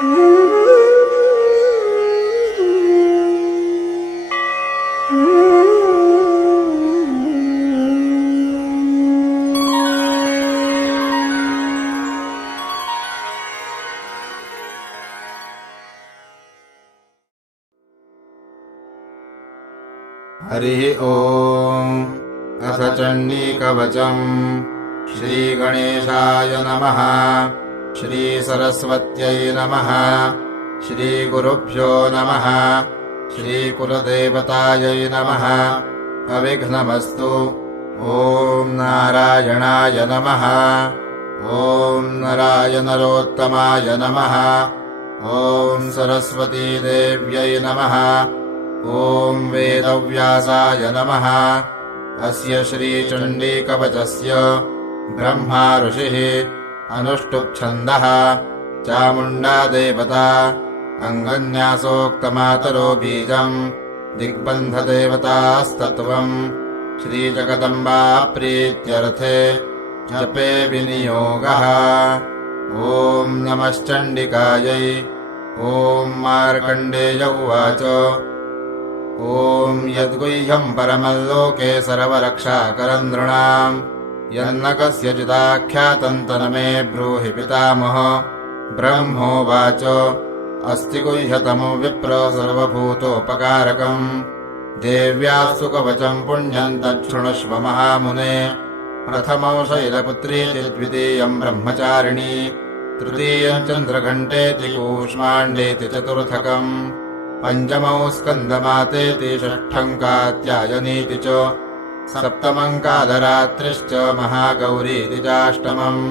हरिः ओम्। अथ चण्डीकवचम्। श्रीगणेशाय नमः। श्रीसरस्वत्यै नमः। श्रीगुरुभ्यो नमः। श्रीकुलदेवतायै नमः। अविघ्नमस्तु। ॐ नारायणाय नमः। ॐ नराय नरोत्तमाय नमः। ॐ सरस्वतीदेव्यै नमः। ॐ वेदव्यासाय नमः। अस्य श्रीचण्डीकवचस्य ब्रह्मा ऋषिः अनुष्टुप्छन्दः चामुण्डा देवता अङ्गन्यासोक्तमातरो बीजम् दिग्बन्धदेवतास्तत्त्वम् श्रीजगदम्बा प्रीत्यर्थे जपे विनियोगः। ॐ नमश्चण्डिकायै। ॐ मार्कण्डेय उवाच ॐ यद्गुह्यम् परमल्लोके सर्वरक्षाकरम् नृणाम् यन्न कस्यचिदाख्यातम् तन्मे ब्रूहि पितामह। ब्रह्मोवाच अस्ति गुह्यतमो विप्र सर्वभूतोपकारकम् देव्यास्तु कवचम् पुण्यम् तच्छृणुष्व महामुने। प्रथमौ शैलपुत्रीति द्वितीयम् ब्रह्मचारिणी तृतीयम् चन्द्रघण्टेति कूष्माण्डेति चतुर्थकम् पञ्चमौ स्कन्दमातेति षष्ठम् कात्यायनीति च सप्तमम् कालरात्रिश्च महागौरीति चाष्टमम्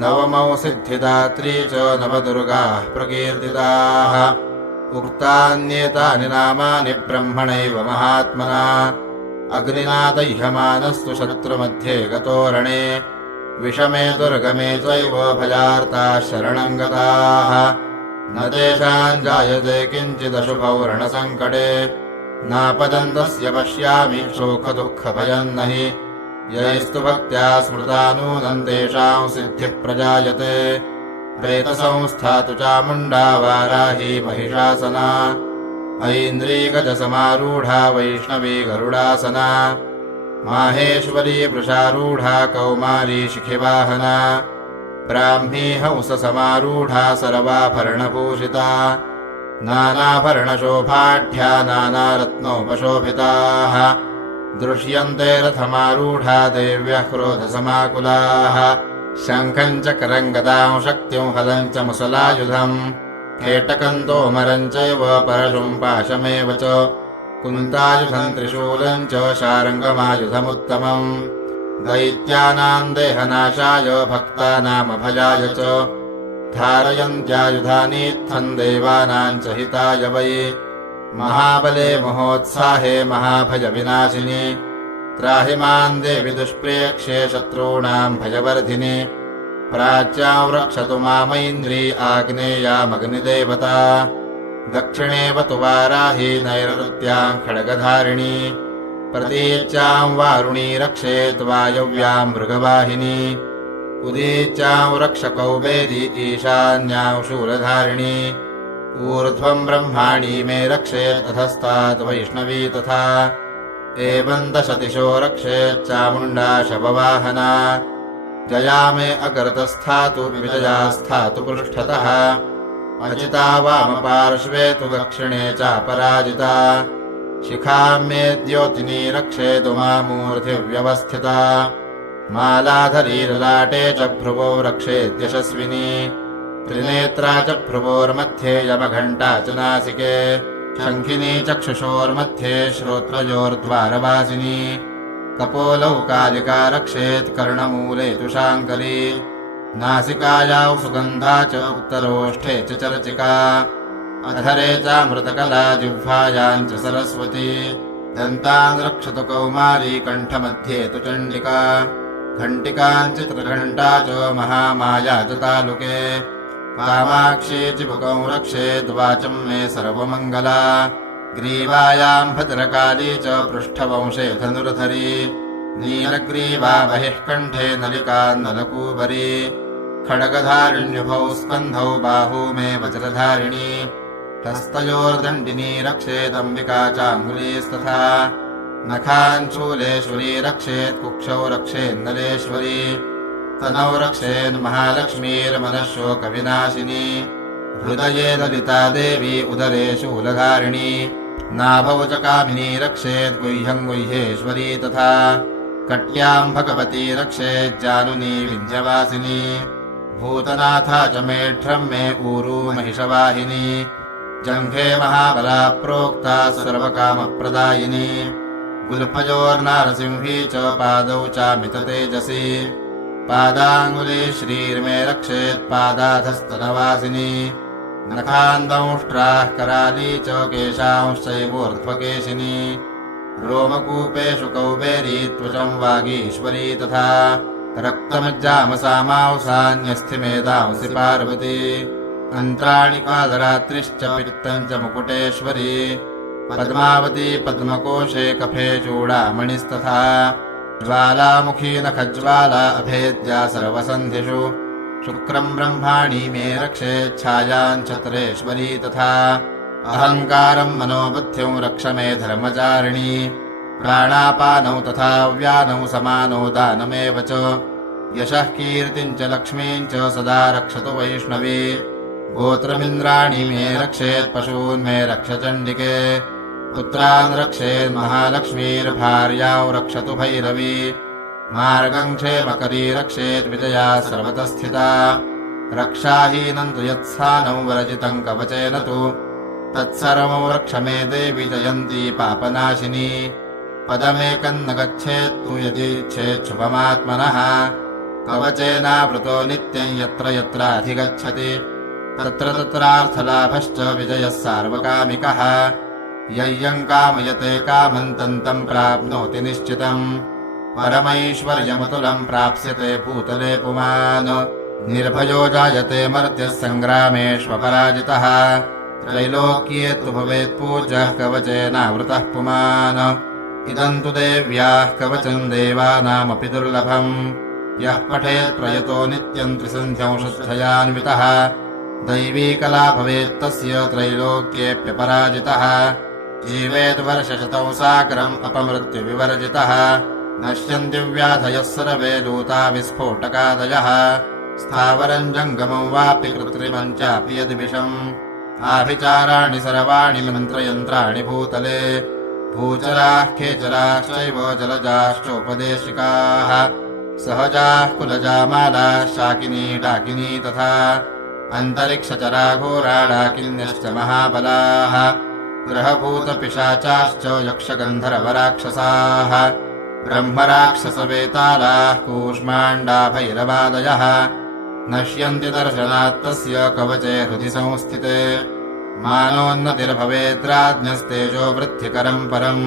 नवमौ सिद्धिदात्री च नवदुर्गाः प्रकीर्तिताः। उक्तान्येतानि नामानि ब्रह्मणैव महात्मना अग्निना दह्यमानस्तु शत्रुमध्ये गतो रणे विषमे दुर्गमे चैव भयार्ताः शरणम् गताः। न तेषाम् जायते किञ्चिदशुभौ रणसङ्कटे नापदन्तस्य पश्यामि शोकदुःखभयम् न हि यैस्तु भक्त्या स्मृता नूनम् तेषाम् सिद्धिः प्रजायते। प्रेतसंस्था तु चामुण्डा वाराही महिषासना ऐन्द्रीगजसमारूढा वैष्णवी गरुडासना माहेश्वरी वृषारूढा कौमारी शिखिवाहना ब्राह्मी हंससमारूढा सर्वाभरणभूषिता नानाभरणशोभाढ्या नानारत्नोपशोभिताः दृश्यन्ते रथमारूढा देव्यः क्रोधसमाकुलाः। शङ्खम् चक्रम् गदाम् शक्तिम् हलम् च मुसलायुधम् केटकम् तोमरम् चैव परशुम् पाशमेव च कुन्तायुधम् त्रिशूलम् च शार्ङ्गमायुधमुत्तमम् दैत्यानाम् देहनाशाय भक्तानामभयाय च धारयन्त्यायुधानीत्थम् देवानाम् च हिताय वै। महाबले महोत्साहे महाभयविनाशिनि त्राहि माम् देवि दुष्प्रेक्ष्ये शत्रूणाम् भयवर्धिनि। प्राच्याम् रक्षतु मामैन्द्री आग्नेयामग्निदेवता दक्षिणेव तु वाराही नैऋत्याम् खड्गधारिणी प्रतीच्याम् वारुणी रक्षेत् वायव्याम् मृगवाहिनी उदीच्याम् रक्षकौबेदी ईशान्याम् शूलधारिणी ऊर्ध्वम् ब्रह्माणी मे रक्षेत् अधस्तात् वैष्णवी तथा एवम् दशदिशो रक्षेच्चामुण्डा शववाहना जया मे अगर्तस्थातु विजया स्थातु पृष्ठतः अजिता वामपार्श्वे तु दक्षिणे चापराजिता शिखाम् मे द्योतिनी रक्षेतु मामूर्धिव्यवस्थिता मालाधरी ललाटे च भ्रुवौ रक्षेद्यशस्विनी त्रिनेत्रा च भ्रुवोर्मध्ये यमघण्टा च नासिके शङ्खिनी चक्षुषोर्मध्ये श्रोत्रयोर्द्वारवासिनी कपोलौ कालिका रक्षेत् कर्णमूले तु शाङ्करी नासिकायां सुगन्धा च उत्तरोष्ठे च चर्चिका अधरे चामृतकला जिह्वायाम् च सरस्वती दन्तान् रक्षतु कौमारी कण्ठमध्ये तु चण्डिका घण्टिकाम् चित्रघण्टा च महामाया च तालुके कामाक्षी चिबुकौ रक्षेत् वाचम् मे सर्वमङ्गला ग्रीवायाम् भद्रकाली च पृष्ठवंशे धनुर्धरी नीलग्रीवा बहिः कण्ठे नलिका नलकूबरी खड्गधारिण्युभौ स्कन्धौ बाहू मे वज्रधारिणी हस्तयोर्दण्डिनी रक्षेदम्बिका चाङ्गुलीस्तथा नखाञ्चूलेश्वरी रक्षेत् कुक्षौ रक्षेन्नलेश्वरी तनौ रक्षेन्महालक्ष्मीर्मनःशोकविनाशिनी हृदये ललिता देवी उदरे शूलधारिणी नाभौ च कामिनी रक्षेत् गुह्यं गुह्येश्वरी तथा कट्यां भगवती रक्षेज्जानुनी विन्ध्यवासिनी भूतनाथा च मेढ्रं मे ऊरू महिषवाहिनी जङ्घे महाबला प्रोक्ता सर्वकामप्रदायिनी गुल्फयोर्नारसिंही च पादौ चामिततेजसी पादाङ्गुली श्रीर्मे रक्षेत्पादाधस्तनवासिनी नखान्दंष्ट्राः कराली च केशांश्चैवोर्ध्वकेशिनी रोमकूपेषु कौबेरी त्वचं वागीश्वरी तथा रक्तमज्जामसामांसान्यस्थिमेधांसि पार्वती अन्त्राणि कालरात्रिश्च पित्तं च मुकुटेश्वरी पद्मावती पद्मकोशे कफे चूडामणिस्तथा ज्वालामुखी नखज्वाला अभेद्या सर्वसन्धिषु शुक्रं ब्रह्माणि मे रक्षेच्छायाञ्छत्रेश्वरी तथा अहङ्कारं मनोबुद्धिं रक्ष मे धर्मचारिणी प्राणापानौ तथा व्यानौ समानो दानमेव च यशः कीर्तिं च लक्ष्मीं च सदा रक्षतु वैष्णवी गोत्रमिन्द्राणि मे रक्षेत् पशून् मे रक्ष चण्डिके पुत्रान् रक्षेन्महालक्ष्मीर्भार्यां रक्षतु भैरवी मार्गं क्षेमकरी रक्षेत् विजया सर्वतः स्थिता रक्षाहीनं तु यत्स्थानं वरजितं कवचेन तु तत्सर्वं रक्ष मे देवि जयन्ती पापनाशिनी पदमेकं न गच्छेत्तु यदीच्छेच्छुभमात्मनः कवचेनावृतो नित्यं यत्र यत्राधिगच्छति तत्र तत्रार्थलाभश्च विजयः सार्वकामिकः यय्यं कामयते कामं तं प्राप्नोति निश्चितम् परमैश्वर्यमतुलं प्राप्स्यते भूतले पुमान् निर्भयो जायते मर्त्यः सङ्ग्रामेष्वपराजितः त्रैलोक्ये तु भवेत् पूज्यः कवचेनावृतः पुमान् इदं तु देव्याः कवचं देवानामपि दुर्लभम् यः पठेत् प्रयतो नित्यं त्रिसन्ध्यं शुद्धयान्वितः दैवी कला भवेत्तस्य त्रैलोक्येऽप्यपराजितः जीवेद् वर्षशतं सागरम् अपमृत्युविवर्जितः नश्यन्ति व्याधयः सर्वे लूता विस्फोटकादयः स्थावरं जङ्गमं वापि कृत्रिमं चापि यद्विषम् आभिचाराणि सर्वाणि मन्त्रयन्त्राणि भूतले भूचराः खेचराश्चैव जलजाश्चोपदेशिकाः सहजाः कुलजामालाः शाकिनी डाकिनी तथा अन्तरिक्षचरा घोरा डाकिन्यश्च महाबलाः ग्रहभूतपिशाचाश्च यक्षगन्धर्वराक्षसाः ब्रह्मराक्षसवेतालाः कूष्माण्डा भैरवादयः नश्यन्ति दर्शनात्तस्य कवचे हृदि संस्थिते मानोन्नतिर्भवेद्राज्ञस्तेजो वृद्धिकरम् परम्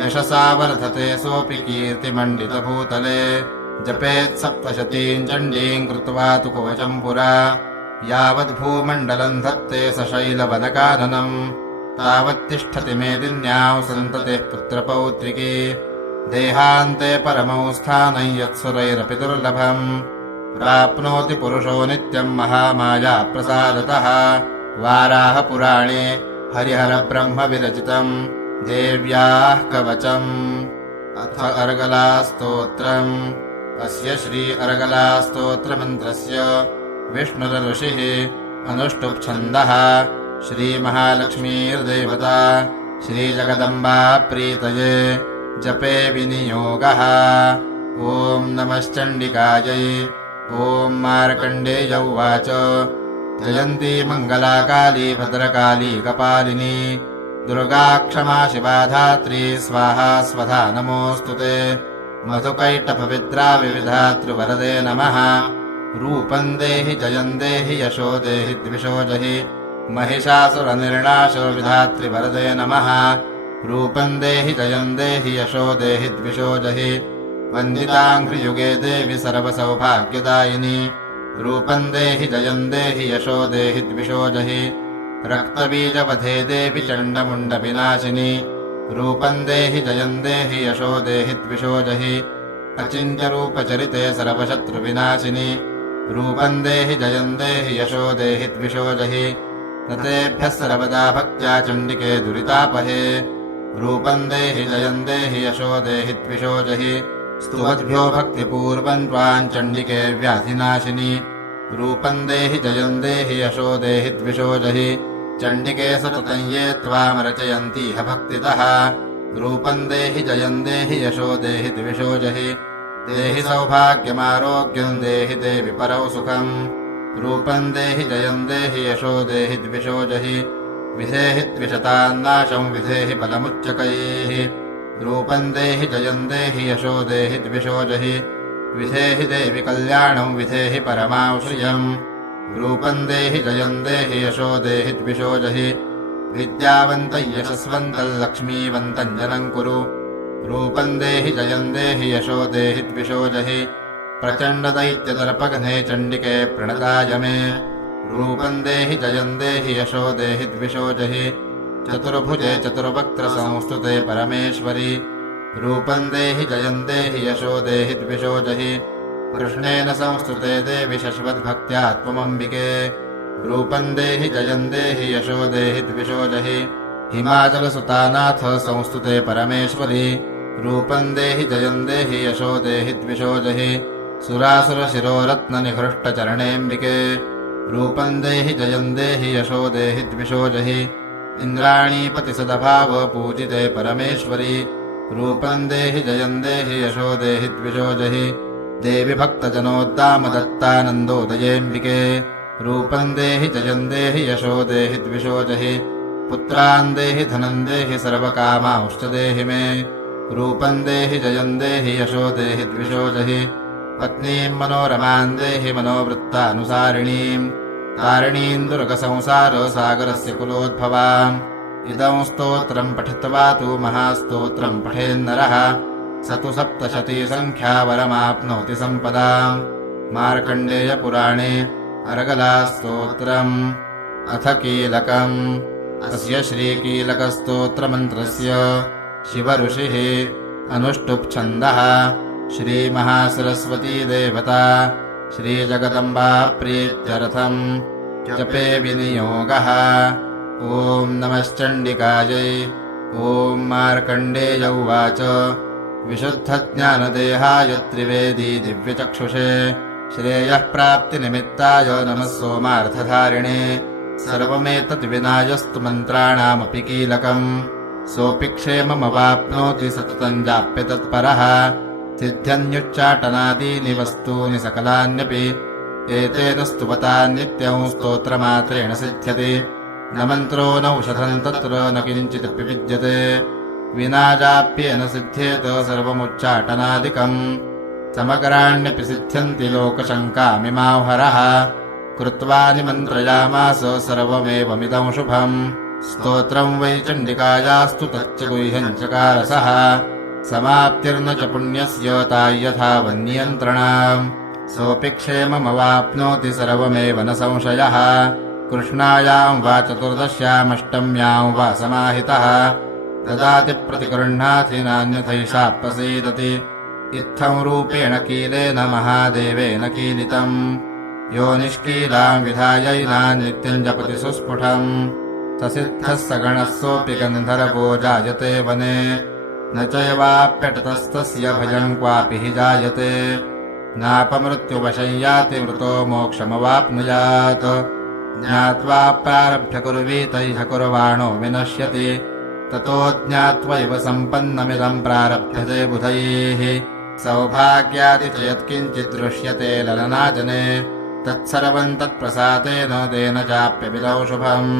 यशसा वर्धते सोऽपि कीर्तिमण्डितभूतले जपेत् सप्तशतीं चण्डीं कृत्वा तु कवचम् पुरा यावद्भूमण्डलम् धत्ते सशैलवनकाननम् तावत्तिष्ठति मेदिन्यां सन्ततिः पुत्रपौत्रिकी देहान्ते परमौ स्थानं यत्सुरैरपि दुर्लभम् प्राप्नोति पुरुषो नित्यम् महामाया प्रसादतः वाराहपुराणे हरिहरब्रह्मविरचितम् देव्याः कवचम् अथ अर्गलास्तोत्रम् अस्य श्री अर्गलास्तोत्रमन्त्रस्य विष्णुरऋषिः अनुष्टुप्छन्दः श्रीमहालक्ष्मीर्देवता श्रीजगदम्बा प्रीतये जपे विनियोगः ॐ नमश्चण्डिकायै ॐ मार्कण्डेय उवाच जयन्ती मङ्गला काली भद्रकाली कपालिनी दुर्गा क्षमा शिवा धात्री स्वाहा स्वधा नमोऽस्तु ते मधुकैटभविद्रा विविधातृवरदे नमः रूपं देहि जयं देहि यशो देहि द्विषो जहि महिषासुरनिर्णाशो विधातृवरदे नमः रूपं देहि जयं देहि यशो देहि द्विषो जहि वन्दिताङ्घ्रियुगे देवि सर्वसौभाग्यदायिनी रूपं देहि जयं देहि यशो देहि द्विषो जहि रक्तबीजवधे देवि चण्डमुण्डविनाशिनी रूपं देहि जयं देहि यशो देहि द्विषो जहि अचिन्त्यरूपचरिते सर्वशत्रुविनाशिनी रूपम् देहि जयम् देहि यशो देहि द्विषो जहि ततेभ्यः सर्वदा भक्त्या चण्डिके दुरितापहे रूपम् देहि जयम् देहि यशो देहि द्विषो जहि स्तुवद्भ्यो भक्तिपूर्वम् त्वाम् चण्डिके व्याधिनाशिनि रूपम् देहि जयम् देहि यशो देहि द्विषो जहि चण्डिके सततम् ये त्वाम् रचयन्तीह भक्तितः रूपम् देहि जयम् देहि यशो देहि द्विषो जहि देहि सौभाग्यमारोग्यम् देहि देवि परौ सुखम् रूपम् देहि जयम् देहि यशो देहि द्विषो जहि विधेहि द्विषतान्नाशम् विधेहि बलमुच्चकैः रूपम् देहि जयम् देहि यशो देहि द्विषो जहि विधेहि देवि कल्याणम् विधेहि परमाश्रियम् रूपम् देहि जयम् देहि यशो देहि द्विषो जहि विद्यावन्तम् यशस्वन्तम् लक्ष्मीवन्तम् जनम् कुरु रूपम् देहि जयम् देहि यशो देहि द्विषो जहि प्रचण्डदैत्यदर्पघ्ने चण्डिके प्रणताय मे रूपम् देहि जयम् देहि यशो देहि द्विषो जहि चतुर्भुजे चतुर्वक्त्रसंस्तुते परमेश्वरि रूपम् देहि जयम् देहि यशो देहि द्विषो जहि कृष्णेन संस्तुते देवि शश्वद्भक्त्या त्वमम्बिके रूपम् देहि जयम् देहि यशो देहि द्विषो जहि हिमाचलसुतानाथ संस्तुते परमेश्वरि रूपम् देहि जयम् देहि यशो देहि द्विषो जहि सुरासुरशिरोरत्ननिहृष्टचरणेऽम्बिके रूपम् देहि जयम् देहि यशो देहि द्विषो जहि इन्द्राणीपतिसदभाव पूजिते परमेश्वरि रूपम् देहि जयम् देहि यशो देहि द्विषो जहि देवि भक्तजनोद्दामदत्तानन्दोदयेऽम्बिके रूपम् देहि जयम् देहि यशो देहि द्विषो जहि पुत्रान् देहि धनम् देहि सर्वकामांश्च देहि मे रूपम् देहि जयम् देहि यशो देहि द्विषो जहि पत्नीम् मनोरमाम् देहि मनोवृत्तानुसारिणीम् तारिणीम् दुर्गसंसारसागरस्य कुलोद्भवाम् इदम् स्तोत्रम् पठित्वा तु महास्तोत्रम् पठेन्नरः स तु सप्तशतीसङ्ख्यावरमाप्नोति सम्पदाम् मार्कण्डेयपुराणे अर्गलास्तोत्रम् अथ कीलकम् अस्य श्रीकीलकस्तोत्रमन्त्रस्य शिवऋषिः अनुष्टुप्छन्दः श्रीमहासरस्वती देवता श्रीजगदम्बा प्रीत्यर्थम् जपे विनियोगः ॐ नमश्चण्डिकायै ॐ मार्कण्डेय उवाच विशुद्धज्ञानदेहाय त्रिवेदी दिव्यचक्षुषे श्रेयः प्राप्तिनिमित्ताय नमः सोमार्थधारिणे सर्वमेतद्विनायस्तु मन्त्राणामपि कीलकम् सोऽपि क्षेममवाप्नोति सततम् जाप्य तत्परः सिद्ध्यन्युच्चाटनादीनि वस्तूनि सकलान्यपि एतेन स्तुवता नित्यम् स्तोत्रमात्रेण सिद्ध्यति न मन्त्रो नौषधम् तत्र न किञ्चिदपि विद्यते विना जाप्येन सिद्ध्येत सर्वमुच्चाटनादिकम् समकराण्यपि सिद्ध्यन्ति लोकशङ्कामिमाहरः कृत्वा निमन्त्रयामास सर्वमेवमिदम् शुभम् स्तोत्रम् वै चण्डिकायास्तु तच्च गुह्यम् चकारसः समाप्तिर्न च पुण्यस्य तायथा वन्नियन्त्रणाम् सोऽपि क्षेममवाप्नोति सर्वमेव न संशयः कृष्णायाम् वा चतुर्दश्यामष्टम्याम् वा समाहितः ददाति प्रतिगृह्णाति नान्यथैषा प्रसीदति इत्थम् रूपेण कीलेन महादेवेन कीलितम् यो निष्कीलाम् विधायैनान् नित्यम् जपति सुस्फुटम् ससिद्धः सगणः सोऽपि गन्धर्वो जायते वने न चैवाप्यटतस्तस्य भयम् क्वापि हि जायते नापमृत्युवशं याति मृतो मोक्षमवाप्नुयात् ज्ञात्वा प्रारभ्य कुर्वीतैह कुर्वाणो विनश्यति ततो ज्ञात्वैव सम्पन्नमिदम् प्रारभ्यते बुधैः सौभाग्यादि च यत्किञ्चित् दृश्यते ललनाजने तत्सर्वम् तत्प्रसादेन तेन चाप्यविदौ शुभम्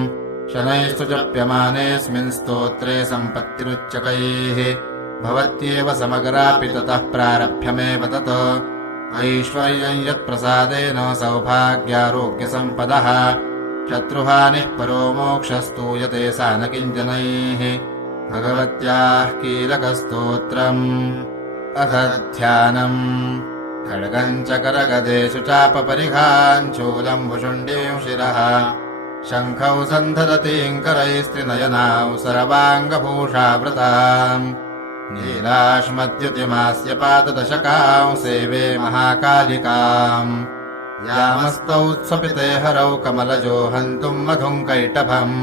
शनैस्तु जप्यमानेऽस्मिन् स्तोत्रे सम्पत्तिरुच्चकैः भवत्येव समग्रापि ततः प्रारभ्यमेव तत् ऐश्वर्यम् यत्प्रसादेन सौभाग्यारोग्यसम्पदः शत्रुहानिः परो मोक्षस्तूयते सा न किञ्चनैः भगवत्याः कीलकस्तोत्रम् अथ ध्यानम् खड्गम् च करगदेषु चापपरिघान् शूलम् भुषुण्डीम् शिरः शङ्खौ सन्धरतीम् करैस्त्रिनयनाौ सर्वाङ्गभूषावृताम् नीलाश्मद्युतिमास्य पाददशकाम् सेवे महाकालिकाम् यामस्तौ स्वपिते हरौ कमलजो हन्तुम् मधुम् कैटभम्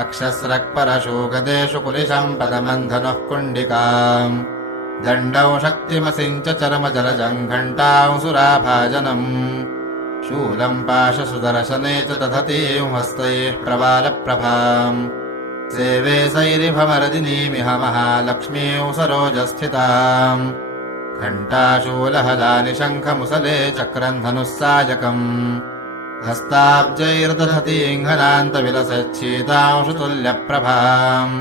अक्षस्रक्परशो गदेषु कुलिशम् पदमन्धनुः कुण्डिकाम् दण्डौ शक्तिमसिञ्च चरमजलजम् घण्टाम् सुराभाजनम् शूलम् पाशसुदर्शने च दधतीम् हस्तैः प्रवालप्रभाम् सेवे सैरिभमरदिनीमिह महालक्ष्मीं सरोजस्थिताम् घण्टाशूलहलानि शङ्खमुसले चक्रम् धनुः सायकम् हस्ताब्जैर्दधतीङ्घनान्तविलसच्छीतांशुतुल्यप्रभाम्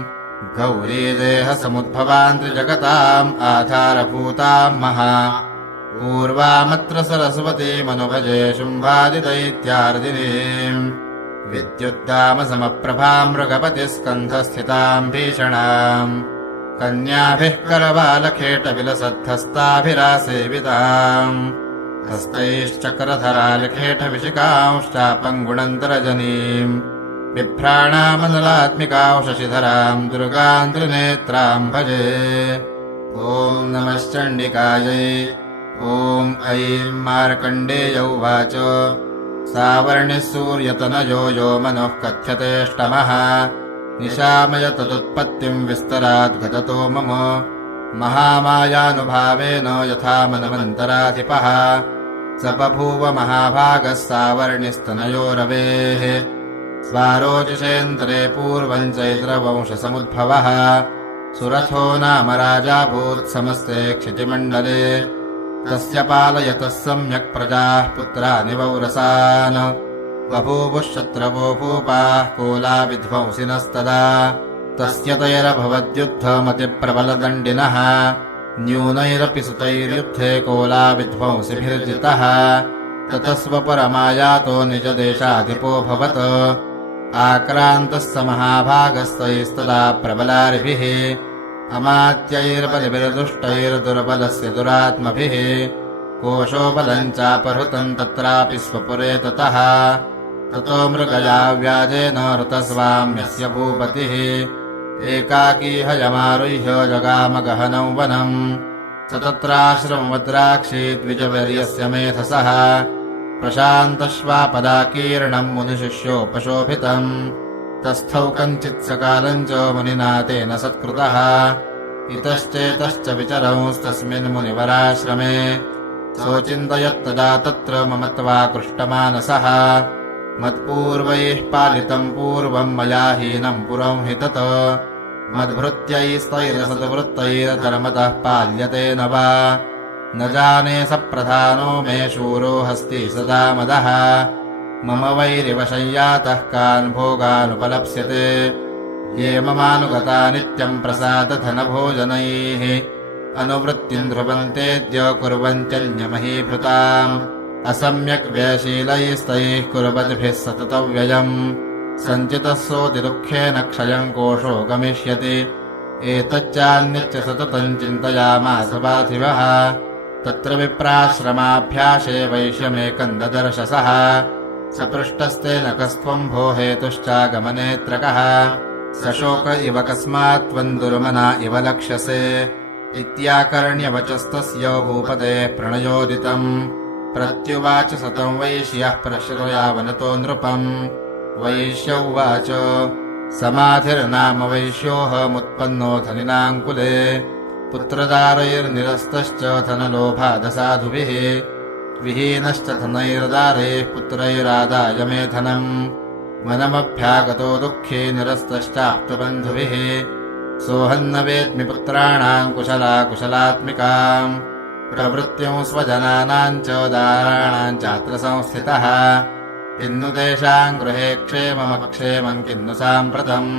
गौरीदेहसमुद्भवाम् त्रिजगताम् आधारभूताम् महा पूर्वामत्र सरस्वतीमनुभजे शुम्भादिदैत्यार्दिनीम् विद्युद्दामसमप्रभाम् मृगपतिस्कन्धस्थिताम् भीषणाम् कन्याभिः करवालखेटविलसद्धस्ताभिरासेविताम् हस्तैश्चक्रधरालखेटविशिकांश्चापम् गुणन्तरजनीम् बिभ्राणामनलात्मिकाम् शशिधराम् दुर्गाम् त्रिनेत्राम् भजे। ॐ नमश्चण्डिकायै। ॐ ऐं मार्कण्डेय उवाच सावर्णिः सूर्यतनयो यो मनः कथ्यतेष्टमः निशामय तदुत्पत्तिम् विस्तरात् गततो मम महामायानुभावेन यथा मनमन्तराधिपः स बभूव महाभागः सावर्णिस्तनयो रवेः स्वारोचिषेऽन्तरे पूर्वम् चैत्रवंशसमुद्भवः सुरथो नाम राजाभूत् समस्ते क्षितिमण्डले तस्य पालयतः सम्यक् प्रजाः पुत्राणि वौरसान् बभूवुः शत्रवो भूपाः कोलाविध्वंसिनस्तदा तस्य तैरभवद्युद्धमतिप्रबलदण्डिनः न्यूनैरपि सुतैर्युद्धे कोलाविध्वंसिभिर्जितः ततस्वपरमायातो निजदेशाधिपोऽभवत् आक्रान्तः स महाभागस्तैस्तदा प्रबलारिभिः अमात्यैर्बलिभिर्दुष्टैर्दुर्बलस्य दुरात्मभिः कोशोबलम् चापहृतम् तत्रापि स्वपुरे ततः ततो मृगया व्याजेन ऋतस्वाम्यस्य भूपतिः एकाकी हयमारुह्य जगामगहनौ वनम् स तत्राश्रमवद्राक्षी द्विजवर्यस्य मेधसः प्रशान्तश्वापदाकीर्णम् मुनिशिष्योपशोभितम् तस्थौ कञ्चित्सकालम् च मुनिना तेन सत्कृतः इतश्चेतश्च विचरंस्तस्मिन् मुनिवराश्रमे सोचिन्तयत्तदा तत्र ममत्वाकृष्टमानसः मत्पूर्वैः पालितम् पूर्वम् मया हीनम् पुरम् हि तत् मद्भृत्यैस्तैरसद्वृत्तैर्धर्मतः पाल्यते न वा न जाने स प्रधानो मे शूरो हस्ति सदा मदः मम वैरिवशय्यातः कान् भोगानुपलप्स्यते ये ममानुगता नित्यम् प्रसादधनभोजनैः अनुवृत्तिम् ध्रुवन्तेऽद्य कुर्वन्त्यन्यमहीभृताम् असम्यक् व्ययशीलैस्तैः कुर्वद्भिः सततव्ययम् सञ्चितः सोऽतिदुःखेन क्षयम् कोशो गमिष्यति एतच्चान्यच्च सततम् चिन्तयामास पार्थिवः तत्र विप्राश्रमाभ्यासे वैश्यमेकम् ददर्शसः सपृष्टस्तेन कस्त्वम् भो हेतुश्चागमनेऽत्रकः सशोक इव कस्मात् त्वम् दुर्मना इव लक्ष्यसे इत्याकर्ण्यवचस्तस्य भूपतेः प्रणयोदितम् प्रत्युवाच सतम् वैश्यः प्रश्रयावनतो नृपम् वैश्य उवाच समाधिर्नाम वैश्योऽहमुत्पन्नो धनिनाङ्कुले पुत्रदारैर्निरस्तश्च धनलोभादसाधुभिः विहीनश्च धनैर्दारैः पुत्रैरादाय मे धनम् वनमभ्यागतो दुःखी निरस्तश्चाप्तबन्धुभिः सोऽहन्न वेद्मि पुत्राणाम् कुशलाकुशलात्मिकाम् प्रवृत्तिम् स्वजनानाम् च दाराणाम् चात्र संस्थितः किन्नु तेषाम् गृहे क्षेममक्षेमम् किन्नु साम्प्रतम्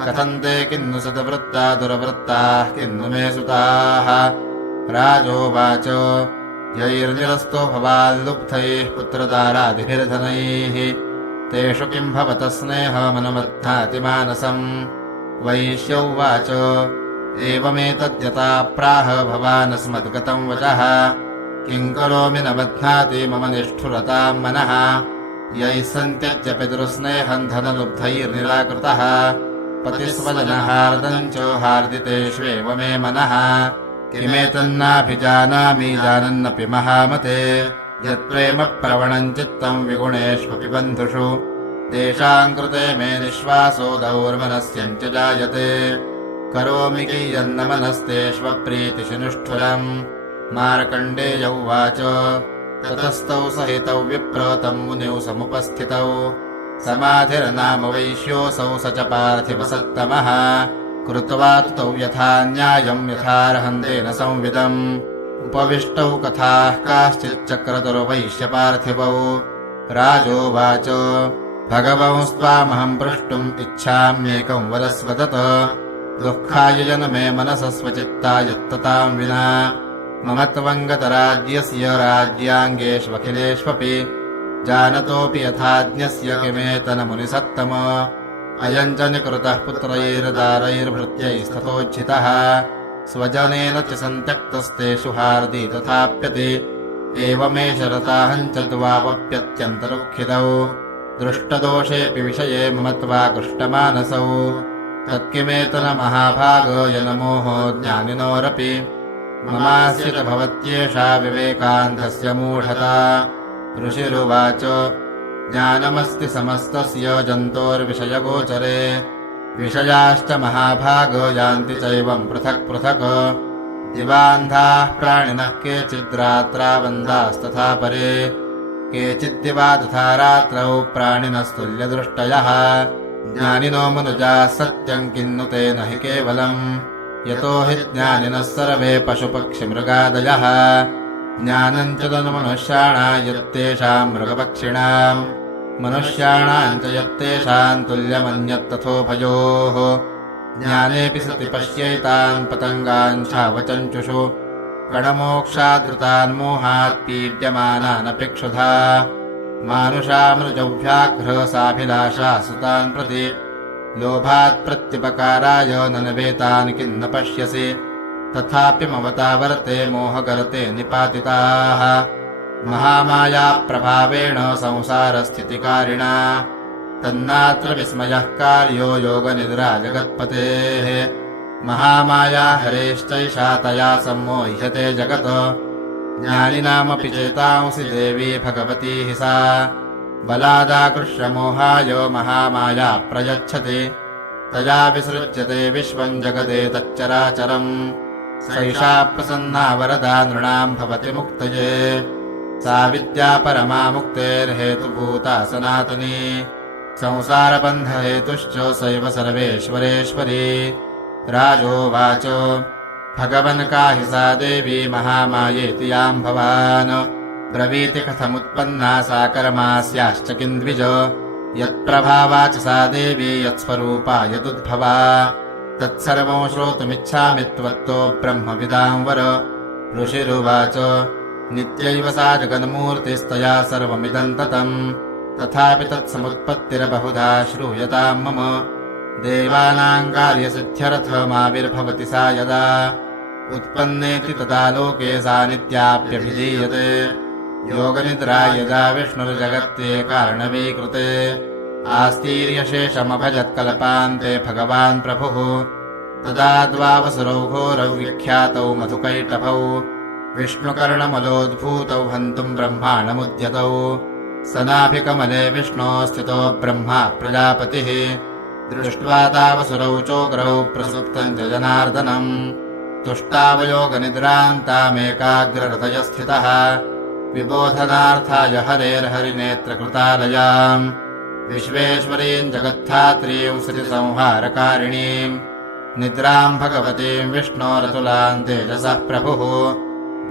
कथम् ते किन्नु सतवृत्ता दुर्वृत्ताः किन्नु मे सुताः राजोवाच यैर्निरस्तो भवाल्लुब्धैः पुत्रदारादिभिर्धनैः तेषु किम् भवतः स्नेहमनुमध्नाति मानसम् वैश्य उवाच एवमेतद्यथा प्राह भवानस्मद्गतम् वचः किम् करोमि न बध्नाति मम निष्ठुरताम् मनः यैः सन्त्यज्य पितृस्नेहम् धनलुब्धैर्निराकृतः पतिस्वजनहार्दम् च हार्दितेष्वेव मे मनः किमेतन्नाभिजानामि जानन्नपि महामते यत्प्रेम प्रवणम् चित्तम् विगुणेष्वपि बन्धुषु तेषाम् कृते मे निःश्वासो दौर्मनस्यम् च जायते करोमि कियन्न मनस्तेष्वप्रीतिशिनुष्ठुरम् मार्कण्डेय उवाच ततस्तौ सहितौ विप्रो तम् मुनिौ समुपस्थितौ समाधिर्नाम वैश्योऽसौ स च पार्थिवसत्तमः कृत्वा तौ यथा न्यायम् यथार्हन्तेन संविदम् उपविष्टौ कथाः काश्चिच्चक्रतुर्वैश्यपार्थिवौ राजोवाच भगवंस्त्वामहम् प्रष्टुम् इच्छाम्येकम् वरस्वदत् दुःखाय जनमे मनसः स्वचित्तायत्तताम् विना मम त्वङ्गतराज्यस्य राज्याङ्गेष्वखिलेष्वपि जानतोऽपि यथाज्ञस्य किमेतनमुनिसत्तम अयम् च निकृतः पुत्रैर्दारैर्भृत्यैस्तथोज्झितः स्वजनेन च सन्त्यक्तस्तेषु हार्दी तथाप्यति एवमेष रताहम् च द्वावप्यत्यन्तरुत्थितौ दृष्टदोषेऽपि विषये मम त्वाकृष्टमानसौ तत्किमेतनमहाभागयनमोहो ज्ञानिनोरपि ममास्य च भवत्येषा विवेकान्धस्य मूढता ऋषिरुवाच ज्ञानमस्ति समस्तस्य जन्तोर्विषयगोचरे विषयाश्च महाभाग यान्ति चैवम् पृथक् पृथक् दिवान्धाः प्राणिनः केचिद्रात्रावन्दास्तथा परे केचिद्दिवा तथा रात्रौ प्राणिनस्तुल्यदृष्टयः ज्ञानिनो मनुजाः सत्यम् किन्नु तेन हि केवलम् यतो हि ज्ञानिनः सर्वे पशुपक्षिमृगादयः ज्ञानम् च तन्मनुष्याणाम् यत्तेषाम् मृगपक्षिणाम् मनुष्याणाम् च यत्तेषाम् तुल्यमन्यत्तथोभयोः ज्ञानेऽपि सति पश्यैतान् पतङ्गान् छावचञ्चुषु गणमोक्षादृतान् मोहात् पीड्यमानानपि क्षुधा मानुषामृजव्याघ्रसाभिलाषा सुतान् प्रति लोभात् प्रत्युपकाराय न निवेतान् किन्न पश्यसि तथापि ममतावर्ते मोहगर्ते निपातिताः महामायाप्रभावेण संसारस्थितिकारिणा तन्नात्र विस्मयः कार्यो योगनिद्रा जगत्पतेः महामाया हरेश्चैषा तया सम्मोह्यते जगत् ज्ञानिनामपि चेतांसि देवी भगवती हि सा बलादाकृष्यमोहाय महामाया प्रयच्छति तया विसृज्यते विश्वम् जगदेतच्चराचरम् सैषा प्रसन्ना वरदा नृणाम् भवति मुक्तये सा विद्या परमा मुक्तेर्हेतुभूता सनातनी संसारबन्धहेतुश्च सैव सर्वेश्वरेश्वरी राजोवाच भगवन् का हि सा देवी महामायेति याम् भवान् ब्रवीति कथमुत्पन्ना सा कर्मास्याश्च किन्द्विज यत्प्रभावा च सा देवी यत्स्वरूपा यदुद्भवा तत्सर्वम् श्रोतुमिच्छामि त्वत्तो ब्रह्मविदाम् वर ऋषिरुवाच नित्यैव सा जगन्मूर्तिस्तया सर्वमिदम् ततम् तथापि तत्समुत्पत्तिर्बहुधा श्रूयताम् मम देवानाम् कार्यसिद्ध्यर्थमाविर्भवति सा यदा उत्पन्नेति तदा लोके सा नित्याप्यभिधीयते योगनिद्रा यदा विष्णुर्जगत्ये कारणवीकृते आस्तीर्यशेषमभजत्कल्पान्ते भगवान् प्रभुः तदा द्वावसुरौ घोरौ विख्यातौ मधुकैटभौ विष्णुकर्णमलोद्भूतौ हन्तुम् ब्रह्माणमुद्यतौ सनाभिकमले विष्णो स्थितो ब्रह्मा प्रजापतिः दृष्ट्वा तावसुरौ चोग्रौ प्रसुप्तम् च जनार्दनम् तुष्टावयोगनिद्रान्तामेकाग्रहृदयस्थितः विबोधनार्थाय हरेर्हरिनेत्रकृतालयाम् विश्वेश्वरीम् जगत्धात्रीम् श्रुतिसंहारकारिणीम् निद्राम् भगवतीम् विष्णोरतुलाम् तेजसः प्रभुः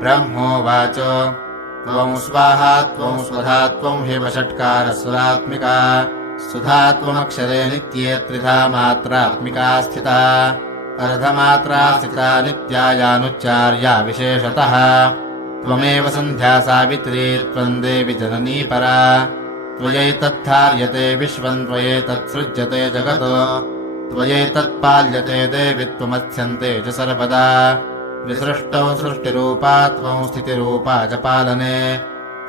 ब्रह्मोवाच त्वम् स्वाहा त्वम् स्वधा त्वम् हि वषट्कारस्वरात्मिका सुधा त्वमक्षरे नित्ये त्रिधा मात्रात्मिका स्थिता अर्धमात्रा स्थिता नित्यायानुच्चार्या विशेषतः त्वमेव सन्ध्या सावित्री त्वम् देवि जननी परा त्वयैतत्धार्यते विश्वम् त्वयैतत्सृज्यते जगत् त्वयैतत्पाल्यते देवि त्वमत्स्यन्ते च सर्वदा विसृष्टौ सृष्टिरूपा त्वम् स्थितिरूपा च पालने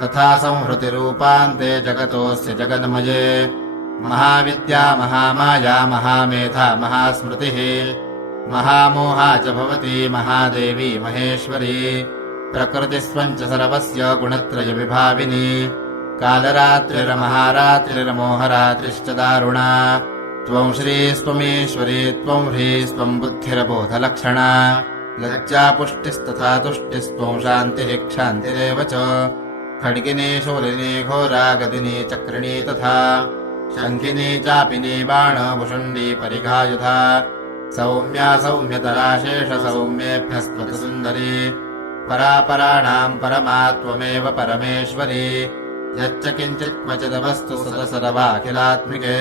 तथा संहृतिरूपान्ते जगतोऽस्य जगन्मये महाविद्या महामाया महामेधा महास्मृतिः महामोहा च भवती महादेवी महेश्वरी प्रकृतिस्त्वं च सर्वस्य गुणत्रयविभाविनी कालरात्रिरमहारात्रिरमोहरात्रिश्च दारुणा त्वं श्रीस्त्वमीश्वरी त्वं ह्रीस्त्वं बुद्धिरबोधलक्षणा लज्जापुष्टिस्तथा तुष्टिस्त्वं शान्तिः क्षान्तिरेव च खड्गिनी शूलिनी घोरा गदिनी चक्रिणी तथा शङ्खिनी चापिनी बाणभुषुण्डी परिघायुधा सौम्या सौम्यतरा शेषसौम्येभ्यस्त्वतसुन्दरी परापराणाम् परमा त्वमेव परमेश्वरी यच्च किञ्चित् क्वचिदवस्तु सदसर्वाखिलात्मिके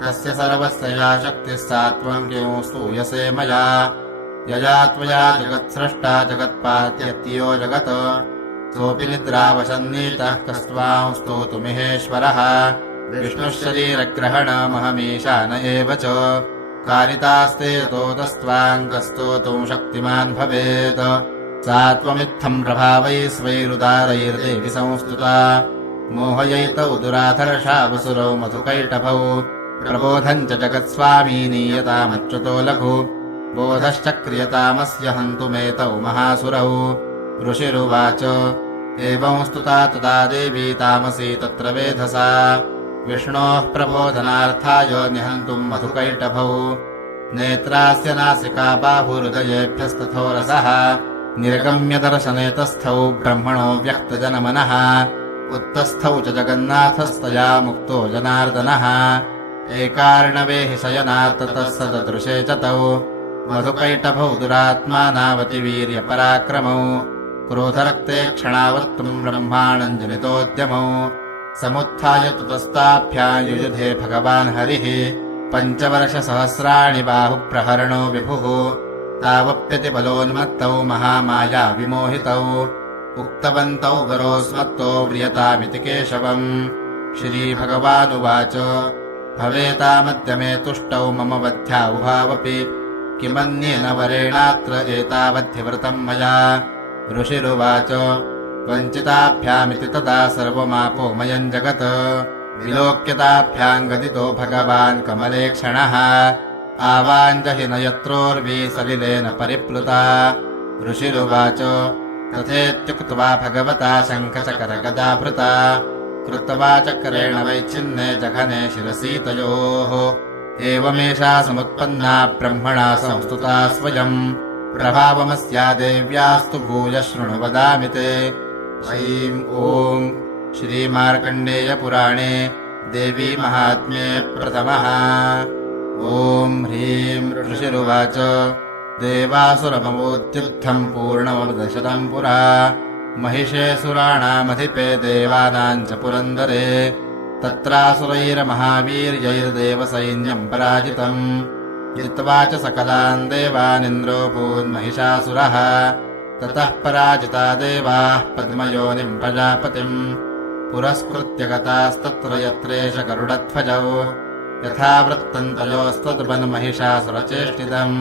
तस्य सर्वस्य या शक्तिः सा त्वम् किं स्तूयसे मया यया त्वया जगत्स्रष्टा जगत्पात्यत्यो जगत् सोऽपि निद्रावशन्नीतः कस्त्वां स्तोतुमिहेश्वरः विष्णुः शरीरग्रहणमहमीशान एव च कारितास्ते यतोतस्त्वाम् कस्तोतुं शक्तिमान् भवेत् सा त्वमित्थम् प्रभावैः स्वैरुदारैर्देवि संस्तुता मोहयैत उदुराधर्षा वसुरौ मधुकैटभौ प्रबोधम् च जगत्स्वामी नीयतामच्युतो लघु बोधश्च क्रियतामस्य हन्तुमेतौ महासुरौ ऋषिरुवाच एवं स्तुता तदा देवी तामसी तत्र वेधसा विष्णोः प्रबोधनार्थाय निहन्तुम् मधुकैटभौ नेत्रास्य नासिका बाहुहृदयेभ्यस्तथोरसः निर्गम्यदर्शनेतस्थौ ब्रह्मणो व्यक्तजनमनः उत्तस्थौ च जगन्नाथस्तया मुक्तो जनार्दनः एकार्णवे हि शयनात्ततः स ददृशे च तौ मधुकैटभौ दुरात्मानावतिवीर्यपराक्रमौ क्रोधरक्ते क्षणावर्तुम् ब्रह्माणम् जनितोद्यमौ समुत्थाय तुतस्ताभ्याम् युयुधे भगवान् हरिः पञ्चवर्षसहस्राणि बाहुप्रहरणो विभुः तावप्यतिबलोन्मत्तौ महामाया विमोहितौ उक्तवन्तौ वरोस्मत्तो व्रियतामिति केशवम् श्रीभगवानुवाच भवेतामद्य मे तुष्टौ मम वध्या उभावपि किमन्येन वरेणात्र एतावद्धिव्रतम् मया ऋषिरुवाच वञ्चिताभ्यामिति तदा सर्वमापोमयम् जगत् विलोक्यताभ्याम् गदितो भगवान् कमले क्षणः आवाञ्जहि न यत्रोर्वी सलिलेन परिप्लुता ऋषिरुवाच तथेत्युक्त्वा भगवता शङ्खचकरगदाभृता कृत्वा चक्रेण वैच्छिन्ने जघने शिरसि तयोः एवमेषा समुत्पन्ना ब्रह्मणा संस्तुता स्वयम् प्रभावमस्या देव्यास्तु भूय शृणु वदामि ते ऐं ॐ श्रीमार्कण्डेयपुराणे देवी महात्म्ये प्रथमः ॐ ह्रीं ऋषिरुवाच देवासुरमवोत्युत्थम् पूर्णमवदशतम् पुरा महिषे सुराणामधिपे देवानाम् च पुरन्दरे तत्रासुरैर्महावीर्यैर्देवसैन्यम् पराजितम् जित्वा च सकलान् देवानिन्द्रो भून्महिषासुरः ततः पराजिता देवाः पद्मयोनिम् प्रजापतिम् पुरस्कृत्य गतास्तत्र यत्रेष गरुडध्वजौ यथा वृत्तन्तयोस्तद्वन्महिषासुरचेष्टितम्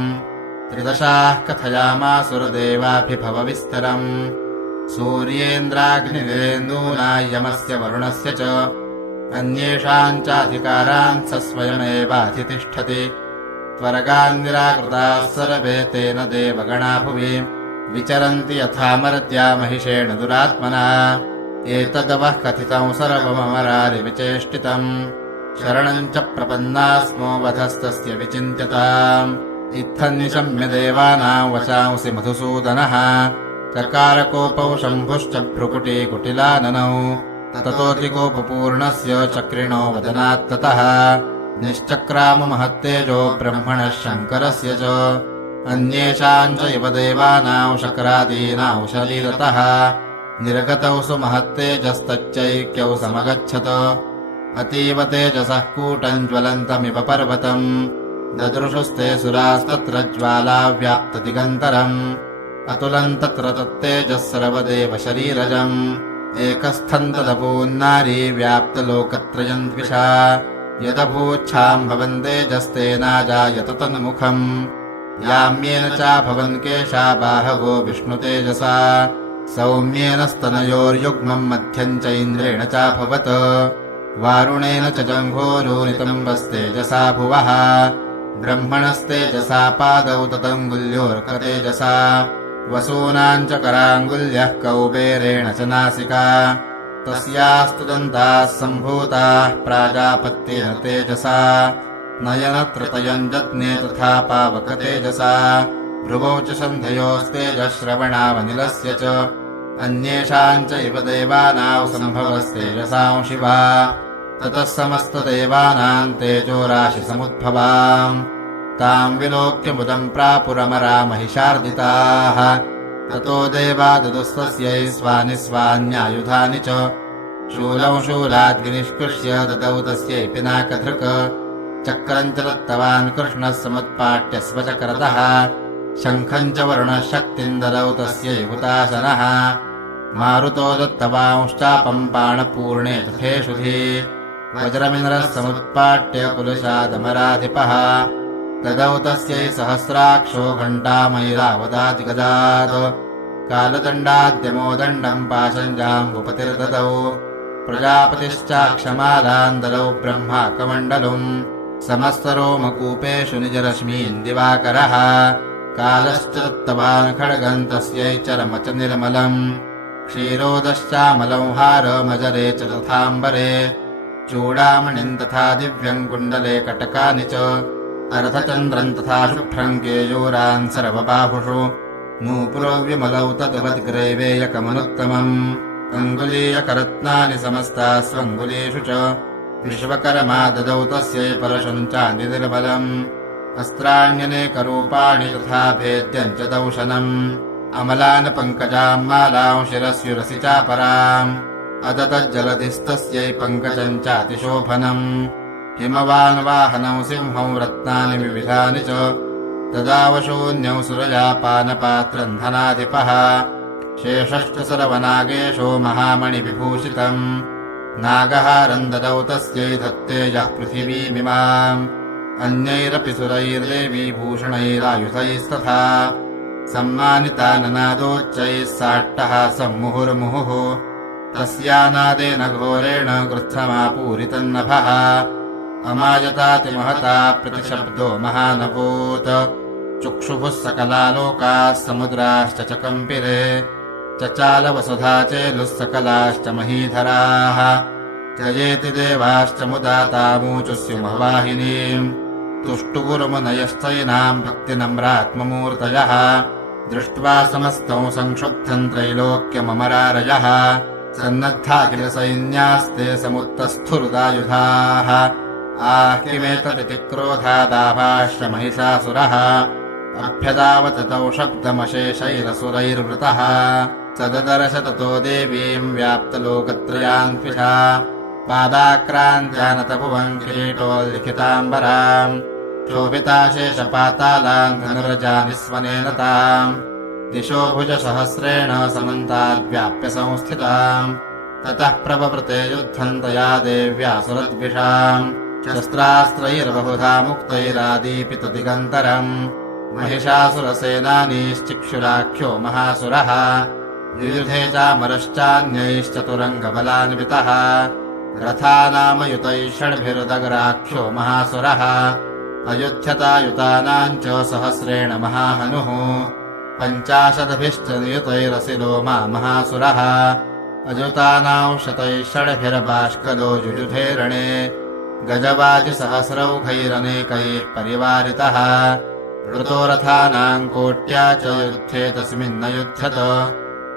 त्रिदशाः कथयामासुरदेवाभिभवविस्तरम् सूर्येन्द्राग्निरेन्दूना यमस्य वरुणस्य च अन्येषाम् चाधिकारान् स स्वयमेवाधितिष्ठति त्वरगान् निराकृताः सर्वे तेन देवगणा भुवि विचरन्ति यथा मर्त्या महिषेण दुरात्मना एतदवः कथितं सर्वममरारिविचेष्टितम् शरणम् च प्रपन्ना स्मो वधस्तस्य विचिन्त्यताम् इत्थम् निशम्य देवानाम् वचांसि मधुसूदनः चकारकोपौ शम्भुश्च भ्रुकुटीकुटिलाननौ ततोऽतिकोपपूर्णस्य चक्रिणो वदनात्ततः निश्चक्राम महत्तेजो ब्रह्मणः शङ्करस्य च अन्येषाम् च इव देवानाम् शक्रादीनाम् शरीरतः निर्गतौ सुमहत्तेजस्तच्चैक्यौ समगच्छत अतीव तेजसः कूटम् ज्वलन्तमिव पर्वतम् ददृशुस्ते सुरास्तत्र ज्वालाव्याप्तदिगन्तरम् अतुलम् तत्र तत्तेजः सर्वदेव शरीरजम् एकस्थम् तदभून्नारी व्याप्तलोकत्रयम् द्विषा यदभूच्छाम् भवन् तेजस्तेनाजायत तन्मुखम् याम्येन चाभवन् केशा बाहवो विष्णुतेजसा सौम्येन स्तनयोर्युग्मम् मध्यम् च इन्द्रेण चाभवत् वारुणेन च जङ्घोरोनितम्बस्तेजसा भुवः ब्रह्मणस्तेजसा पादौ तदङ्गुल्योऽर्कतेजसा वसूनाम् च कराङ्गुल्यः कौबेरेण च नासिका तस्यास्तु दन्ताः सम्भूताः प्राजापत्येन तेजसा नयनत्रतयम् जज्ञे तथा पावकतेजसा भ्रुवौ च सन्धयोस्तेजः श्रवणावनिलस्य च अन्येषाम् च इव देवानाम् सम्भवस्तेजसां शिवा ततः समस्तदेवानाम् तेजोराशिसमुद्भवाम् ताम् विलोक्य मुदम् प्रापुरमरा महिषार्दिताः ततो देवा ददुस्तस्यै स्वानि स्वान्यायुधानि च शूलम् शूलाद्विनिष्कृष्य ददौ तस्यै पिनाकधृक् चक्रम् च दत्तवान् कृष्णः समुत्पाट्य स्वचक्रतः शङ्खम् च वरुणः शक्तिम् ददौ तस्यै हुताशनः मारुतो दत्तवांश्चापम् बाणपूर्णे तथेषुधि वज्रमिन्द्रः समुत्पाट्य कुलशादमराधिपः ददौ तस्यै सहस्राक्षो घण्टामयिरावदादिगदात् कालदण्डाद्यमोदण्डम् पाशञ्जाम्बुपतिर्ददौ प्रजापतिश्चाक्षमालान् ददौ ब्रह्माकमण्डलुम् समस्तरोमकूपेषु निजरश्मीन् दिवाकरः कालश्च दत्तवान् खड्गम् तस्यै चरम च निर्मलम् क्षीरोदश्चामलम् हारमजरे च तथाम्बरे चूडामणिम् तथा दिव्यम् कुण्डले कटकानि च अर्धचन्द्रम् तथा शुभ्रम् केयूरान् सर्वबाहुषु नूपुरो विमलौ तद्वद्ग्रैवेयकमनुत्तमम् अङ्गुलीयकरत्नानि समस्तास्वङ्गुलीषु च विश्वकर्मा ददौ तस्यै परशुम् चान्दिनिर्मलम् अस्त्राण्यनेकरूपाणि तथा भेद्यम् च दौशनम् अमलान् पङ्कजाम् मालाम् शिरस्युरसि चापराम् अदतज्जलधिस्तस्यै पङ्कजम् चातिशोभनम् हिमवान् वाहनम् सिंहम् रत्नानि विविधानि च तदावशून्यौ सुरजापानपात्रम् धनाधिपः शेषश्च सर्वनागेशो महामणिविभूषितम् नागहारम् ददौ तस्यै धत्तेजः पृथिवीमिमाम् अन्यैरपि सुरैर्देवी भूषणैरायुधैस्तथा सम्मानिता ननादोच्चैः साट्टः सम्मुहुर्मुहुः तस्यानादेन घोरेण गृत्थमापूरितम् नभः अमायतातिमहता प्रतिशब्दो महानभूत् चुक्षुभुः सकला लोकाः समुद्राश्च च कम्पिरे चचालवसुधा चेलुः सकलाश्च महीधराः जयेति देवाश्च मुदा तामूचुस्युमवाहिनीम् तुष्टुगुरुमुनयश्चैनाम् भक्तिनम्रात्ममूर्तयः दृष्ट्वा समस्तौ संक्षुब्धम् त्रैलोक्यममरारयः सन्नद्धाखिलसैन्यास्ते समुत्तस्थुरुदायुधाः आह किमेतदिति क्रोधादाभाष्य महिषासुरः अभ्यदावत तौ शब्दमशेषैरसुरैर्वृतः स ददर्श ततो देवीम् व्याप्तलोकत्रयान्त्विषा पादाक्रान्त्यानतभुवम् किरीटोल्लिखिताम्बराम् शोभिताशेषपातालाम् धनुर्जानिस्वनेन ताम् दिशो भुजसहस्रेण समन्ताद्व्याप्य संस्थिताम् ततः प्रववृते युद्धम् तया देव्यासुरद्विषाम् शस्त्रास्त्रैर्बहुधा मुक्तैरादीपितदिगन्तरम् महिषासुरसेनानीश्चिक्षुराख्यो महासुरः युयुधे चामरश्चान्यैश्चतुरङ्गबलान्वितः रथानामयुतैः षड्भिरुदग्राख्यो महासुरः अयुध्यतायुतानाम् च सहस्रेण महाहनुः 50 नियुतैरसिलो महासुरः अजुतानाम् शतैः षड्भिर्बाष्कलो युयुधे रणे गजवाजिसहस्रौघैरनेकैः परिवारितः वृतो रथानाम् कोट्या च युद्धे तस्मिन्न युध्यत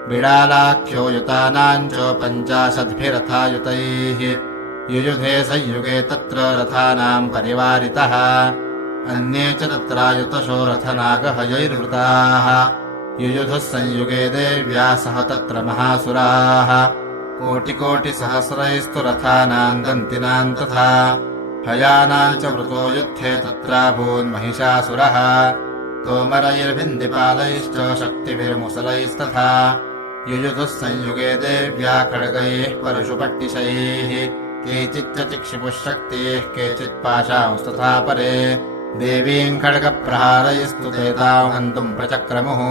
बिडालाख्यो युतानाम् च 50 युयुधे संयुगे तत्र रथानाम् परिवारितः अन्ये च तत्रायुतशो रथनागहयैर्वृताः युयुधुः संयुगे देव्या सह तत्र महासुराः कोटिकोटिसहस्रैस्तु रथानाम् दन्तिनाम् तथा हयानाम् च वृतो युद्धे तत्राभून्महिषासुरः तोमरैर्भिन्दिपालैश्च शक्तिभिर्मुसलैस्तथा युयुधुः संयुगे देव्या खड्गैः परशुपट्टिशैः केचिच्च चिक्षिपुः शक्तिः केचित् पाशांस्तथा परे देवीम् खड्गप्रहारैस्तु ते ताम् हन्तुम् प्रचक्रमुः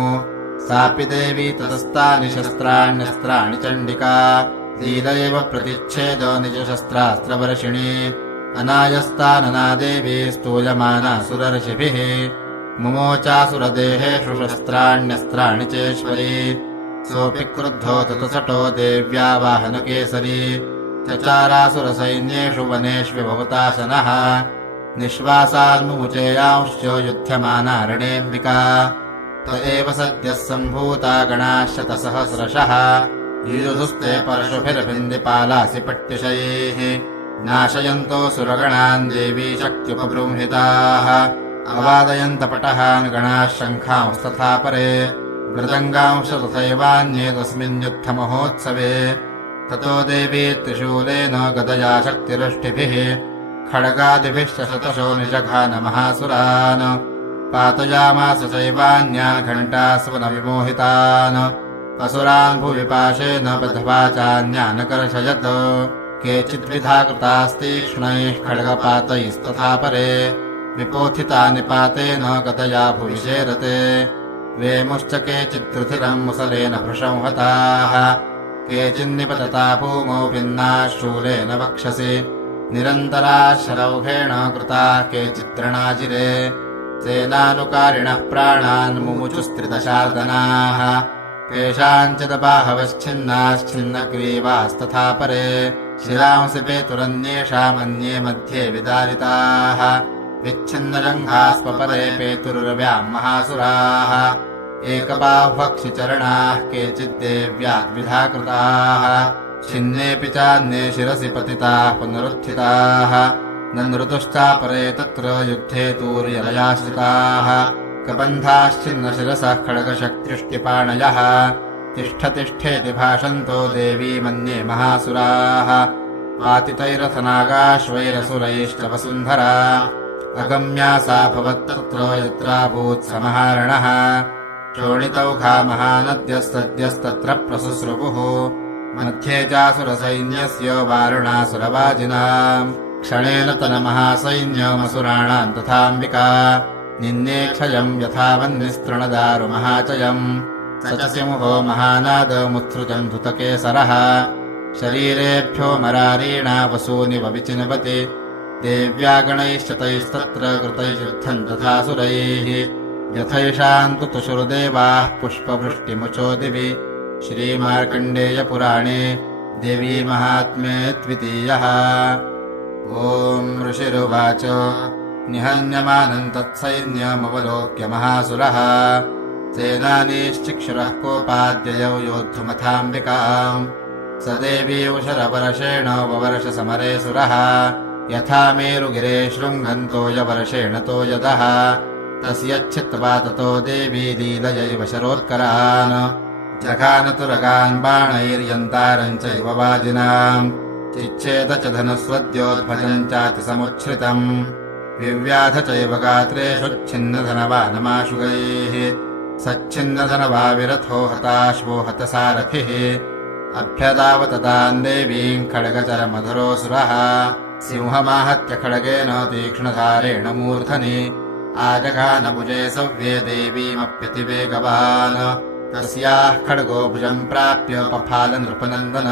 सापि देवी ततस्तानि शस्त्राण्यस्त्राणि चण्डिका लीलैव प्रतिच्छेद निजशस्त्रास्त्रवर्षिणी अनायस्तानना देवी स्तूयमाना सुरर्षिभिः मुमोचासुरदेहेषु शस्त्राण्यस्त्राणि चेश्वरी सोऽपि क्रुद्धो ततसटो देव्या वाहनकेसरी चचारासुरसैन्येषु वनेष्व्यभवताशनः निःश्वासान्मुमुचेयांश्चो युध्यमानारणेऽम्बिका त एव सद्यः सम्भूता गणाः शतसहस्रशः युयुधुस्ते परशुभिर्भिन्दिपालासि पट्टिशैः नाशयन्तो सुरगणान् देवी शक्त्युपबृंहिताः अवादयन्तपटहान् गणाः शङ्खांस्तथा परे मृदङ्गांश तथैवान्ये तस्मिन्युत्थमहोत्सवे ततो देवी त्रिशूलेन गदया शक्तिरष्टिभिः खड्गादिभिश्च शतशो निजघानमहासुरान् पातयामास चैवान्यान् घण्टास्वनविमोहितान् असुरान् भुविपाशेन बद्ध्वा चान्यानकर्षयत् केचिद्विधा कृतास्तीक्ष्णैः खड्गपातैस्तथा परे विपोथितानि पातेन गदया भुविशेरते वेमुश्च केचिद्रुधिरम् मुसलेन भृशंहताः केचिन्निपतता भूमौ भिन्नाः शूलेन वक्षसि निरन्तराः शरौघेण कृताः केचिद्रणाजिरे सेनानुकारिणः प्राणान् मुमुचुस्त्रिदशार्दनाः केषाञ्चिदबाहवश्छिन्नाश्छिन्नग्रीवास्तथा परे शिरांसि पेतुरन्येषामन्ये मध्ये विदारिताः विच्छिन्नजङ्घास्पपरे पेतुरुरव्याम् महासुराः एकबाह्वक्षिचरणाः केचिद्देव्याद्विधा कृताः छिन्नेऽपि चान्ये शिरसि पतिताः पुनरुत्थिताः न नृतुश्चापरे तत्र युद्धे तूर्यलयाश्रिताः कबन्धाश्चिन्नशिरसः खड्गशक्त्युष्टिपाणयः तिष्ठतिष्ठेति भाषन्तो देवी मन्ये महासुराः पातितैरथनागाश्वैरसुरैश्च वसुन्धरा अगम्या सा भवत्तत्र यत्राभूत्समहारणः शोणितौघा महानद्यस्तद्यस्तत्र प्रसुस्रुवुः मध्ये चासुरसैन्यस्य वारुणासुरवाजिनाम् क्षणेन तनमहासैन्यमसुराणाम् तथाम्बिका निन्ने क्षयम् यथा वह्निस्तृणदारुमहाचयम् स च सिंहो महानादमुत्सृजम् धुतकेसरः शरीरेभ्यो मरारीणा वसूनि वविचिनवति देव्या गणैश्च तैस्तत्र कृतैर्युद्धम् तथासुरैः यथैषाम् तु तुषुर्देवाः पुष्पवृष्टिमुचो दिवि श्रीमार्कण्डेयपुराणे देवी महात्म्ये द्वितीयः। ॐ ऋषिरुवाच निहन्यमानम् तत्सैन्यमवलोक्य महासुरः सेनानीश्चिक्षुरः कोपाद्ययौ योद्धुमथाम्बिकाम् स देवी उशरवर्षेण ववर्ष समरे सुरः यथा मेरुगिरे शृङ्गन्तो यवर्षेण तो यदः तस्यच्छित्वा ततो देवी लीलयैव शरोत्करान् जघानतुरगान् बाणैर्यन्तारम् चैव वाजिनाम् चिच्छेद च धनुस्वद्योद्भजम् चातिसमुच्छ्रितम् विव्याध चैव गात्रेषु छिन्नधनवानमाशुगैः सच्छिन्नधनवा विरथो हताश्वो हतसारथिः अभ्यदावतताम् देवीम् खड्गचरमधुरोऽसुरः सिंहमाहत्य खड्गेन तीक्ष्णधारेण मूर्धनि आजघानभुजे सव्ये देवीमप्यतिवेगवान् तस्याः खड्गो भुजम् प्राप्य पफालनृपनन्दन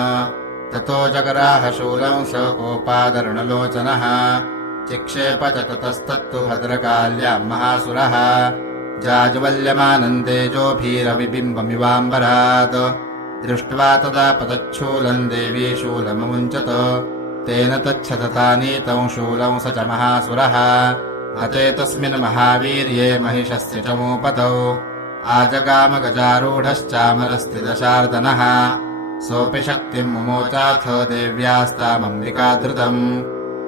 ततो जगराह शूलम् स कोपादरुणलोचनः चिक्षेप च ततस्तत्तु भद्रकाल्याम् महासुरः जाज्वल्यमानम् तेजोभिरविबिम्बमिवाम्बरात् दृष्ट्वा तदा पतच्छूलम् देवी शूलममुञ्चत तेन तच्छततानीतम् शूलम् स च महासुरः हते तस्मिन् महावीर्ये महिषस्य च मूपतौ आजगामगजारूढश्चामरस्त्रिदशार्दनः सोऽपि शक्तिम् मुमोचाथ देव्यास्तामम्बिकाधृतम्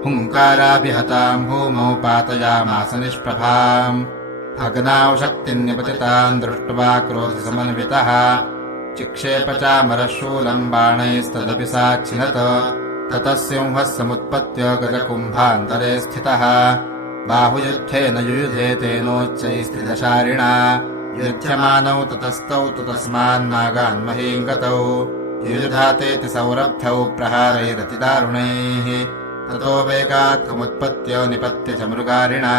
हुङ्काराभिहताम् भूमौ पातयामास निष्प्रभाम् भग्नाौ शक्तिम् निपतिताम् दृष्ट्वा क्रोधसमन्वितः चिक्षेप चामरशूलम् बाणैस्तदपि साच्छिनत ततः सिंहः समुत्पत्य गजकुम्भान्तरे स्थितः बाहुयुद्धेन युयुधे तेनोच्चैस्त्रिदशारिणा युध्यमानौ ततस्तौ तु तस्मान्नागान्महीम् गतौ युयुधातेति सौरब्धौ प्रहारैरतिदारुणैः ततो वेगात्मुत्पत्य निपत्य च मृगारिणा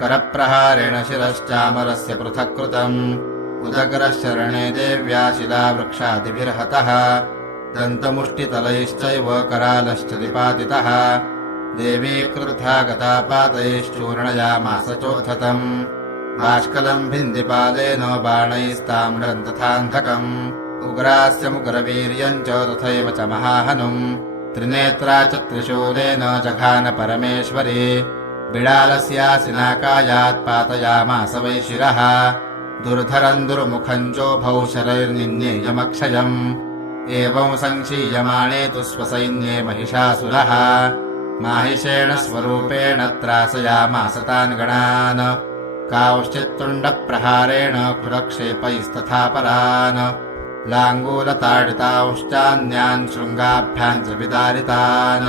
करप्रहारेण शिरश्चामरस्य पृथक् कृतम् उदगरश्चरणे देव्या शिलावृक्षादिभिर्हतः दन्तमुष्टितलैश्चैव करालश्च निपातितः देवी क्रुद्धा गता पातैश्चूर्णयामास चोत्थतम् बाष्कलम् भिन्दिपालेन बाणैस्ताम्रम् तथान्धकम् उग्रास्य मुकरवीर्यम् च तथैव च महाहनुम् त्रिनेत्रा च त्रिशूलेन जघान परमेश्वरी बिडालस्यासि नाकायात् पातयामास वै शिरः दुर्धरम् दुर्मुखम् चोभौ शरैर्निन्येयमक्षयम् एवं सङ्क्षीयमाणे तु स्वसैन्ये महिषासुरः माहिषेण स्वरूपेण त्रासयामास तान् गणान् कांश्चित्तुण्डप्रहारेण खुरक्षेपैस्तथा परान् लाङ्गूलताडितांश्चान्यान् शृङ्गाभ्याम् च विदारितान्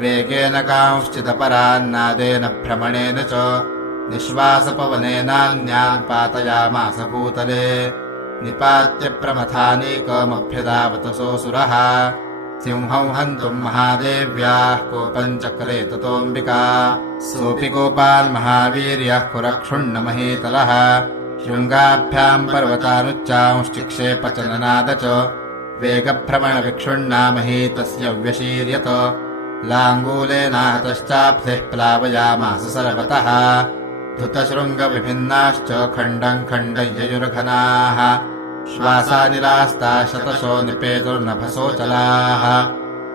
वेगेन कांश्चिदपरान्नादेन भ्रमणेन च निःश्वासपवनेनान्यान् पातयामास भूतले निपात्य प्रमथानीकमभ्यदावतसोऽसुरः सिंहं हन्तुम् महादेव्याः कोपम् चक्रे ततोऽम्बिका सोऽपि कोपान्महावीर्यः पुरक्षुण्णमहीतलः शृङ्गाभ्याम् पर्वतानुच्चांश्चिक्षेप च ननाद च वेगभ्रमणविक्षुण्णामहीतस्य व्यशीर्यत लाङ्गूलेनाहतश्चाब्धिः प्लावयामास सर्वतः धृतशृङ्गविभिन्नाश्च खण्डम् खण्डय्ययुर्घनाः श्वासानिलास्ता शतशो निपेतुर्नभसोचलाः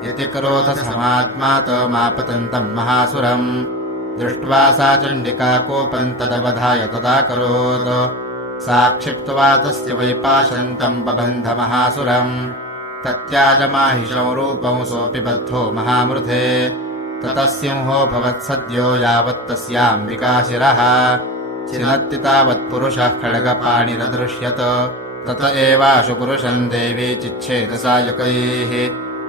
यति क्रोधसमात्मातमापतन्तम् महासुरम् दृष्ट्वा सा चण्डिका कोपम् तदवधाय तदाकरोत् सा क्षिप्त्वा तस्य वैपाशन्तम् बबन्ध महासुरम् तत्याजमाहिषौ रूपं सोऽपि बद्धो महामृधे ततः सिंहो भवत्सद्यो यावत्तस्याम्बिका शिरः छिनत्ति तावत्पुरुषः खड्गपाणिरदृश्यत तत एवाशु पुरुषम् देवी चिच्छेदसायकैः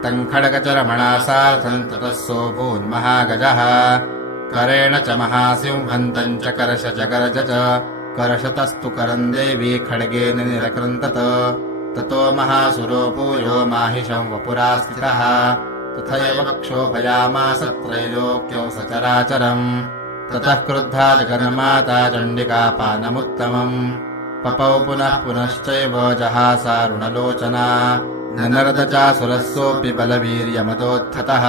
तम् खड्गचरमणा सार्धम् ततः सोऽभून्महागजः करेण च महासिंहम् तम् च कर्ष च गर्ज च कर्षतस्तु करम् देवी खड्गेन निरकृन्तत ततो महासुरो भूयो माहिषम् वपुरा स्थितः तथैव क्षोभयामास त्रैलोक्यौ सचराचरम् ततः क्रुद्धा जगन्माता चण्डिकापानमुत्तमम् पपौ पुनः पुनश्चैव जहासारुणलोचना ननर्दचासुरः सोऽपि बलवीर्यमदोत्थतः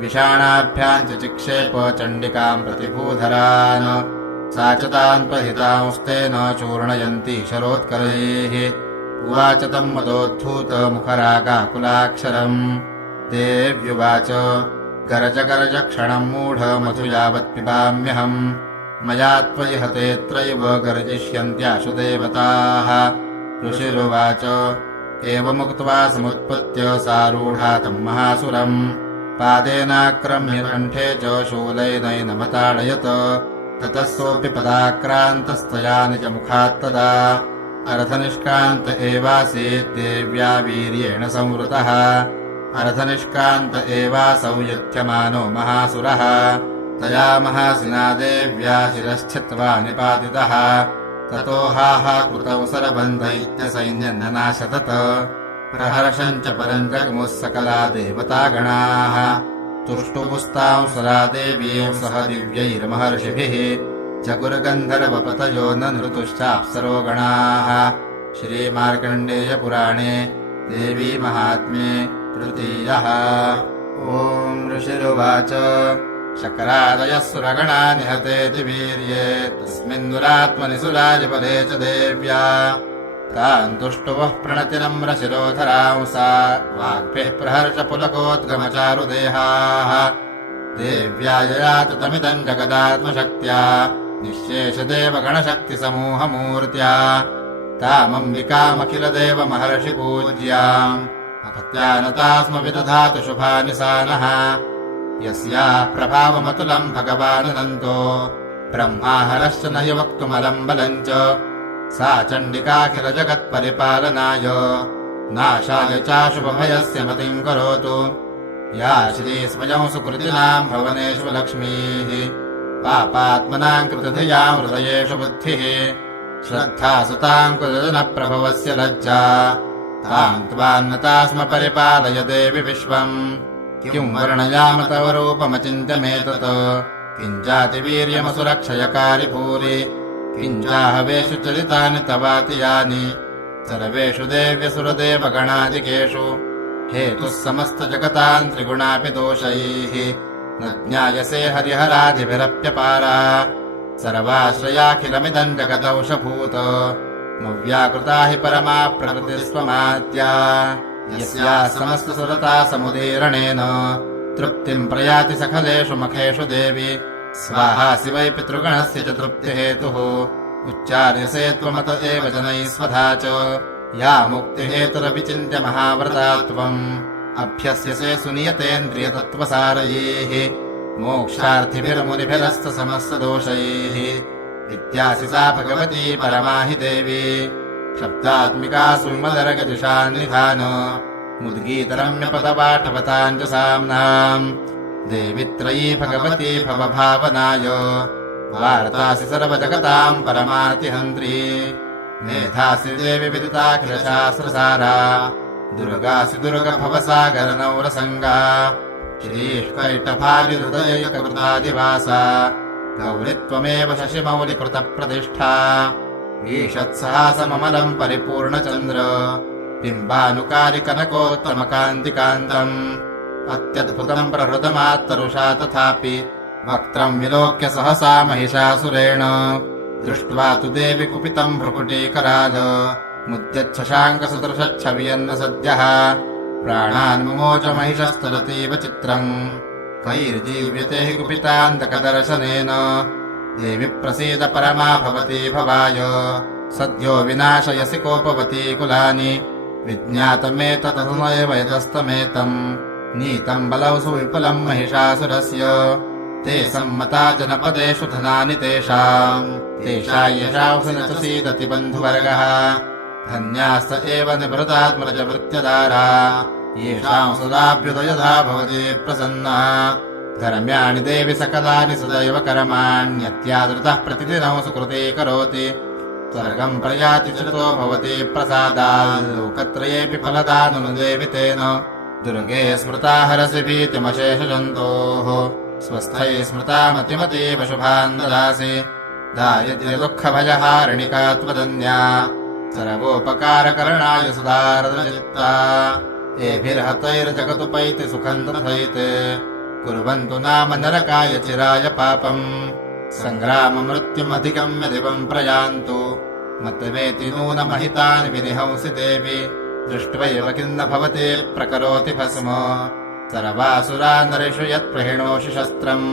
विषाणाभ्याम् च चिक्षेप चण्डिकाम् प्रतिभूधरान् सा च तान् प्रहितांस्तेन चूर्णयन्ती शरोत्करैः उवाच तम् मदोद्धूतमुखरागाकुलाक्षरम् देव्युवाच गर्ज गर्ज क्षणम् मूढ मधु यावत् पिबाम्यहम् मया त्वयि हतेऽत्रैव गर्जिष्यन्त्याशु देवताः ऋषिरुवाच एवमुक्त्वा समुत्पत्य सारूढा तम् महासुरम् पादेनाक्रम्य कण्ठे च शूलैनैनमताडयत ततः सोऽपि पदाक्रान्तस्तया निजमुखात्तदा अर्धनिष्कान्त एवासीत् देव्या वीर्येण संवृतः अर्धनिष्कान्त एवासौ युध्यमानो महासुरः तया महासिना देव्या शिरश्छित्त्वा निपातितः ततो हाहाकृतौ सरबन्धैत्यसैन्यन्ननाशतत प्रहर्षम् च परम् जग्मुः सकला देवतागणाः तुष्टुपुस्तां सदा देवीं सह दिव्यैर्महर्षिभिः जगुर्गन्धर्वपतयो न नृतुश्चाप्सरो गणाः श्रीमार्कण्डेयपुराणे देवी महात्म्ये तृतीयः। ॐ ऋषिरुवाच शक्रादयः सुरगणा निहतेति वीर्ये तस्मिन्नुरात्मनि सुराजबले च देव्या तान् तुष्टुवः प्रणतिनम्रशिरोधरां सा वाग्भिः प्रहर्षपुलकोद्गमचारुदेहाः देव्या ययातु तमिदम् जगदात्मशक्त्या निःशेषदेवगणशक्तिसमूहमूर्त्या तामम्बिकामखिलदेवमहर्षिपूज्याम् अभक्त्यानता स्म विदधातु शुभानि सा नः यस्याः प्रभावमतुलम् भगवाननन्तो ब्रह्माहरश्च न हि वक्तुमलम् बलम् च सा चण्डिकाखिलजगत्परिपालनाय नाशाय चाशुभभयस्य मतिम् करोतु या श्रीस्वयं सुकृतिनाम् भवनेषु लक्ष्मीः पापात्मनाम् कृतधियाम् हृदयेषु बुद्धिः श्रद्धा सुताम् कुलजनप्रभवस्य लज्जा ताम् त्वान्नता स्म परिपालय देवि विश्वम् किम् वर्णयाम तव रूपमचिन्त्यमेतत् किञ्चातिवीर्यमसुरक्षयकारि भूरि किञ्चाहवेषु चरितानि तवातियानि सर्वेषु देव्यसुरदेवगणादिकेषु हेतुः समस्तजगताम् त्रिगुणापि दोषैः न ज्ञायसे हरिहरादिभिरप्यपारा सर्वाश्रयाखिलमिदम् जगदौषभूत मव्याकृता हि परमा प्रकृतिस्त्वमाद्या यस्या समस्तसुरता समुदीरणेन तृप्तिम् प्रयाति सकलेषु मखेषु देवि स्वाहासि वै पितृगणस्य च तृप्तिहेतुः उच्चार्यसे त्वमत एव जनैः स्वधा च या मुक्तिहेतुरविचिन्त्य महाव्रता त्वम् अभ्यस्यसे सुनियतेन्द्रियतत्त्वसारयैः मोक्षार्थिभिर्मुनिभिरस्तसमस्तदोषैः इत्यासि सा भगवती परमा हि देवी शब्दात्मिका सुमदरगजुषान्निधान मुद्गीतरम्यपदपाठवताञ्जसाम्नाम् देवी त्रयी भगवती भवभावनाय वार्तासि सर्वजगताम् परमातिहन्त्री मेधासि देवि विदिताखिलशास्त्रसारा दुर्गासि दुर्गभवसागरनौरसङ्गा श्रीष्कैटभागिहृदयैककृतादिवासा गौरि त्वमेव शशिमौलिकृतप्रतिष्ठा ईषत्सहासममलम् परिपूर्णचन्द्र बिम्बानुकारिकनकोत्तमकान्तिकान्तम् अत्यद्भुतम् प्रहृतमात्तरुषा तथापि वक्त्रम् विलोक्य सहसा महिषासुरेण दृष्ट्वा तु देवि कुपितम् भ्रुकुटीकराल मुद्यच्छशाङ्कसदृशच्छवियन्न सद्यः प्राणान्मुमोच महिषस्तरतीव चित्रम् कैर्जीव्यते हि कुपितान्तकदर्शनेन देवि प्रसीद परमा भवती भवाय सद्यो विनाशयसि कोपवती कुलानि विज्ञातमेतदनुमेव यतस्तमेतम् नीतम् बलौ सुविपुलम् महिषासुरस्य ते सम्मता जनपदेषु धनानि तेषाम् तेषा यशांसि न च सीदति बन्धुवर्गः धन्यास्त एव निभृतात्मरजवृत्यदारा येषाम् सदाभ्युदयधा भवति प्रसन्ना धर्म्याणि देवि सकलानि सदैव कर्माण्यत्यादृतः प्रतिदिनौ सुकृते करोति स्वर्गम् प्रयाति चितो भवति प्रसादात् लोकत्रयेऽपि फलदानुदेवि तेन दुर्गे स्मृता हरसि भीतिमशेषजन्तोः स्वस्थैः स्मृता मतिमतीव शुभान् ददासि दारिद्र्यदुःखभयहारिणिका त्वदन्या सर्वोपकारकरणाय सुदारदचित्ता एभिर्हतैर्जगतुपैति सुखम् तथैते कुर्वन्तु नाम नरकाय चिराय पापम् सङ्ग्राममृत्युमधिगम्य दिवम् प्रयान्तु मतवेति नूनमहितानि विनिहंसि देवि दृष्ट्वैव किन्न भवते प्रकरोति भस्म सर्वासुरा नरेषु यत्प्रहिणोषि शस्त्रम्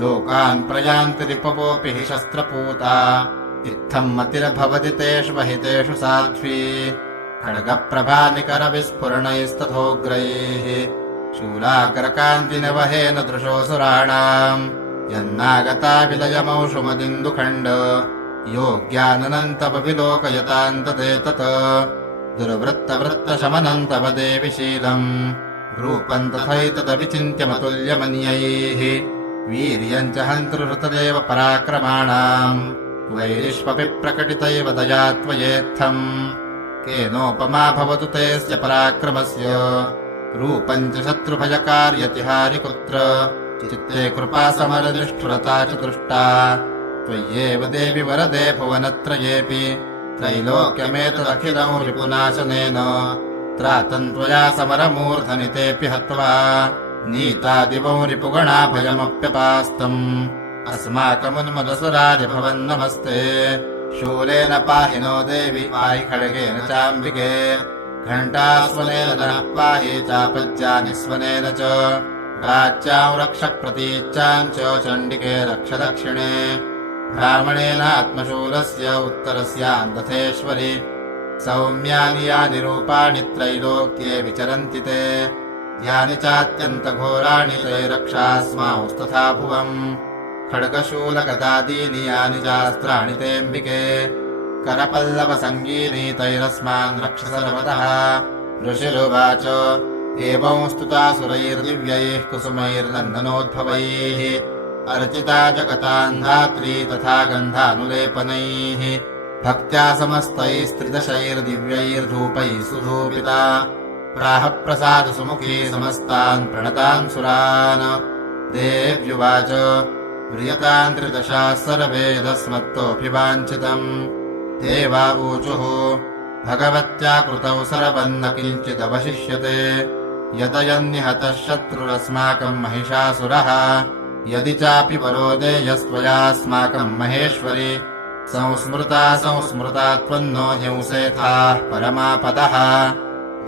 लोकान् प्रयान्ति रिपवोऽपि हि शस्त्रपूता इत्थम् मतिर्भवति तेष्वहितेषु साध्वी खड्गप्रभानिकरविस्फुरणैस्तथोग्रैः शूलाग्रकान्तिनवहेन दृशोऽसुराणाम् यन्नागता विलयमौषुमदिन्दुखण्ड योग्याननन्तमविलोकयतान्तदेतत् दुर्वृत्तवृत्तशमनम् तव देवि शीलम् रूपम् तथैतदविचिन्त्यमतुल्यमन्यैः वीर्यम् च हन्तृहृतदेव पराक्रमाणाम् वैरिष्वपि प्रकटितैव दया त्वयेत्थम् केनोपमा भवतु तेऽस्य पराक्रमस्य रूपम् च शत्रुभयकार्यतिहारि कुत्र चित्ते कृपा समरनिष्ठुरता च दृष्टा त्वय्येव देवि वरदे भुवनत्रयेऽपि त्रैलोक्यमेतदखिलम् रिपुनाशनेन त्रातम् त्वया समरमूर्धनितेऽपि हत्वा नीतादिवौ रिपुगणा भयमप्यपास्तम् अस्माकमुन्मदसुराज भवन्नमस्ते शूलेन पाहि नो देवि पाहि खड्गेन चाम्बिके घण्टास्वनेन नः पाहि चापज्यानिस्वनेन च राज्याम् रक्ष प्रतीच्चाम् च चण्डिके रक्ष दक्षिणे ब्राह्मणेनात्मशूलस्य उत्तरस्यान्तथेश्वरि सौम्यानि यानि रूपाणि त्रैलोक्ये विचरन्ति ते यानि चात्यन्तघोराणि ते रक्षास्मांस्तथा भुवम् खड्गशूलगदादीनि यानि चास्त्राणि तेऽम्बिके करपल्लवसङ्गीनि तैरस्मान् रक्ष सर्वतः ऋषिरुवाच एवं स्तुतासुरैर्दिव्यैः कुसुमैर्नन्दनोद्भवैः अर्चिता जगताम् धात्री तथा गन्धानुलेपनैः भक्त्या समस्तैस्त्रिदशैर्दिव्यैर्धूपैः सुधूपिता प्राह प्रसाद सुमुखी समस्तान् प्रणतान् सुरान् देव्युवाच प्रियताम् त्रिदशाः सर्वे यदस्मत्तोऽभिवाञ्छितम् देवा ऊचुः भगवत्या कृतौ सर्वन्न किञ्चिदवशिष्यते यदयन्निहतः शत्रुरस्माकम् महिषासुरः यदि चापि परो देयस्त्वयास्माकम् महेश्वरि संस्मृता त्वन्नो हिंसेथाः परमापदः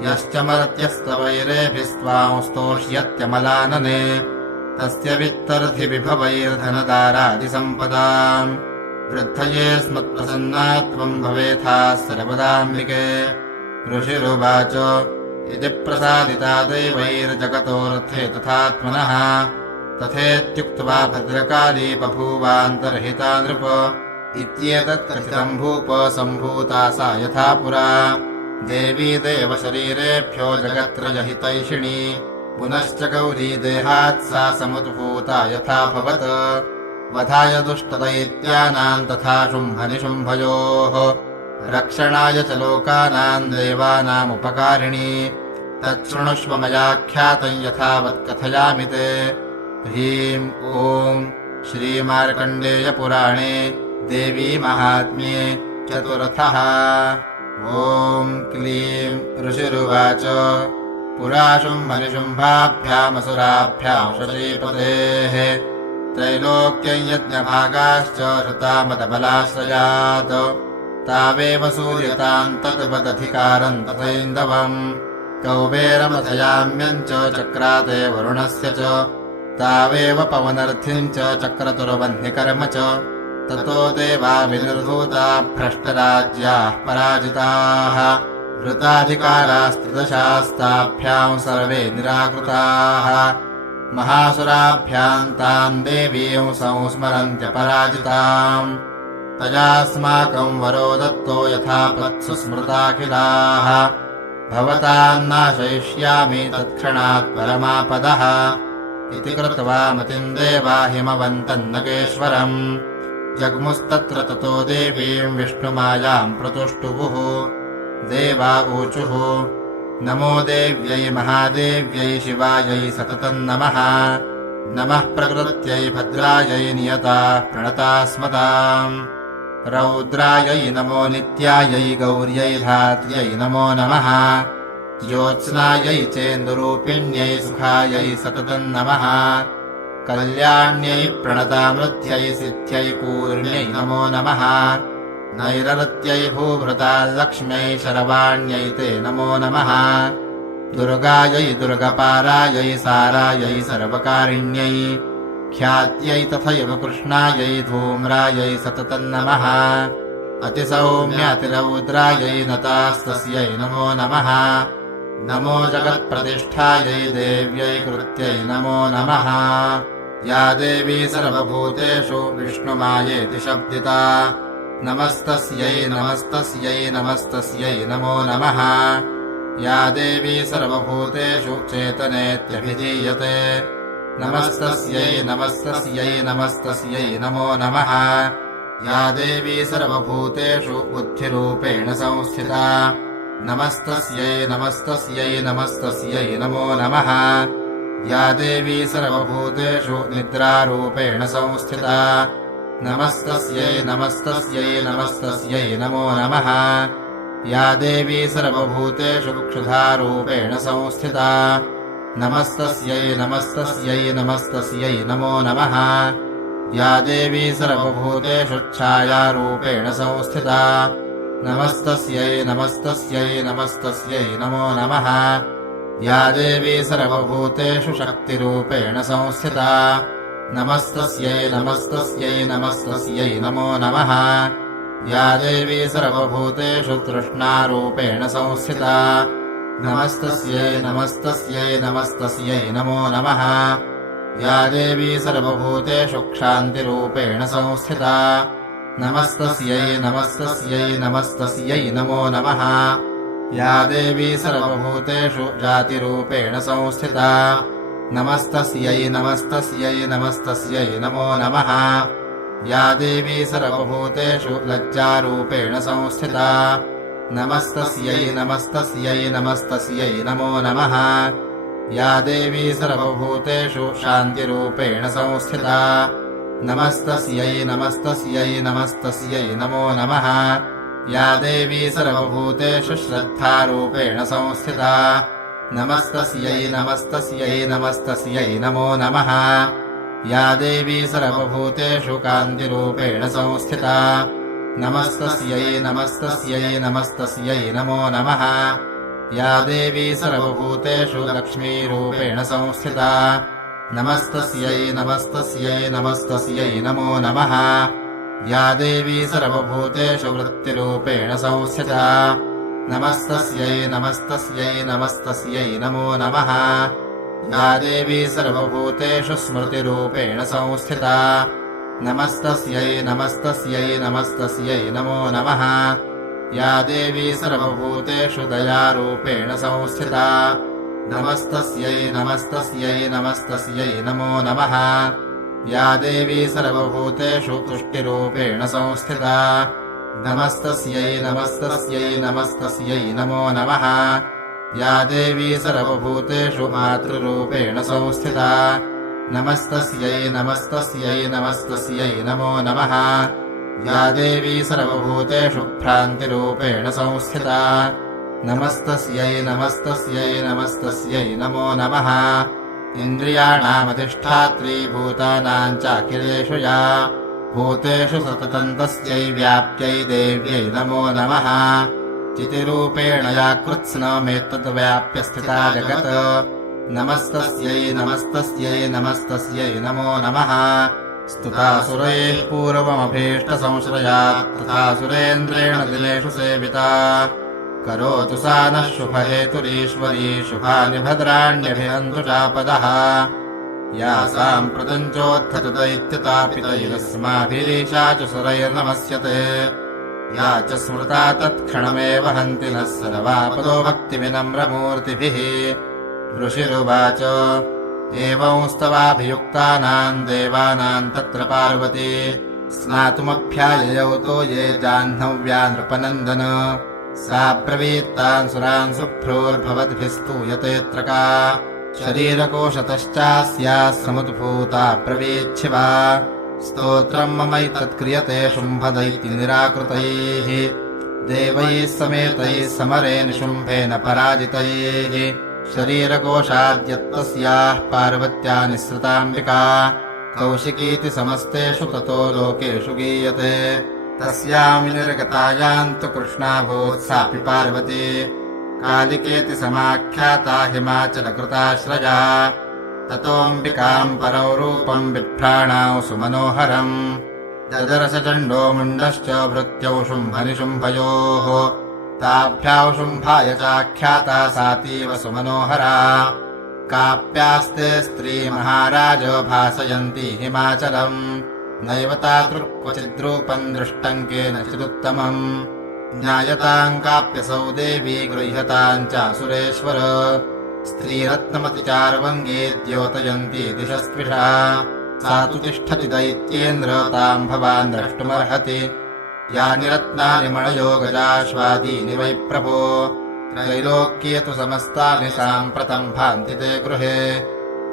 यश्च मर्त्यस्तवैरेभिस्त्वां स्तोष्यत्यमलानने तस्य वित्तर्थिविभवैर्धनदारादिसम्पदाम् वृद्धये स्मत्प्रसन्ना त्वम् भवेथाः सर्वदाम्बिके ऋषिरुवाच इति प्रसादिता दैवैर्जगतोऽर्थे तथात्मनः तथेत्युक्त्वा भद्रकाली बभूवान्तर्हिता नृप इत्येतत् कथितम् भूप सम्भूता सा यथा पुरा देवी देवशरीरेभ्यो जगत्रयहितैषिणी पुनश्च गौरी देहात् सा समुद्भूता यथाभवत् वधाय दुष्टदैत्यानाम् तथा शुम्भनिशुम्भयोः रक्षणाय च लोकानाम् देवानामुपकारिणी तच्छृणुष्व मयाख्यातम् यथावत् कथयामि ते ह्रीम् ॐ श्रीमार्कण्डेयपुराणे देवी महात्म्ये चतुर्थः ॐ क्लीं ऋषिरुवाच पुरा शुम्भनिशुम्भाभ्यामसुराभ्याम् शचीपतेः त्रैलोक्यम् यज्ञभागाश्च श्रुतामदबलाश्रयात् तावेव सूर्यताम् तद्वदधिकारम् तथैन्दवम् कौबेरमथयाम्यम् च चक्राते वरुणस्य च तावेव पवनर्थिम् च चक्रतुर्वह्निकर्म च ततो देवा विनिर्धूता भ्रष्टराज्याः पराजिताः वृताधिकारास्त्रिदशास्ताभ्याम् सर्वे निराकृताः महासुराभ्याम् ताम् देवीम् संस्मरन्त्यपराजिताम् तयास्माकम् वरो दत्तो यथापत्सु स्मृताखिलाः भवताम् नाशयिष्यामि तत्क्षणात् परमापदः इति कृत्वा मतिम् देवा हिमवन्तम् नगेश्वरम् जग्मुस्तत्र ततो देवीम् विष्णुमायाम् प्रतुष्टुवुः देवा ऊचुः नमो देव्यै महादेव्यै शिवायै सततम् नमः नमः प्रकृत्यै भद्रायै नियताः प्रणतास्मताम् रौद्रायै नमो नित्यायै गौर्यै धात्र्यै नमो नमः ज्योत्स्नायै चेन्दुरूपिण्यै सुखायै सततम् नमः कल्याण्यै प्रणतामृत्यै सिद्ध्यै कूर्ण्यै नमो नमः नैरृत्यै भूभृताल्लक्ष्म्यै शरवाण्यै ते नमो नमः दुर्गायै दुर्गपारायै सारायै सर्वकारिण्यै ख्यात्यै तथैव कृष्णायै धूम्रायै सततम् नमः अतिसौम्यातिरौद्रायै नतास्तस्यै नमो नमः नमो जगत्प्रतिष्ठायै देव्यै कृत्यै नमो नमः या देवी सर्वभूतेषु विष्णुमायेति शब्दिता नमस्तस्यै नमस्तस्यै नमस्तस्यै नमो नमः या देवी सर्वभूतेषु चेतनेत्यभिधीयते नमस्तस्यै नमस्तस्यै नमस्तस्यै नमो नमः या देवी सर्वभूतेषु बुद्धिरूपेण संस्थिता नमस्तस्यै नमस्तस्यै नमस्तस्यै नमो नमः या देवी सर्वभूतेषु निद्रारूपेण संस्थिता नमस्तस्यै नमस्तस्यै नमस्तस्यै नमो नमः या देवी सर्वभूतेषु क्षुधारूपेण संस्थिता नमस्तस्यै नमस्तस्यै नमस्तस्यै नमो नमः या देवी सर्वभूतेषु छायारूपेण संस्थिता नमस्तस्यै नमस्तस्यै नमस्तस्यै नमो नमः या देवी सर्वभूतेषु शक्तिरूपेण संस्थिता नमस्तस्यै नमस्तस्यै नमस्तस्यै नमो नमः या देवी सर्वभूतेषु तृष्णारूपेण संस्थिता नमस्तस्यै नमस्तस्यै नमस्तस्यै नमो नमः या देवी सर्वभूतेषु क्षान्तिरूपेण संस्थिता नमस्तस्यै नमस्तस्यै नमस्तस्यै नमो नमः या देवी सर्वभूतेषु जातिरूपेण संस्थिता नमस्तस्यै नमस्तस्यै नमस्तस्यै नमो नमः या देवी सर्वभूतेषु लज्जारूपेण संस्थिता नमस्तस्यै नमस्तस्यै नमस्तस्यै नमो नमः या देवी सर्वभूतेषु शान्तिरूपेण संस्थिता नमस्तस्यै नमस्तस्यै नमस्तस्यै नमो नमः या देवी सर्वभूतेषु श्रद्धारूपेण संस्थिता नमस्तस्यै नमस्तस्यै नमस्तस्यै नमो नमः या देवी सर्वभूतेषु कान्तिरूपेण संस्थिता नमस्तस्यै नमस्तस्यै नमस्तस्यै नमो नमः या देवी सर्वभूतेषु लक्ष्मीरूपेण संस्थिता नमस्तस्यै नमस्तस्यै नमस्तस्यै नमो नमः या देवी सर्वभूतेषु वृत्तिरूपेण संस्थिता नमस्तस्यै नमस्तस्यै नमस्तस्यै नमो नमः या देवी सर्वभूतेषु स्मृतिरूपेण संस्थिता नमस्तस्यै नमस्तस्यै नमस्तस्यै नमो नमः या देवी सर्वभूतेषु दयारूपेण संस्थिता नमस्तस्यै नमस्तस्यै नमस्तस्यै नमो नमः या देवी सर्वभूतेषु तुष्टिरूपेण संस्थिता नमस्तस्यै नमस्तस्यै नमस्तस्यै नमो नमः या देवी सर्वभूतेषु मातृरूपेण संस्थिता नमस्तस्यै नमस्तस्यै नमस्तस्यै नमो नमः या देवी सर्वभूतेषु भ्रान्तिरूपेण संस्थिता नमस्तस्यै नमस्तस्यै नमस्तस्यै नमो नमः इन्द्रियाणामधिष्ठात्री भूतानाम् चाखिलेषु या भूतेषु सततम् तस्यै व्याप्त्यै देव्यै नमो नमः चितिरूपेण या कृत्स्नमेतद्व्याप्य स्थिता जगत् नमस्तस्यै नमस्तस्यै नमस्तस्यै नमो नमः स्तुतासुरैः पूर्वमभीष्टसंश्रयात् तथा सुरेन्द्रेण दिनेषु सेविता करोतु सा नः शुभहेतुरीश्वरी शुभानि भद्राण्यभिहन्तु चापदः यासाम् प्रदञ्चोत्थतु दैत्यतापितैरस्माभिरीशा च सुरैर्नमस्यते या च स्मृता तत्क्षणमेव हन्ति नः सर्वापदो भक्तिविनम्रमूर्तिभिः ऋषिरुवाच एवंस्तवाभियुक्तानाम् देवानाम् तत्र पार्वती स्नातुमभ्याययौ तो ये जाह्नव्या नृपनन्दन सा ब्रवीत्तान् सुरान् सुभ्रूर्भवद्भिस्तूयतेऽत्र का शरीरकोशतश्चास्याः समुद्भूता ब्रवीच्छिवा स्तोत्रम् ममैतत्क्रियते शुम्भदैत्यनिराकृतैः देवैः समेतैः समरे निशुम्भेन पराजितैः शरीरकोशाद्यत्तस्याः पार्वत्या निःसृताम्बिका कौशिकीति समस्तेषु ततो लोकेषु गीयते तस्याम् विनिर्गतायाम् तु कृष्णाभूत् सापि पार्वती कालिकेति समाख्याता हिमाचलकृताश्रया ततोऽम्बिकाम् परौ रूपम् बिभ्राणाौ सुमनोहरम् ददर्श चण्डो मुण्डश्च भृत्यौ शुम्भनिशुम्भयोः ताभ्याौ शुम्भाय चाख्याता सातीव सुमनोहरा काप्यास्ते स्त्री महाराज भासयन्ती हिमाचलम् नैव तादृक्क्वचिद्रूपम् दृष्टम् केनचिदुत्तमम् ज्ञायताम् काप्यसौ देवी गृह्यताम् चासुरेश्वर स्त्रीरत्नमति चार्वङ्गी द्योतयन्ती दिशस्पृशा सा तु तिष्ठति दैत्येन्द्र ताम् भवान् द्रष्टुमर्हति यानि रत्नानि मणयो गजाश्वादीनि वै प्रभो त्रैलोक्ये तु समस्तानि साम्प्रतम् भान्ति ते गृहे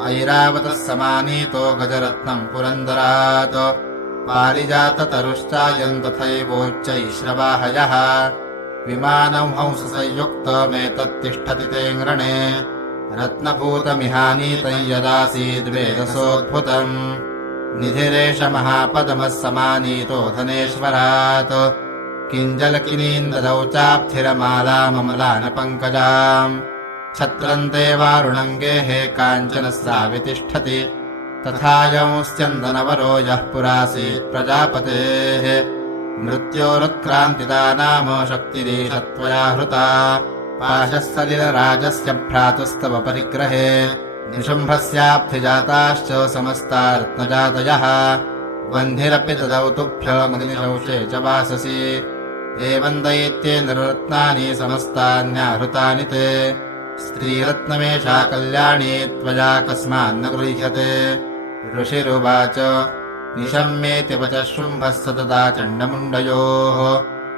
ऐरावतः समानीतो गजरत्नम् पुरन्दरात् पारिजाततरुश्चायम् तथैवोच्चैश्रवाहयः विमानम् हंससंयुक्तमेतत्तिष्ठति तेऽङ्गणे रत्नभूतमिहानीतम् यदासीद्वेदसोद्भुतम् निधिरेष महापदमः समानीतो धनेश्वरात् किञ्जलकिनीन्ददौ चाब्धिरमालाममलानपङ्कजाम् छत्रन्ते वारुणङ्गेः काञ्चनः सा वितिष्ठति तथायंस्यन्दनवरो यः पुरासीत् प्रजापतेः मृत्योरुत्क्रान्तिदा नाम शक्तिरीशत्वया हृता पाशः सलिलराजस्य भ्रातुस्तव परिग्रहे निशुम्भस्याब्धिजाताश्च समस्ता रत्नजातयः वह्निरपि ददौ तुभ्यमग्निशौचे च वाससि एवम् दैत्येन्द्ररत्नानि समस्तान्याहृतानि ते स्त्रीरत्नमेषा कल्याणी त्वया कस्मान्न गृह्यते ऋषिरुवाच निशम्येति वचः शुम्भः सतता चण्डमुण्डयोः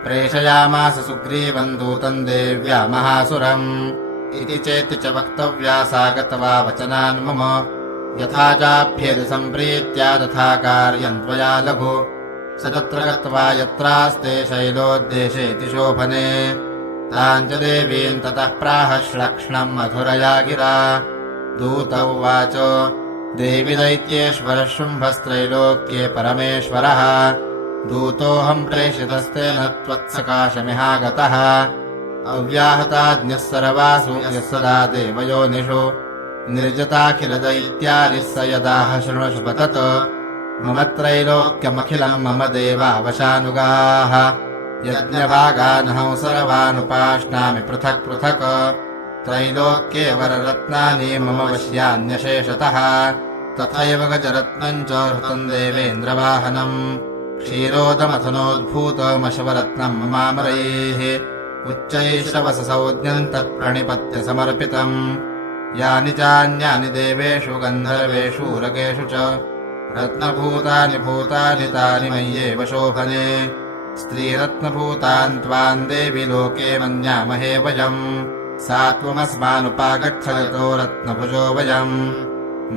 प्रेषयामास सुग्रीवम् दूतम् देव्या महासुरम् इति चेति च वक्तव्या सा गत्वा वचनान् मम यथा चाभ्येति सम्प्रीत्या तथा कार्यम् त्वया लघु स तत्र गत्वा यत्रास्ते शैलोद्देशेति शोभने ताम् च देवीम् ततः प्राह श्लक्ष्णम् मधुरया गिरा दूत उवाच देवि दैत्येश्वरः शुम्भस्त्रैलोक्ये परमेश्वरः दूतोऽहम् प्रेषितस्तेन त्वत्सकाशमिहागतः अव्याहताज्ञः सर्वासु यः सदा देवयोनिषु निर्जताखिलदैत्यारिः स यदाह शृणुषु पतत् मम त्रैलोक्यमखिलम् मम देवावशानुगाः यज्ञभागानहं सर्वानुपाश्नामि पृथक् पृथक् त्रैलोक्ये वररत्नानि मम वश्यान्यशेषतः तथैव गजरत्नम् च हृतम् देवेन्द्रवाहनम् क्षीरोदमथनोद्भूतमशवरत्नम् ममामरैः उच्चैश्रवससंज्ञम् तत्प्रणिपत्य समर्पितम् यानि चान्यानि देवेषु गन्धर्वेषु उरगेषु च रत्नभूतानि भूतानि तानि मय्येव शोभने स्त्रीरत्नभूतान् त्वाम् देवि लोके मन्यामहे वयम् सा त्वमस्मानुपागच्छतो रत्नभुजो वयम्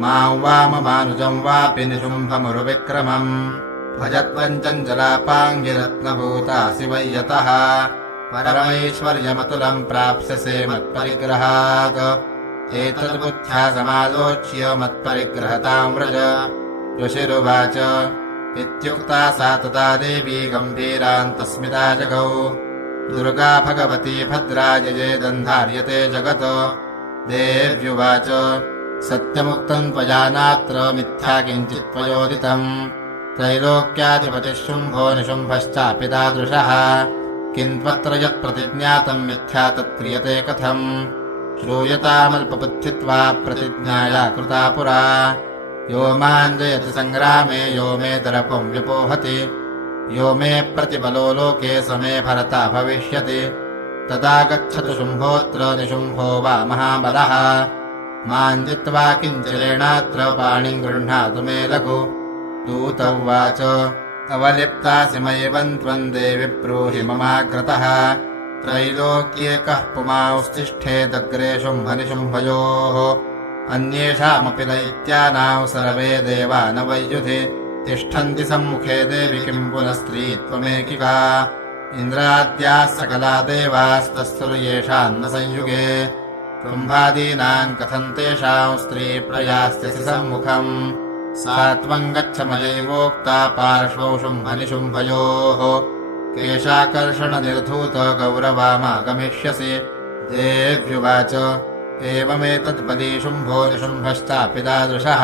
माम् वाममानुजम् वापि निशुम्भमुरुविक्रमम् भजत्वम् चञ्चलापाङ्गिरत्नभूतासि वै यतः परमैश्वर्यमतुलम् प्राप्स्यसे मत्परिग्रहात् एतद्बुद्ध्या समालोच्य मत्परिग्रहताम् व्रज ऋषिरुवाच इत्युक्ता सा तदा देवी गम्भीरान्तस्मिता जगौ दुर्गा भगवती भद्रा जयेदन्धार्यते जगत् देव्युवाच सत्यमुक्तम् त्वया नात्र मिथ्या किञ्चित् त्वयोदितम् त्रैलोक्याधिपतिः शुम्भो निशुम्भश्चापि तादृशः किन्त्वत्र यत्प्रतिज्ञातम् मिथ्या तत्क्रियते कथम् श्रूयतामल्पबुद्धित्वा प्रतिज्ञाया कृता पुरा यो माम् जयति सङ्ग्रामे यो मे दर्पम् व्यपोहति यो मे प्रतिबलो लोके स मे भरता भविष्यति तदा गच्छतु शुम्भोऽत्र निशुम्भो वा महाबलः माम् जित्वा किञ्चिरेणात्र पाणिम् गृह्णातु मे लघु दूत उवाच अवलिप्तासि मयैवम् त्वम् देवि ब्रूहि ममाग्रतः त्रैलोक्ये कः पुमांस्तिष्ठेदग्रे शुम्भनिशुम्भयोः अन्येषामपि दैत्यानाम् सर्वे देवा न वैयुधि तिष्ठन्ति सम्मुखे देवि किम् पुनः स्त्री त्वमेकिका इन्द्राद्याः सकला देवास्तस्सु येषाम् न संयुगे कुम्भादीनाम् कथम् तेषाम् स्त्री प्रयास्यसि सम्मुखम् सा त्वम् गच्छ मयैवोक्ता पार्श्वौ शुम्भनिशुम्भयोः केशाकर्षणनिर्धूत गौरवामागमिष्यसि देव्युवाच एवमेतद्बली शुम्भो निशुम्भश्चापि तादृशः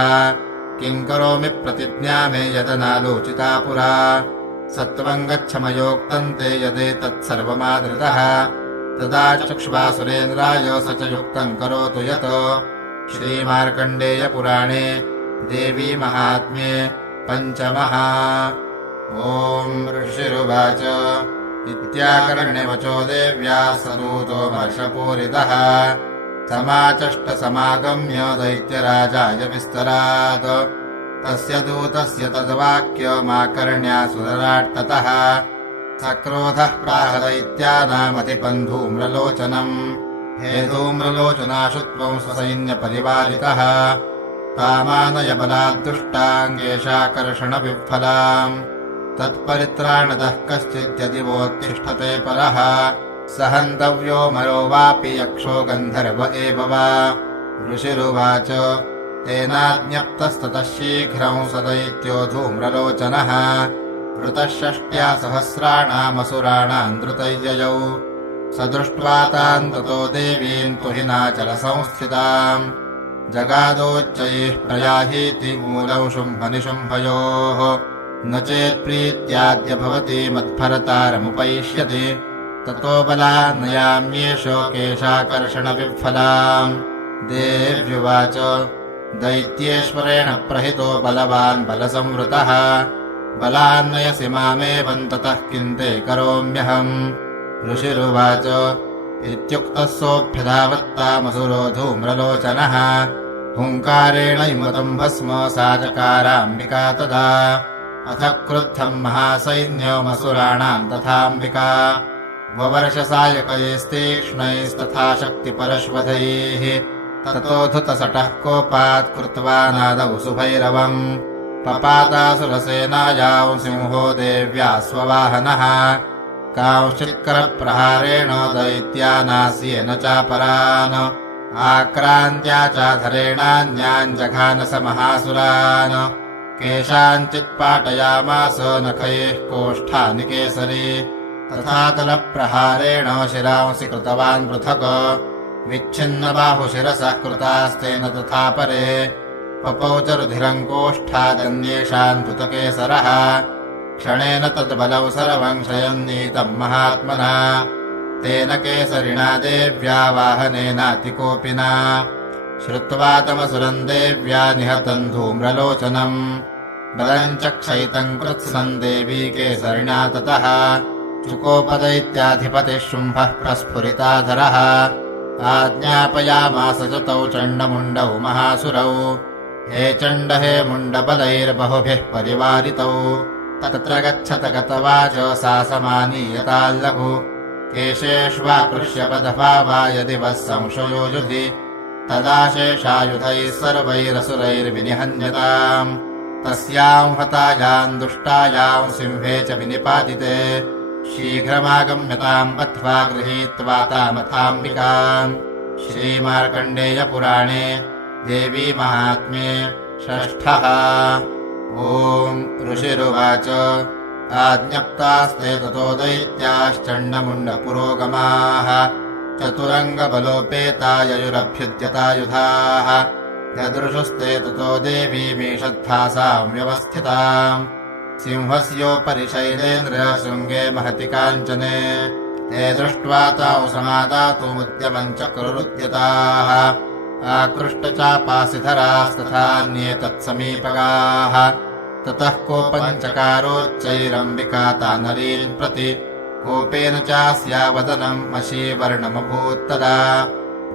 किम् करोमि प्रतिज्ञा मे यदनालोचिता पुरा सत्त्वम् गच्छ मयोक्तम् ते यदेतत्सर्वमादृतः तदा चक्ष्वासुरेन्द्राय स च युक्तम् करोतु यत् श्रीमार्कण्डेयपुराणे देवी महात्म्ये पञ्चमः ॐ ऋषिरुवाच इत्याकर्ण्यवचो देव्याः सदूतो वर्षपूरितः समाचष्टसमागम्य दैत्यराजाय विस्तरात् तस्य दूतस्य तद्वाक्यमाकर्ण्यासुरराट्टतः सक्रोधः प्राह दैत्यानामतिपन् धूम्रलोचनम् हे धूम्रलोचनाशु त्वम् स्वसैन्यपरिवारितः कामानय बलाद्दुष्टाङ्गेशाकर्षणविह्वलाम् तत्परित्राणतः कश्चिद्यदि वोत्तिष्ठते परः स हन्तव्यो मरो वापि यक्षो गन्धर्व एव वा ऋषिरुवाच तेनाज्ञप्तस्ततः शीघ्रम् स दैत्यो धूम्रलोचनः वृतः 6 सहस्राणामसुराणाम् द्रुतय्ययौ स दृष्ट्वा ताम् ततो देवीम् तुहिनाचलसंस्थिताम् जगादोच्चैः प्रयाहीति मूलौ शुम्भनिशुम्भयोः न चेत्प्रीत्याद्य भवति मत्भरतारमुपैष्यति ततो बलान्नयाम्येष केशाकर्षणविह्वलाम् देव्युवाच दैत्येश्वरेण प्रहितो बलवान् बलसंवृतः बलान्नयसि मामेवम् ततः किम् ते करोम्यहम् ऋषिरुवाच इत्युक्तः सोऽभ्यधावत्तामसुरो धूम्रलोचनः हुङ्कारेण इमतम् भस्म सा चकाराम्बिका तदा अथ क्रुद्धम् महासैन्यमसुराणाम् तथाम्बिका ववर्षसायकैस्तीक्ष्णैस्तथा शक्तिपरश्वधैः ततोऽधुतसटः कोपात् कृत्वा नादौ सुभैरवम् पपातासुरसेनायाम् सिंहो देव्या स्ववाहनः कांश्चित्करप्रहारेण दैत्यानास्येन चापरान् आक्रान्त्या चाधरेणान्याञ्जघान स महासुरान् केषाञ्चित्पाटयामास नखैः कोष्ठानि केसरी तथा कलप्रहारेण शिरांसि कृतवान् पृथक् विच्छिन्नबाहुशिरसः कृतास्तेन तथा परे पपौ च रुधिरङ्कोष्ठादन्येषान् पृथकेसरः क्षणेन तद्बलौ सर्वं क्षयन्नीतम् महात्मना तेन केसरिणा देव्या वाहनेनातिकोपिना श्रुत्वा तमसुरम् देव्या निहतम् धूम्रलोचनम् बलम् च क्षयितम् कृत्स्नम् देवी केसरिणा ततः चुकोपदैत्याधिपतिः शुम्भः प्रस्फुरिताधरः आज्ञापयामास च तौ चण्डमुण्डौ महासुरौ हे चण्ड हे मुण्डबलैर्बहुभिः परिवारितौ तत्र गच्छत गतवाच सा समानीयताल्लघु केशेष्वाकृष्यपदभा वा यदि वः संशयो युधि तदा शेषायुधैः सर्वैरसुरैर्विनिहन्यताम् तस्यां हतायाम् दुष्टायाम् सिंहे च विनिपातिते शीघ्रमागम्यताम् बद्ध्वा गृहीत्वा तामथाम्बिकाम् श्रीमार्कण्डेयपुराणे देवी महात्म्ये षष्ठः। ॐ ऋषिरुवाच आज्ञप्तास्ते ततो दैत्याश्चण्डमुण्डपुरोगमाः चतुरङ्गबलोपेता ययुरभ्युद्यतायुधाः यदृशुस्ते ततो देवीमीषद्भासाम् व्यवस्थिताम् सिंहस्योपरि शैलेन्द्रशृङ्गे महति काञ्चने ते दृष्ट्वा ताौ समादातुमुद्यमम् चक्रुरुद्यताः आकृष्टचापासिधरास्तथान्ये तत्समीपगाः ततः कोपम् चकारोच्चैरम्बिका तानरीन् प्रति कोपेन चास्या वदनम् मशीवर्णमभूत्तदा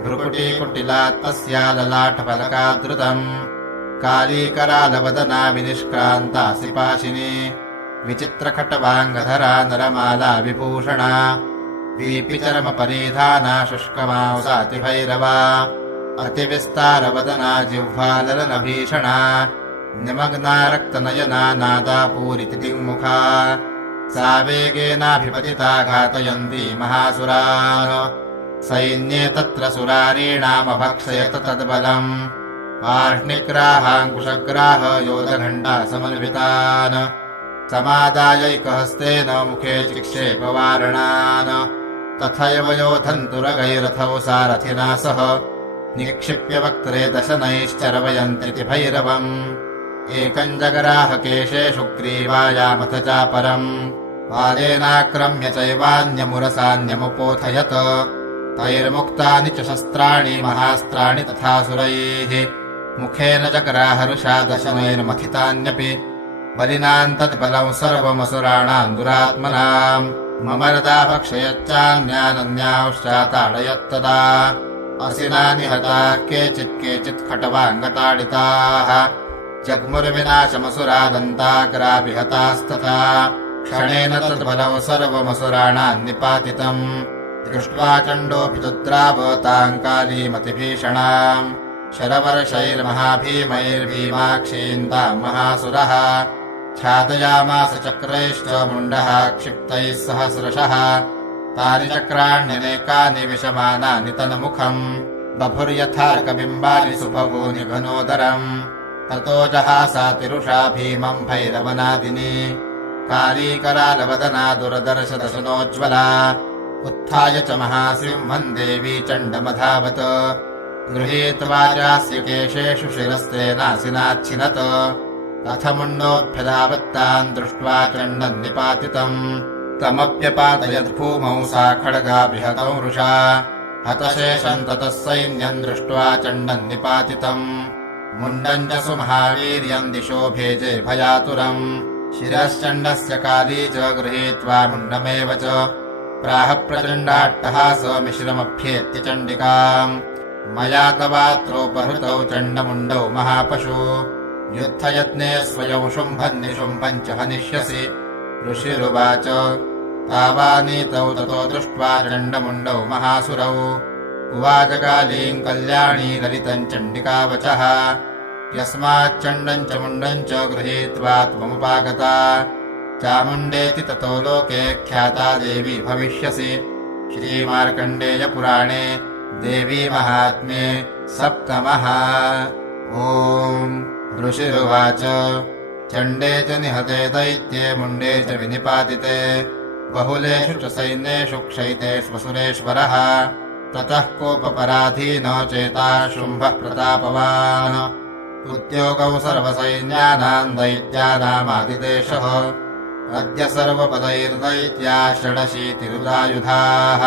भ्रुकुटीकुटिला तस्या ललाटफलकादृतम् कालीकरालवदना विनिष्क्रान्तासि पाशिनी विचित्रखट्वाङ्गधरा नरमाला विभूषणा वीपिचरमपरिधाना शुष्कमांसातिभैरवा अतिविस्तारवदना जिह्वाललनभीषणा निमग्ना रक्तनयना नादापूरिति दिङ्मुखा सा वेगेनाभिपतिता घातयन्ती महासुरान् सैन्ये तत्र सुरारीणामभक्षयत तद्बलम् पार्ष्णिग्राहाङ्कुशग्राह योधघण्टा समन्वितान् समादायैकहस्तेन मुखे चिक्षेपवारणान् तथैव योधन्तुरगैरथौ सारथिना सह निक्षिप्य वक्त्रे दशनैश्चरवयन्ति भैरवम् एकम् जगराह केशेषु ग्रीवायामथ चापरम् पादेनाक्रम्य चैवान्यमुरसान्यमुपोथयत् तैर्मुक्तानि च शस्त्राणि महास्त्राणि तथासुरैः मुखेन जगराहरुषा दशनैर्मथितान्यपि बलिनाम् तद्बलम् सर्वमसुराणाम् दुरात्मनाम् ममरदा भक्षयच्चान्यानन्यांश्चाताडयत्तदा असिना निहताः केचित् खट्वाङ्गताडिताः जग्मुर्विनाशमसुरादन्ताग्राभिहतास्तथा क्षणेन तद्बलम् सर्वमसुराणाम् निपातितम् दृष्ट्वा चण्डोऽपि तत्रावताम् कालीमतिभीषणाम् शरवर्षैर्महाभीमैर्भीमाक्षीन्ताम् महासुरः छादयामास चक्रैश्च मुण्डः क्षिप्तैः सहस्रशः तानि चक्राण्यनेकानि विशमानानि तन्मुखम् बभुर्यथार्कबिम्बानि सुबहूनि घनोदरम् ततो जहासातिरुषा भीमम् भैरवनादिनी कालीकरालवदना दुरदर्शदशनोज्ज्वला उत्थाय च महासिंहम् देवी चण्डमधावत् गृहीत्वा चास्य केशेषु शिरस्तेनासिनाच्छिनत् अथ मुण्डोऽभ्यधावत्ताम् दृष्ट्वा चण्डम् निपातितम् तमप्यपातयद्भूमौ सा खड्गाभिहतौ वृषा हतशेषम् ततः सैन्यम् दृष्ट्वा चण्डम् निपातितम् मुण्डम् च सुमहावीर्यम् दिशो भेजे भयातुरम् शिरश्चण्डस्य काली च गृहीत्वा मुण्डमेव च प्राह प्रचण्डाट्टहासमिश्रमभ्येत्य चण्डिकाम् मया तवात्रोपहृतौ चण्डमुण्डौ महापशु युद्धयत्ने स्वयं शुम्भम् निशुम्भम् च हनिष्यसि ऋषिरुवाच तावानीतौ ततो दृष्ट्वा चण्डमुण्डौ महासुरौ उवाच कालीम् कल्याणी ललितम् चण्डिकावचः यस्माच्चण्डम् च मुण्डम् च गृहीत्वा त्वमुपागता चामुण्डेति ततो लोके ख्याता देवी भविष्यसि। श्रीमार्कण्डेयपुराणे देवी महात्म्ये सप्तमः। ॐ ऋषिरुवाच चण्डे च निहते दैत्ये मुण्डे च विनिपातिते बहुलेषु च सैन्येषु क्षयितेष्वसुरेश्वरः ततः कोपपराधीनो चेता शुम्भः प्रतापवान् उद्योगौ सर्वसैन्यानाम् दैत्यानामादिदेशः अद्य सर्वपदैर्दैत्याः षडशीतिरुदायुधाः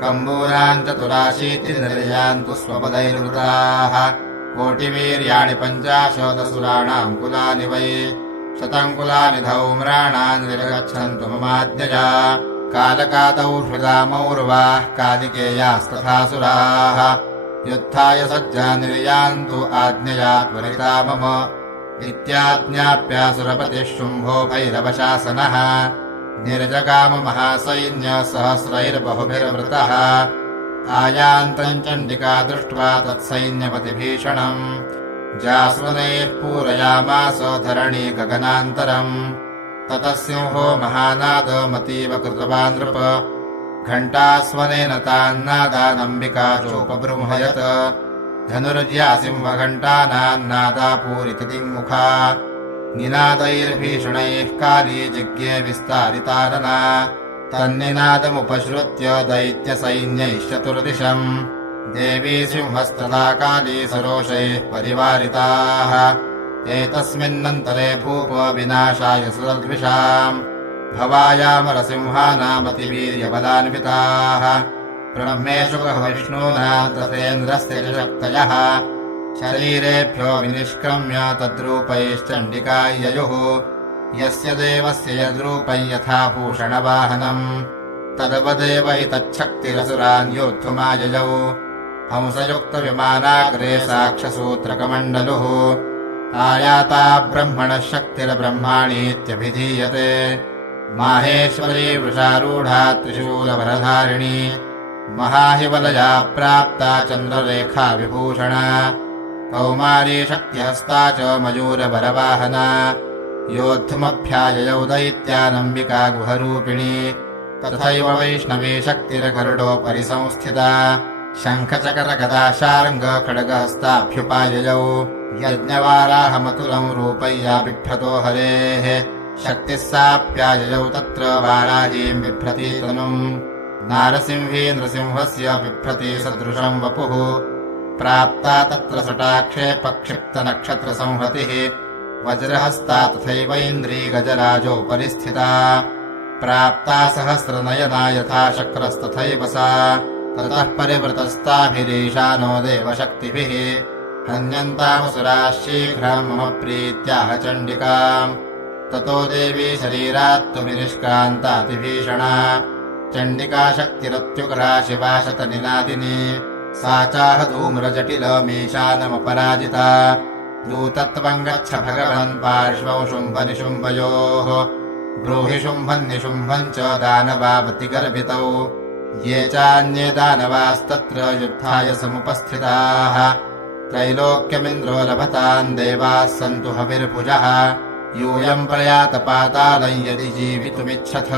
कम्बूरान् चतुराशीतिर्निर्यान् तु स्वपदैर्वृताः कोटिवीर्याणि 50 कुलानि वै 100 कुलानि धौम्राणान् निर्गच्छन्तु ममाज्ञया कालकातौ हृदामौर्वाः कालिकेयास्तथासुराः युद्धाय सज्जा निर्यान्तु आज्ञया त्वरिता मम इत्याज्ञाप्यासुरपतिः शुम्भो भैरवशासनः निर्जगाम महासैन्यसहस्रैर्बहुभिर्वृतः आयान्तम् चण्डिका दृष्ट्वा तत्सैन्यपतिभीषणम् जास्वनैः पूरयामास धरणी गगनान्तरम् ततः सिंहो महानादमतीव कृतवान् नृप घण्टास्वनेन तान्नादानम्बिका चोपबृंहयत् धनुर्या सिंहघण्टानान्नादा पूरितदिङ्मुखा निनादैर्भीषणैः काली जिज्ञे विस्तारितानना तन्निनादमुपश्रुत्य दैत्यसैन्यैश्चतुर्दिशम् देवी सिंहस्तदा काली सरोषैः परिवारिताः एतस्मिन्नन्तरे भूप विनाशाय सुरद्विषाम् भवायामरसिंहानामतिवीर्यबलान्विताः ब्रह्मेषु विष्णूना तथेन्द्रस्य च शक्तयः शरीरेभ्यो विनिष्क्रम्य तद्रूपैश्चण्डिका ययुः यस्य देवस्य यद्रूपं यथा भूषणवाहनम् तदवदेव तच्छक्तिरसुरान् योद्धुमाययौ हंसयुक्तविमानाग्रे साक्षसूत्रकमण्डलुः आयाता ब्रह्मणः शक्तिर्ब्रह्माणीत्यभिधीयते माहेश्वरी वृषारूढा त्रिशूलवरधारिणी महाहिवलया प्राप्ता चन्द्ररेखा विभूषणा कौमारी शक्तिहस्ता च मयूरवरवाहना योद्धुमभ्याययौ दैत्यानम्बिका गुहरूपिणी तथैव वैष्णवी शक्तिर्गरुडोपरि संस्थिता शङ्खचकरगदाशार्ङ्गखड्गहस्ताभ्युपाययौ यज्ञवाराहमतुलम् रूपय्या बिभ्रतो हरेः शक्तिः साप्याययौ तत्र वाराहीम् बिभ्रती तनुम् नारसिंही नृसिंहस्य बिभ्रती सदृशम् वपुः प्राप्ता तत्र सटाक्षे पक्षिप्तनक्षत्रसंहतिः वज्रहस्ता तथैवैन्द्री गजराजोपरि स्थिता प्राप्ता सहस्रनयना यथा शक्रस्तथैव सा ततः परिवृतस्ताभिरीशानो देवशक्तिभिः हन्यन्तामसुराः शीघ्रम् मम प्रीत्याह चण्डिकाम् ततो देवी शरीरात्तु विनिष्क्रान्तातिभीषणा चण्डिका शक्तिरत्युग्रा शिवा शतनिनादिनी सा चाह धूम्रजटिलमीशानमपराजिता दूतत्वम् गच्छ भगवन् पार्श्वौ शुम्भनिशुम्भयोः ब्रूहि शुम्भन्निशुम्भम् च दानवावतिगर्भितौ ये चान्ये दानवास्तत्र युद्धाय समुपस्थिताः त्रैलोक्यमिन्द्रो लभताम् देवाः सन्तु हविर्भुजः यूयम् प्रयातपातालम् यदि जीवितुमिच्छथ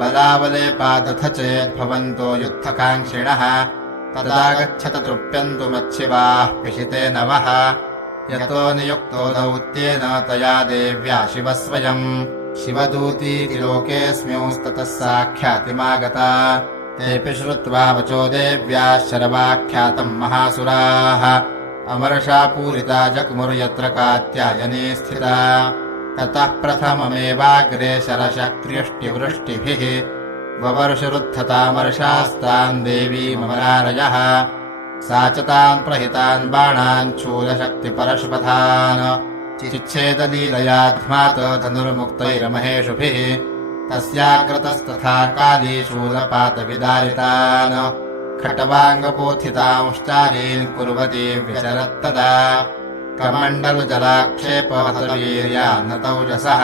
बलावले पादथ चेद्भवन्तो युद्धकाङ्क्षिणः तदा गच्छत तृप्यन्तु मच्छिवाः पिशिते नवः यतो नियुक्तो दौत्येन तया देव्या शिवः स्वयम् शिवदूतीति लोकेऽस्म्योस्ततः साख्यातिमागता तेऽपि श्रुत्वा वचो देव्याः शरवाख्यातम् महासुराः अमर्षा पूरिता जग्मुर्यत्र कात्यायनी स्थिता ततः प्रथममेवाग्रे शरशक्त्र्यष्टिवृष्टिभिः ववर्षरुद्धतामर्षास्ताम् देवीममरारयः सा च तान् प्रहितान् बाणान् शूलशक्तिपरशुपथान् चिच्छेदलीलयाध्मात धनुर्मुक्तैरमहेषुभिः तस्याकृतस्तथा काली शूलपातविदारितान् खट्वाङ्गपोथितांश्चारीन् कुर्वती व्यचरत्तदा कमण्डलुजलाक्षेपहतवीर्यान्नतौजसः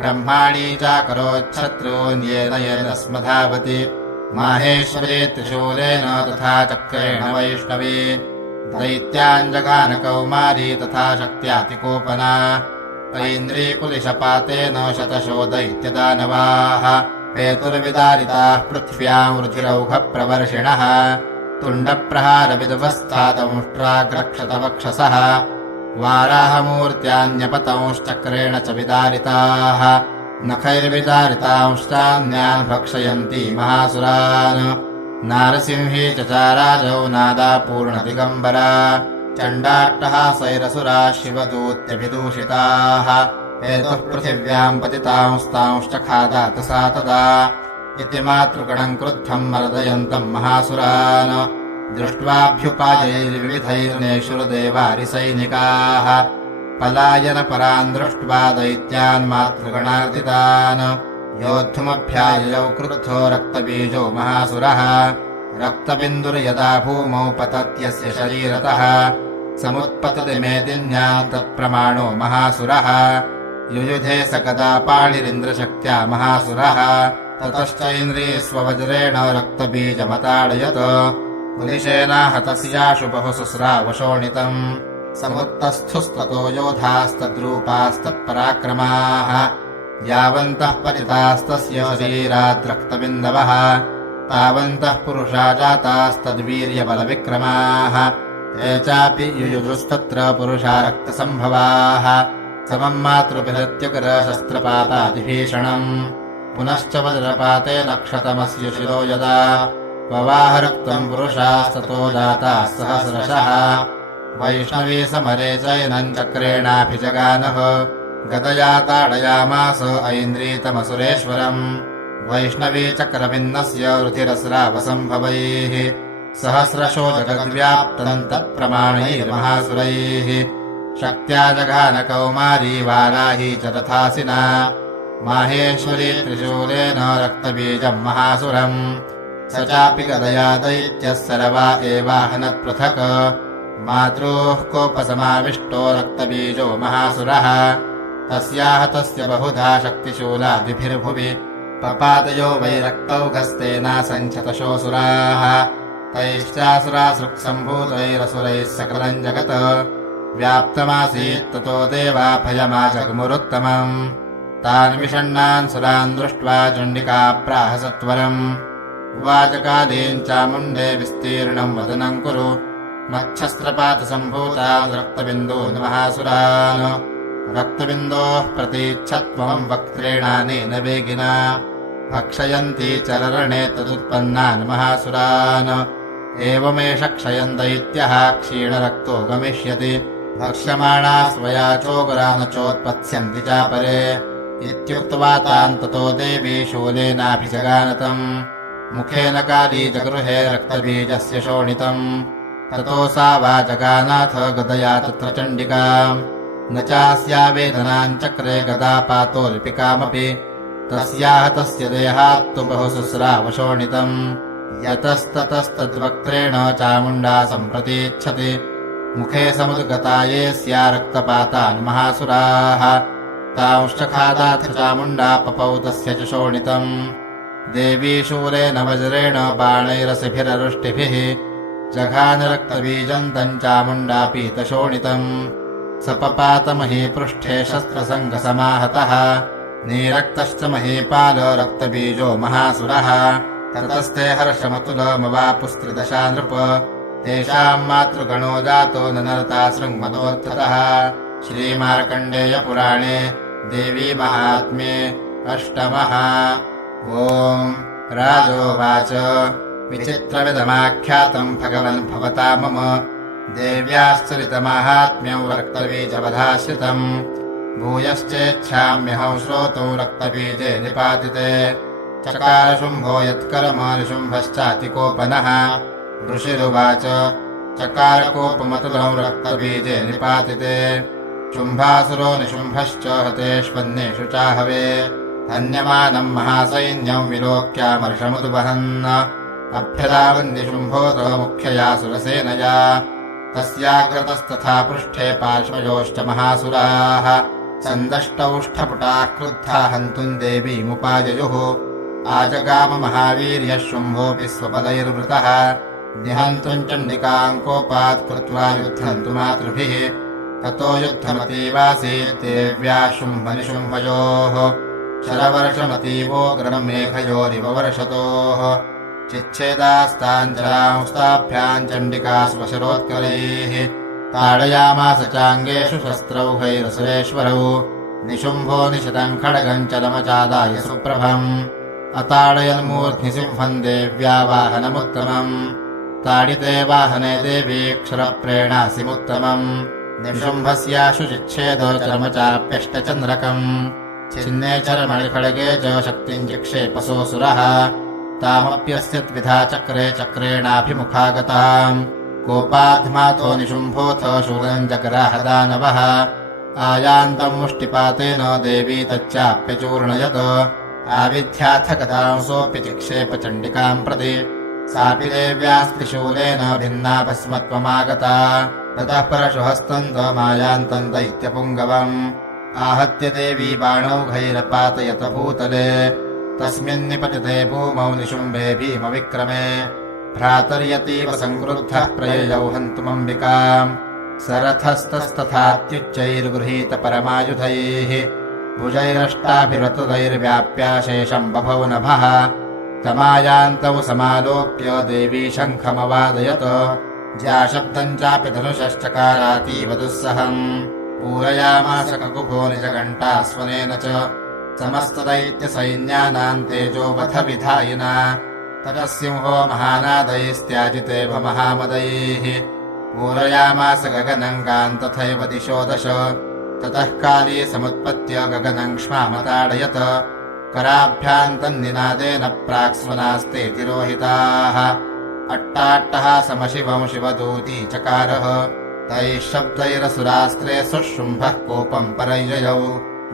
ब्रह्माणी चाकरोच्छत्रून्येन येन स्मधावति माहेश्वरी त्रिशूलेन तथा चक्रेण वैष्णवी दैत्याञ्जगानकौमारी तथा शक्त्यातिकोपना ऐन्द्रीकुलिशपातेन शतशो दैत्यदानवाः पेतुर्विदारिताः पृथ्व्याम् रुधिरौघप्रवर्षिणः तुण्डप्रहारविदुपस्थातमुष्ट्राग्रक्षतवक्षसः वाराहमूर्त्यान्यपतंश्चक्रेण च विदारिताः नखैर्विदारितांश्चान्यान् भक्षयन्ति महासुरान् नारसिंही चचाराजौ नादा पूर्णदिगम्बरा चण्डाट्टहासैरसुरा शिवदूत्यभिदूषिताः हेतुः पृथिव्याम् पतितांस्तांश्च खादात सा तदा इति मातृगणम् क्रुद्धम् मर्दयन्तम् महासुरान् दृष्ट्वाभ्युपायैर्विविधैर्नेषुर्देवारिसैनिकाः पलायनपरान् दृष्ट्वा दैत्यान् मातृगणार्दितान् योद्धुमभ्याययौ क्रुद्धो रक्तबीजो महासुरः रक्तबिन्दुर्यदा भूमौ पतत्यस्य शरीरतः समुत्पतति मेदिन्याम् तत्प्रमाणो महासुरः युयुधे स कदा पाणिरिन्द्रशक्त्या महासुरः ततश्चैन्द्रियस्ववज्रेण रक्तबीजमताडयत् पुलिशेनाहतस्याशु बहुसुस्रावशोणितम् समुत्तस्थुस्ततो योधास्तद्रूपास्तत्पराक्रमाः यावन्तः पतितास्तस्य शरीराद्रक्तबिन्दवः तावन्तः पुरुषा जातास्तद्वीर्यबलविक्रमाः ते चापि युयुधुस्तत्र पुरुषा रक्तसम्भवाः समम् मातृभिरत्युग्रशस्त्रपातादिभीषणम् पुनश्च वज्रपातेन क्षतमस्य शिरो यदा ववाहरक्तम् पुरुषास्ततो जाताः सहस्रशः वैष्णवी समरे चैनम् चक्रेणाभिजगानः गदया ताडयामास ऐन्द्रीतमसुरेश्वरम् वैष्णवी चक्रभिन्नस्य रुधिरस्रावसम्भवैः सहस्रशो जगद्व्याप्तम् तत्प्रमाणैर्महासुरैः शक्त्या जघानकौमारी वाराही च तथासिना माहेश्वरी त्रिशूलेन रक्तबीजम् महासुरम् स चापि गदया दैत्यः सर्वा एवाहनत्पृथक् मातॄः कोपसमाविष्टो रक्तबीजो महासुरः तस्याहतस्य बहुधा शक्तिशूलादिभिर्भुवि पपातयो वै रक्तौघस्तेनासञ्चतशोऽसुराः तैश्चासुरासृक्सम्भूतैरसुरैः सकलम् जगत् व्याप्तमासीत्ततो देवाभयमाजग्मुरुत्तमम् तान् विषण्णान् सुरान् दृष्ट्वा चण्डिका प्राह सत्वरम् उवाचकालीम् चामुण्डे विस्तीर्णम् वदनम् कुरु मच्छस्त्रपातसम्भूतान् रक्तबिन्दून् महासुरान् रक्तबिन्दोः प्रतीच्छत्वम् वक्त्रेणानेन वेगिना भक्षयन्ती चररणे तदुत्पन्नान् महासुरान् एवमेष क्षयन् दैत्यः क्षीणरक्तो गमिष्यति भक्ष्यमाणा स्वया चोगरान् चोत्पत्स्यन्ति चापरे इत्युक्त्वा तान् ततो देवी शूलेनाभिजगानतम् मुखेन काली जगृहे रक्तबीजस्य शोणितम् ततो सा वा जगानाथ गदया तत्र चण्डिकाम् न चास्या वेदनाम् चक्रे गदापातोऽल्पिकामपि तस्याः तस्य देहात्तु बहुसुस्रावशोणितम् यतस्ततस्तद्वक्त्रेण चामुण्डा सम्प्रतीच्छति मुखे समुद्गता ये स्या रक्तपातान् महासुराः तांश्च खादाथ चामुण्डा पपौ तस्य च शोणितम् देवी शूलेन वज्रेण बाणैरसिभिररुष्टिभिः जघान रक्तबीजम् तम् चामुण्डा पीतशोणितम् सपपातमहीपृष्ठे शस्त्रसङ्गसमाहतः नीरक्तश्च महीपाल रक्तबीजो महासुरः ततस्ते हर्षमतुलमवापुस्त्रिदशा नृप तेषाम् मातृगणो जातो ननर्ता शृङ्मदोत्ततः श्रीमार्कण्डेयपुराणे देवी महात्म्ये अष्टमः। ओम् राजोवाच विचित्रमिदमाख्यातम् भगवन् भवता मम देव्याश्चरितमाहात्म्यम् रक्तबीजवधाश्रितम् भूयश्चेच्छाम्यहं श्रोतुं रक्तबीजे निपातिते चकार शुम्भो यत्कर्म निशुम्भश्चातिकोपनः ऋषिरुवाच चकारकोपमतुलं रक्तबीजे निपातिते शुम्भासुरो निशुम्भश्च हतेष्वन्येषु चाहवे हन्यमानम् महासैन्यम् विलोक्यामर्षमुद्वहन् अभ्यदावन्निशुम्भोत मुख्यया सुरसेनया तस्याकृतस्तथा पृष्ठे पार्श्वयोश्च महासुराः सन्दष्टौष्ठपुटाः क्रुद्धा हन्तुम् देवीमुपाययुः आजगाम महावीर्यः शुम्भोऽपि स्वपदैर्वृतः निहन्तुम् चण्डिकाम् कोपात् कृत्वा युद्धम् तु मातृभिः ततो युद्धमतीवासीत् देव्या शुम्भनिशुम्भयोः शरवर्षमतीवोग्रमेघयोरिव वर्षतोः चिच्छेदास्ताञ्चलांस्ताभ्याम् चण्डिका स्वशरोत्करैः ताडयामास चाङ्गेषु शस्त्रौघैरसुरेश्वरौ निशुम्भो निशितम् खड्गम् चलमचादाय सुप्रभम् अताडयन्मूर्ध्नि सिंहम् देव्या वाहनमुत्तमम् ताडिते वाहने देवी क्षरप्रेणासिमुत्तमम् निशुम्भस्याशु चिच्छेदो चरमचाप्यष्टचन्द्रकम् छिन्ने चरमणि खड्गे च शक्तिम् चिक्षेपसोऽसुरः तामप्यस्य द्विधा चक्रे चक्रेणाभिमुखागताम् कोपाध्मातो निशुम्भोऽथ शूलम् जग्राह दानवः आयान्तम् मुष्टिपातेन देवी तच्चाप्यचूर्णयत् आविध्याथ गदांसोऽपि चिक्षेप चण्डिकाम् प्रति सापि देव्यास्ति शूलेन भिन्ना भस्मत्वमागता ततः परशु हस्तम् त्वमायान्तम् दैत्यपुङ्गवम् आहत्य देवी बाणौघैरपातयत भूतले तस्मिन्निपतिते भूमौ निशुम्भे भीमविक्रमे भ्रातर्यतीव सङ्क्रुद्धः प्रययौ हन्तुमम्बिकाम् सरथस्तस्तथात्युच्चैर्गृहीत परमायुधैः भुजैरष्टाभिरतुदैर्व्याप्याशेषम् बभौ नभः तमायान्तौ समालोप्य देवी शङ्खमवादयत् ज्याशब्दम् चापि धनुषश्चकारातीव दुःसहम् पूरयामास ककुभो निजघण्टास्वनेन च समस्तदैत्यसैन्यानाम् तेजोवध विधायिना ततः सिंहो महानादैस्त्याजितेव महामदैः पूरयामास गगनम् काम् तथैव दिशो दश ततः काली समुत्पत्य गगनम् क्ष्मामताडयत् कराभ्याम् तन्निनादेन प्राक्स्वनास्ते तिरोहिताः अट्टाट्टहासमशिवम् शिवदूती चकारः तैः शब्दैरसुरास्त्रे सुशुम्भः कोपम् परैजयौ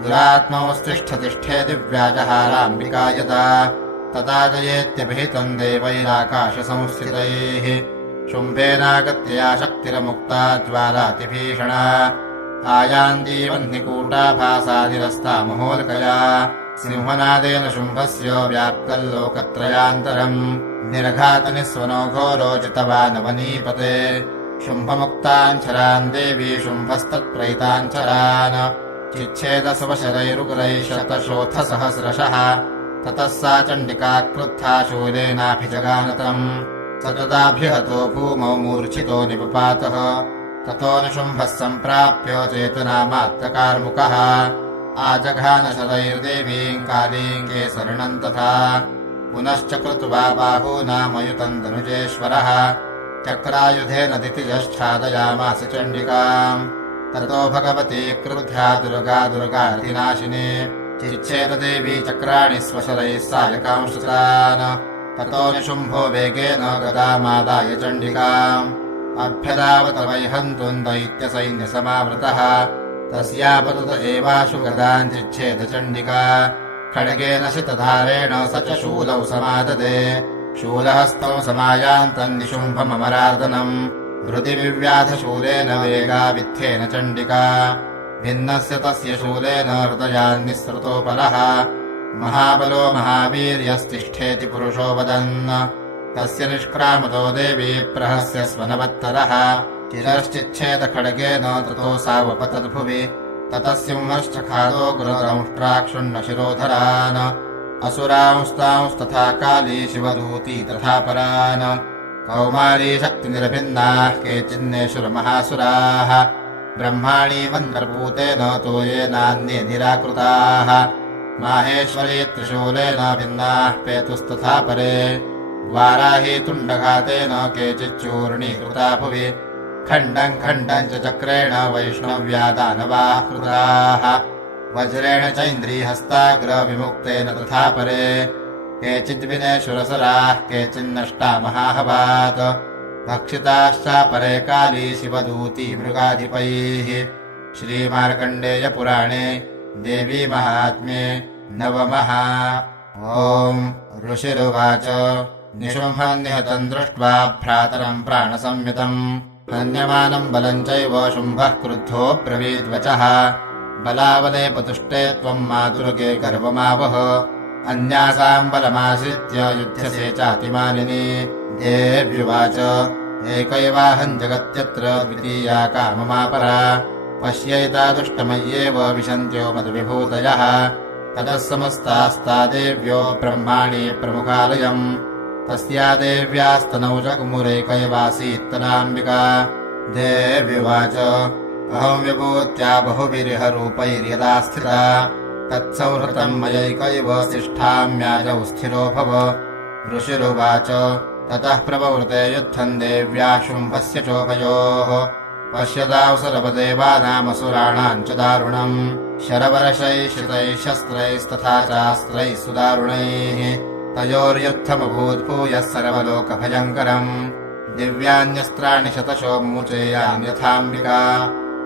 दुरात्मौस्तिष्ठतिष्ठे दिव्याजहाराम्बिका यदा तदा जयेत्यभिहितम् देवैराकाशसंस्थितैः शुम्भेनागत्या शक्तिरमुक्ता ज्वालातिभीषणा आयान्तीवह्निकूटाभासानिरस्ता महोल्कया सिंहनादेन शुम्भस्य व्याप्तल्लोकत्रयान्तरम् निर्घातनिस्वनो घोरोचितवानवनीपते शुम्भमुक्ताञ्छरान् देवी शुम्भस्तत्प्रैताञ्छरान् चिच्छेदस्वशरैरुग्रैः शतशोथसहस्रशः ततः सा चण्डिका क्रुद्धा शूलेनाभिजगानतम् स तदाभिहतो भूमौ मूर्छितो निपपातः ततो निशुम्भः सम्प्राप्य चेतनामात्तकार्मुकः आजघानशरैर्देवीम् कालीम् केसरिणम् तथा पुनश्च कृत्वा बाहूनामयुतम् धनुजेश्वरः चक्रायुधेन दितिजश्छादयामास चण्डिकाम् ततो भगवती क्रुद्धा दुर्गा दुर्गार्तिनाशिनी चिच्छेददेवी चक्राणि स्वशरैः सायकांश्रुतान् ततो निशुम्भो वेगेन गदामादाय चण्डिकाम् अभ्यदावत वैहन्तुम् दैत्यसैन्यसमावृतः तस्यापतत एवाशु गदाम् चिच्छेद चण्डिका खड्गेन शितधारेण स च शूलौ समाददे शूलहस्तौ समायान्तम् निशुम्भममरार्दनम् हृदि विव्याधशूलेन वेगावित्थेन चण्डिका भिन्नस्य तस्य शूलेन हृदयान्निःसृतोपलः महाबलो महावीर्यस्तिष्ठेति पुरुषो वदन् तस्य निष्क्रामतो देवी प्रहस्य स्वनवत्तरः चिरश्चिच्छेद खड्गेन ततो सावपतद्भुवि ततः सिंहश्च खादो गुरुदंष्ट्राक्षुण्ण शिरोधरान् असुरांस्तांस्तथा काली शिवदूती तथा परान् कौमारी शक्तिनिर्भिन्नाः केचिन्नेषुरमहासुराः ब्रह्माणि मन्त्रभूतेन तोयेनान्ये निराकृताः माहेश्वरी त्रिशूलेन भिन्नाः पेतुस्तथा परे वाराही तुण्डघातेन केचिच्चूर्णीकृता भुवि खण्डम् खण्डम् च चक्रेण वैष्णव्या दानवाः कृताः वज्रेण चैन्द्रीहस्ताग्रविमुक्तेन तथा परे केचिद्विनेषुरसुराः केचिन्नष्टा महाहवात् भक्षिताश्चापरे काली शिवदूती मृगाधिपैः श्रीमार्कण्डेयपुराणे देवी महात्म्ये नवमः। ॐ ऋषिरुवाच निशुम्भम् निहतम् दृष्ट्वा भ्रातरम् प्राणसंयुतम् हन्यमानम् बलम् चैव शुम्भः क्रुद्धो ब्रवीद्वचः बलावलेपतुष्टे त्वम् मातुर्गे गर्वमावह अन्यासाम् बलमाश्रित्य युध्यसे चातिमानिनी देव्युवाच एकैवाहम् जगत्यत्र द्वितीया काममापरा पश्यैता दुष्टमय्येव विशन्त्यो मदविभूतयः ततः समस्तास्ता देव्यो ब्रह्माणि प्रमुखालयम् तस्या देव्यास्तनौ जग्मुरेकैवासीत्तदाम्बिका देव्युवाच अहं विभूत्या बहुभिरिह रूपैर्यदा स्थिता तत्संहृतम् मयैकैव तिष्ठाम्याजौ स्थिरो भव ऋषिरुवाच ततः प्रववृते युद्धम् देव्या शुम्भस्य चोभयोः पश्यताौ सर्वदेवानामसुराणाम् च दारुणम् शरवर्षैः शितैः शस्त्रैस्तथा चास्त्रैः सुदारुणैः तयोर्युद्धमभूद्भूयः सर्वलोकभयङ्करम् दिव्यान्यस्त्राणि शतशो मुचेयान्यथाम्बिका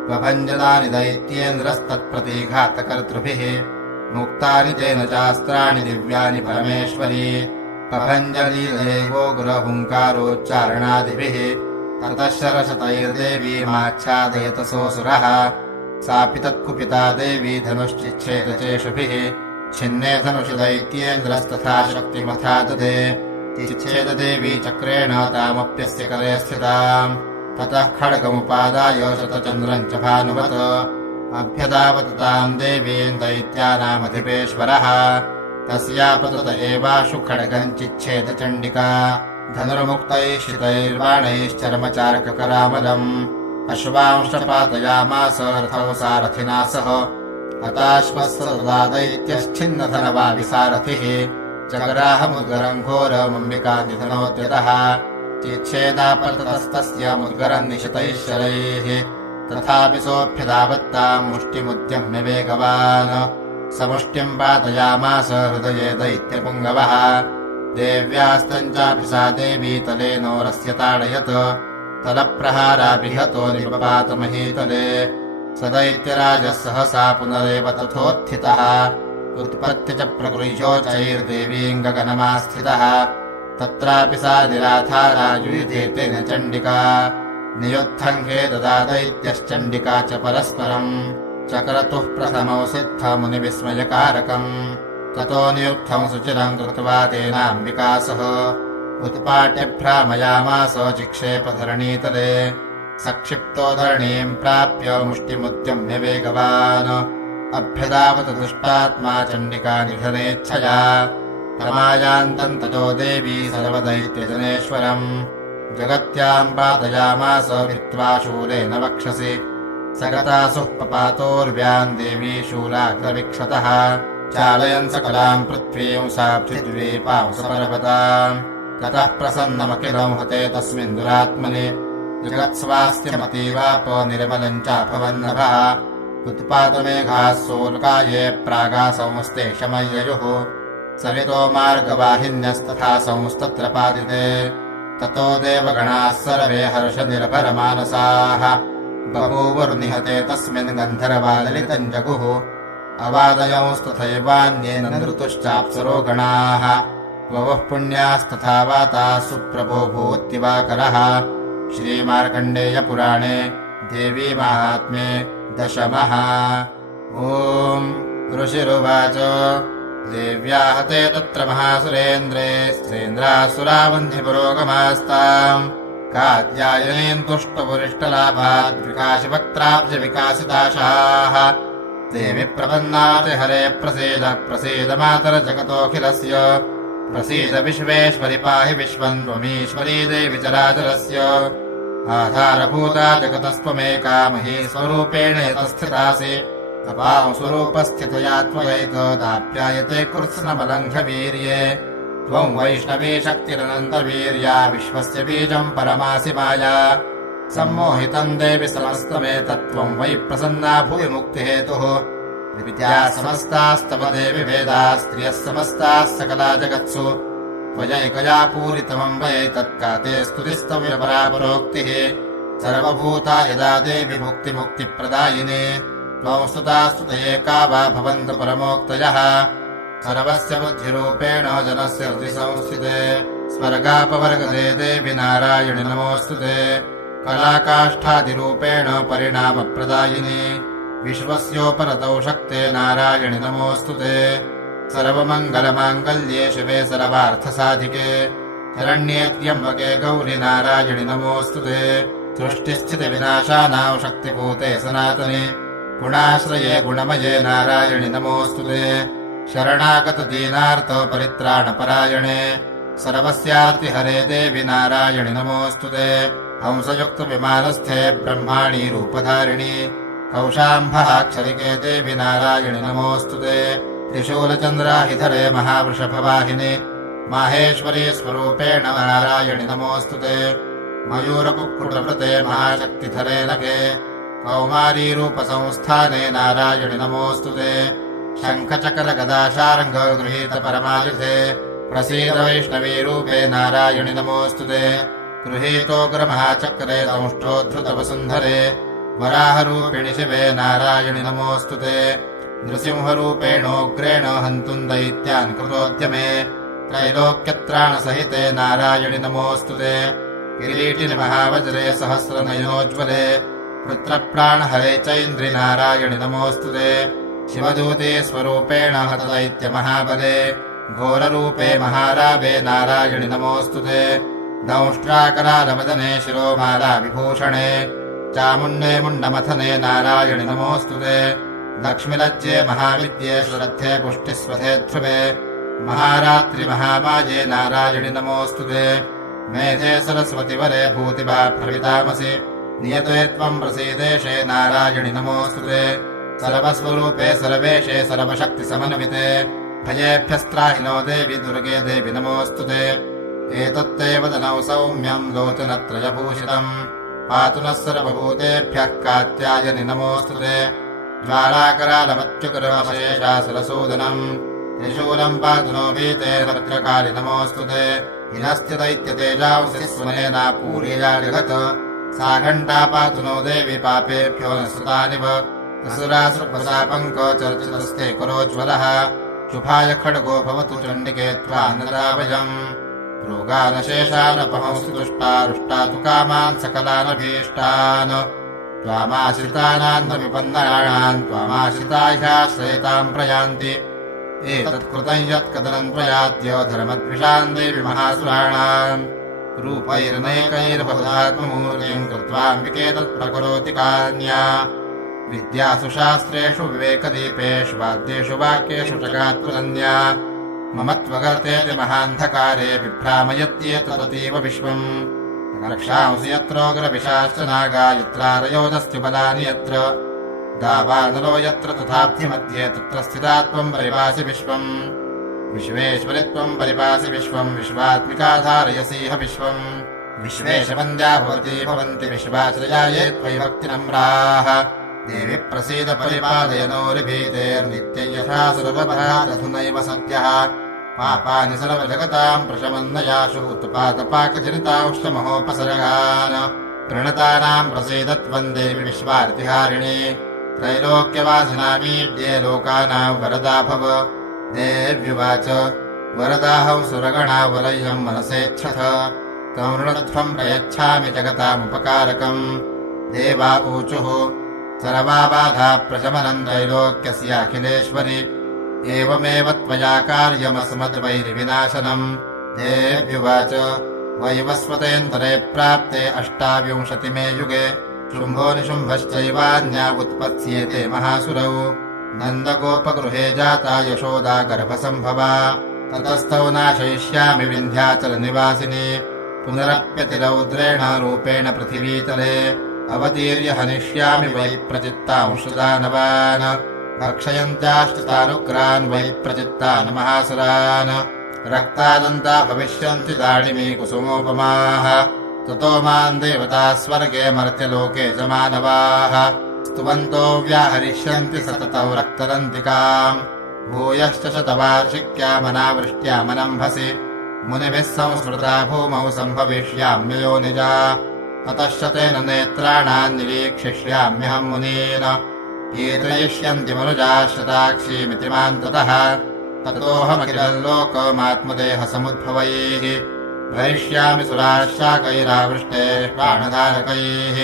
प्रभञ्जनानि दैत्येन्द्रस्तत्प्रतीघातकर्तृभिः मुक्तानि तेन चास्त्राणि दिव्यानि परमेश्वरी प्रभञ्जलीदेवो गुरहुङ्कारोच्चारणादिभिः ततः शरशतैर्देवीमाच्छादयतसोऽसुरः सापि तत्कुपिता देवी धनुश्चिच्छेदचेषुभिः छिन्ने धनुषि दैत्येन्द्रस्तथा शक्तिमथा ददे चिच्छेददेवी चक्रेण तामप्यस्य करे स्थिताम् ततः खड्गमुपादाय शतचन्द्रम् च भानुवत् अभ्यदावत ताम् देवीम् दैत्यानामधिपेश्वरः तस्या पतत एवाशु खड्गम् चिच्छेदचण्डिका धनुर्मुक्तैः शितैर्बाणैश्चर्मचारककरामलम् अश्वांशपातयामास रथौ सारथिना सह हताश्वस्तदा दैत्यश्छिन्नधनवाविसारथिः जगराहमुद्गरम् घोरमम्बिकानिधनोद्यतः चिच्छेदापततस्तस्य मुद्गरम् निशितैः शरैः तथापि सोऽभ्यदावत्ताम् मुष्टिमुद्यम्य वेगवान् समुष्टिम् पातयामास हृदये दैत्यपुङ्गवः देव्यास्तम् चापि सा देवी तलेनोरस्य ताडयत् तलप्रहाराभिहतो निपपातमहीतले स दैत्यराजः सहसा पुनरेव तथोत्थितः उत्पत्ति च प्रगृह्योच्चैर्देवीम् गगनमास्थितः तत्रापि सा निराधारायुयुधे तेन चण्डिका नियुद्धम् हे ददा दैत्यश्चण्डिका च परस्परम् चक्रतुः प्रथमौ सिद्धमुनिविस्मयकारकम् ततो नियुद्धम् सुचिरम् कृत्वा तेनाम्बिका सह उत्पाट्य भ्रामयामास चिक्षेपधरणीतले सक्षिप्तो धरणीम् प्राप्य मुष्टिमुद्यम्य वेगवान् अभ्यदावत दुष्टात्मा चण्डिका निधनेच्छया रमायान्तम् ततो देवी सर्वदैत्यजनेश्वरम् जगत्याम् पातयामास भित्त्वा शूलेन वक्षसि सगतासुः पपातोर्व्याम् देवी शूलाग्रविक्षतः चालयन् सकलाम् पृथ्वीम् साब्धिद्वीपाम् सपर्वताम् ततः प्रसन्नमखिलम् हते तस्मिन् दुरात्मनि जगत्स्वास्थ्यमतीवाप निर्मलम् चाभवन्नभः उत्पातमेघाः सोल्काये प्रागा संस्ते शमय्ययुः सरितो मार्गवाहिन्यस्तथा संस्तत्र पातिते ततो देवगणाः सर्वे हर्षनिर्भरमानसाः बभूवुर्निहते तस्मिन् गन्धर्वाललितम् जगुः अवादयंस्तथैवान्येन नृतुश्चाप्सरो गणाः ववुः पुण्यास्तथा वाताः सुप्रभो भूत्तिवाकरः श्रीमार्कण्डेयपुराणे देवी माहात्म्ये दशमः ॐ ऋषिरुवाच देव्या हते तत्र महासुरेन्द्रे स्त्रेन्द्रासुरावन्धिपुरोगमास्ताम् कात्यायनीम् तुष्टपुरिष्टलाभाद्विकाशिवक्त्राब्जविकासिताशाः देवि प्रपन्नाति हरे प्रसीद प्रसीद मातरजगतोऽखिलस्य प्रसीद विश्वेश्वरि पाहि विश्वम् त्वमीश्वरी देवि चराचरस्य आधारभूता जगतस्त्वमेका महीस्वरूपेण यतस्थितासि अपां स्वरूपस्थितया त्वयैतदाप्यायते कृत्स्नमलङ्घवीर्ये त्वम् वैष्णवी शक्तिरनन्तवीर्या विश्वस्य बीजम् परमासि माया सम्मोहितम् देवि समस्तमेतत्त्वम् वै प्रसन्ना भुवि मुक्तिहेतुः विद्या समस्तास्तव देवि वेदाः स्त्रियः समस्ताः सकला जगत्सु त्वयैकया पूरितमम् वैतत्का ते स्तुतिस्तव्यपरापरोक्तिः सर्वभूता यदा देवि मुक्तिमुक्तिप्रदायिनी त्वम् स्तुता स्तुतये का वा भवन्तु परमोक्तयः सर्वस्य बुद्धिरूपेण जनस्य हृदि संस्थिते स्वर्गापवर्गदे देवि नारायणि नमोऽस्तुते कलाकाष्ठादिरूपेण परिणामप्रदायिनी विश्वस्योपरतौ शक्ते नारायणि नमोऽस्तुते सर्वमङ्गलमाङ्गल्ये शिवे सर्वार्थसाधिके शरण्ये त्र्यम्बके गौरि नारायणि नमोऽस्तुते सृष्टिस्थितिविनाशानां शक्तिभूते सनातने गुणाश्रये गुणमये नारायणि नमोऽस्तुते शरणागतदीनार्थ परित्राणपरायणे सर्वस्यार्तिहरे देवि नारायणि नमोऽस्तु ते हंसयुक्तविमानस्थे ब्रह्माणि रूपधारिणि कौशाम्भहाक्षरिके देवि नारायणि नमोऽस्तु ते त्रिशूलचन्द्राहिधरे महावृषभवाहिनि माहेश्वरी स्वरूपेण नारायणि नमोऽस्तु ते मयूरकुक्कुटवृते महाशक्तिधरे नगे कौमारीरूपसंस्थाने नारायणि नमोऽस्तु ते शङ्खचक्रगदाशार्ङ्गगृहीतपरमायुधे प्रसीद वैष्णवीरूपे नारायणि नमोऽस्तु ते गृहीतोग्रमहाचक्रे दंष्टोद्धृतवसुन्धरे वराहरूपिणि शिवे नारायणि नमोऽस्तु ते नृसिंहरूपेणोग्रेण हन्तुम् दैत्यान् कृतोद्यमे त्रैलोक्यत्राणसहिते नारायणि नमोऽस्तु ते किरीटिनि महावज्रे सहस्रनयनोज्ज्वले पुत्रप्राणहरे चैन्द्रि नारायणि नमोऽस्तु ते शिवदूते स्वरूपेण हतदैत्यमहाबले घोररूपे महारावे नारायणि नमोऽस्तु ते दंष्ट्राकरालवदने शिरोमाला विभूषणे चामुण्डे मुण्डमथने नारायणि नमोऽस्तु ते लक्ष्मीलज्जे महाविद्ये श्रद्धे पुष्टिस्वधे ध्रुवे महारात्रिमहामाये नारायणि नमोऽस्तु ते मेधे सरस्वतिवरे भूतिभा प्रवितामसि नियते त्वम् प्रसीदेशे नारायणि नमोऽस्तु ते सर्वस्वरूपे सर्वेशे सर्वशक्तिसमन्विते भयेभ्यस्त्राहिनो देवि दुर्गे देवि नमोऽस्तु ते एतत्ते वदनौ सौम्यम् लोचनत्रयभूषितम् पातु नः सर्वभूतेभ्यः कात्यायनि नमोऽस्तु ते ज्वालाकरालमत्युकरमशेषासुरसूदनम् त्रिशूलम् पातु नो भीते भद्रकालि नमोऽस्तु ते हिनस्त्य दैत्यतेजांसि स्वनेना पूर्ययाजगत् सा घण्टा पातु नो देवि पापेभ्यो न सुतानिव असुरासृपसापङ्को चर्चितस्ते करोज्ज्वलः शुभाय खड्गो भवतु चण्डिके त्वान्नदाभयम् रोगानशेषानपहंसि तुष्टा तु कामान् सकलानभीष्टान् त्वामाश्रितानान्न विपन्नानाम् त्वामाश्रितायाश्रयताम् प्रयान्ति एतत्कृतम् यत्कदनम् प्रयाद्य धर्मद्विषाम् देवि महासुराणाम् रूपैर्नैकैर्बहुधात्ममूर्तिम् कृत्वाम्बिके तत्प्रकरोति कान्या विद्यासु शास्त्रेषु विवेकदीपेषु वाद्येषु वाक्येषु चकात्पुरन्या मम त्वगर्तेति महान्धकारे विभ्रामयत्येतदतीव विश्वम् रक्षांसि यत्रोग्रविशाश्च नागा यत्रारयोदस्त्युबलानि यत्र दावानलो यत्र तथाब्धिमध्ये तत्र स्थिता त्वम् परिपासि विश्वम् विश्वेश्वरि त्वम् परिपासि विश्वम् विश्वात्मिकाधारयसीह विश्वम् विश्वेशवन्द्या भवती भवन्ति विश्वाश्रया ये त्वयि भक्तिनम्राः देवि प्रसीद परिपादयनोरिभीतेर्नित्यम् यथा सर्वपराधुनैव सद्यः पापानि सर्वजगताम् प्रशमन्नयाशु उत्पातपाकजनितांश्चमहोपसर्गान् प्रणतानाम् प्रसीद त्वम् देवि विश्वार्तिहारिणि त्रैलोक्यवासिनामीड्ये लोकानाम् वरदा भव देव्युवाच वरदाहं सुरगणा वलय्यम् मनसेच्छथ करुणध्वम् प्रयच्छामि जगतामुपकारकम् देवा ऊचुः सर्वा बाधा प्रशमनम् त्रैलोक्यस्याखिलेश्वरि एवमेव त्वया कार्यमस्मद्वैरिविनाशनम् देव्युवाच वैवस्वतेऽन्तरे प्राप्ते 28 युगे शुम्भो निशुम्भश्चैवान्या उत्पत्स्येते महासुरौ नन्दगोपगृहे जाता यशोदा गर्भसम्भवा ततस्तौ नाशयिष्यामि विन्ध्याचलनिवासिनी पुनरप्यतिरौद्रेण रूपेण पृथिवीतले अवतीर्य हनिष्यामि वै प्रचित्तांशुदानवान् भक्षयन्त्याश्चितानुग्रान् वै प्रचित्तान् महासुरान् रक्तादन्ता भविष्यन्ति दाडिमी कुसुमोपमाः ततो माम् देवताः स्वर्गे मर्त्यलोके च मानवाः स्तुवन्तो व्याहरिष्यन्ति सततौ रक्तदन्तिकाम् भूयश्च शतवार्षिक्यामनावृष्ट्यामनम्भसि मुनिभिः संस्मृता भूमौ सम्भविष्याम्ययोनिजा ततश्च तेन नेत्राणाम् निरीक्षिष्याम्यहम् मुनीन् कीर्तयिष्यन्ति मनुजाः शताक्षीमिति माम् ततः ततोऽहमखिलल्लोकमात्मदेहसमुद्भवैः भविष्यामि सुराशाकैरावृष्टेः प्राणधारकैः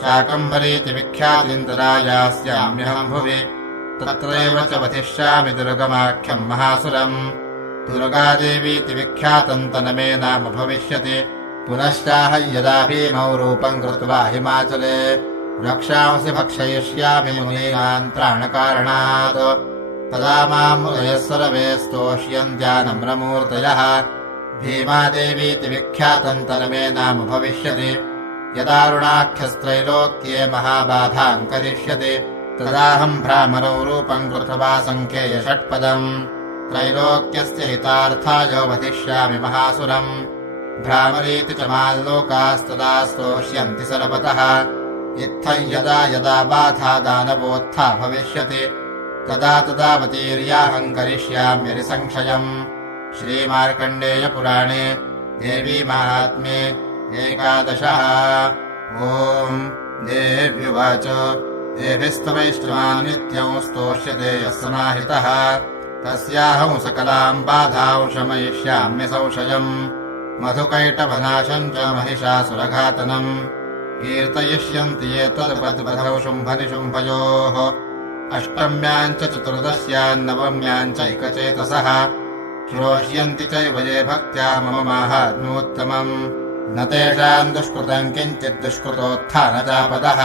शाकम्भरीति विख्यातिम् तदा यास्याम्यहम् भुवि तत्रैव च वधिष्यामि दुर्गमाख्यम् महासुरम् दुर्गादेवीति विख्यातम् तनमे नाम भविष्यति पुनश्चाहं यदा भीमौ रूपम् कृत्वा हिमाचले रक्षांसि भक्षयिष्यामि मुनीनाम् त्राणकारणात् तदा माम् मुनयः सर्वे स्तोष्यन्त्यानम्रमूर्तयः भीमादेवीति विख्यातम् तन्मे नाम भविष्यति। यदारुणाख्यस्त्रैलोक्ये महाबाधाम् करिष्यति तदाहम् भ्रामरौ रूपम् कृत्वा सङ्ख्येय षट्पदम् त्रैलोक्यस्य हितार्थाय वधिष्यामि महासुरम्। भ्रामरीति च माल्लोकास्तदा स्तोष्यन्ति सर्वतः। इत्थम् यदा यदा बाधा दानवोत्था भविष्यति तदा तदावतीर्याहम् करिष्याम्यरिसंशयम्। श्रीमार्कण्डेयपुराणे देवी माहात्म्ये 11। ॐ देव्युवाच देभिस्तवैष्टवान् नित्यम् स्तोष्यते यः समाहितः तस्याहं सकलाम् बाधां शमयिष्याम्य संशयम्। मधुकैटभनाशम् च महिषासुरघातनम् कीर्तयिष्यन्ति ये तद्वद्वधौ शुम्भनिशुम्भयोः। अष्टम्याम् च चतुर्दश्याम् नवम्याम् चैकचेतसः श्रोष्यन्ति चैव ये भक्त्या मम माहात्म्योत्तमम्। न तेषाम् दुष्कृतम् किञ्चित् दुष्कृतोत्थानजापदः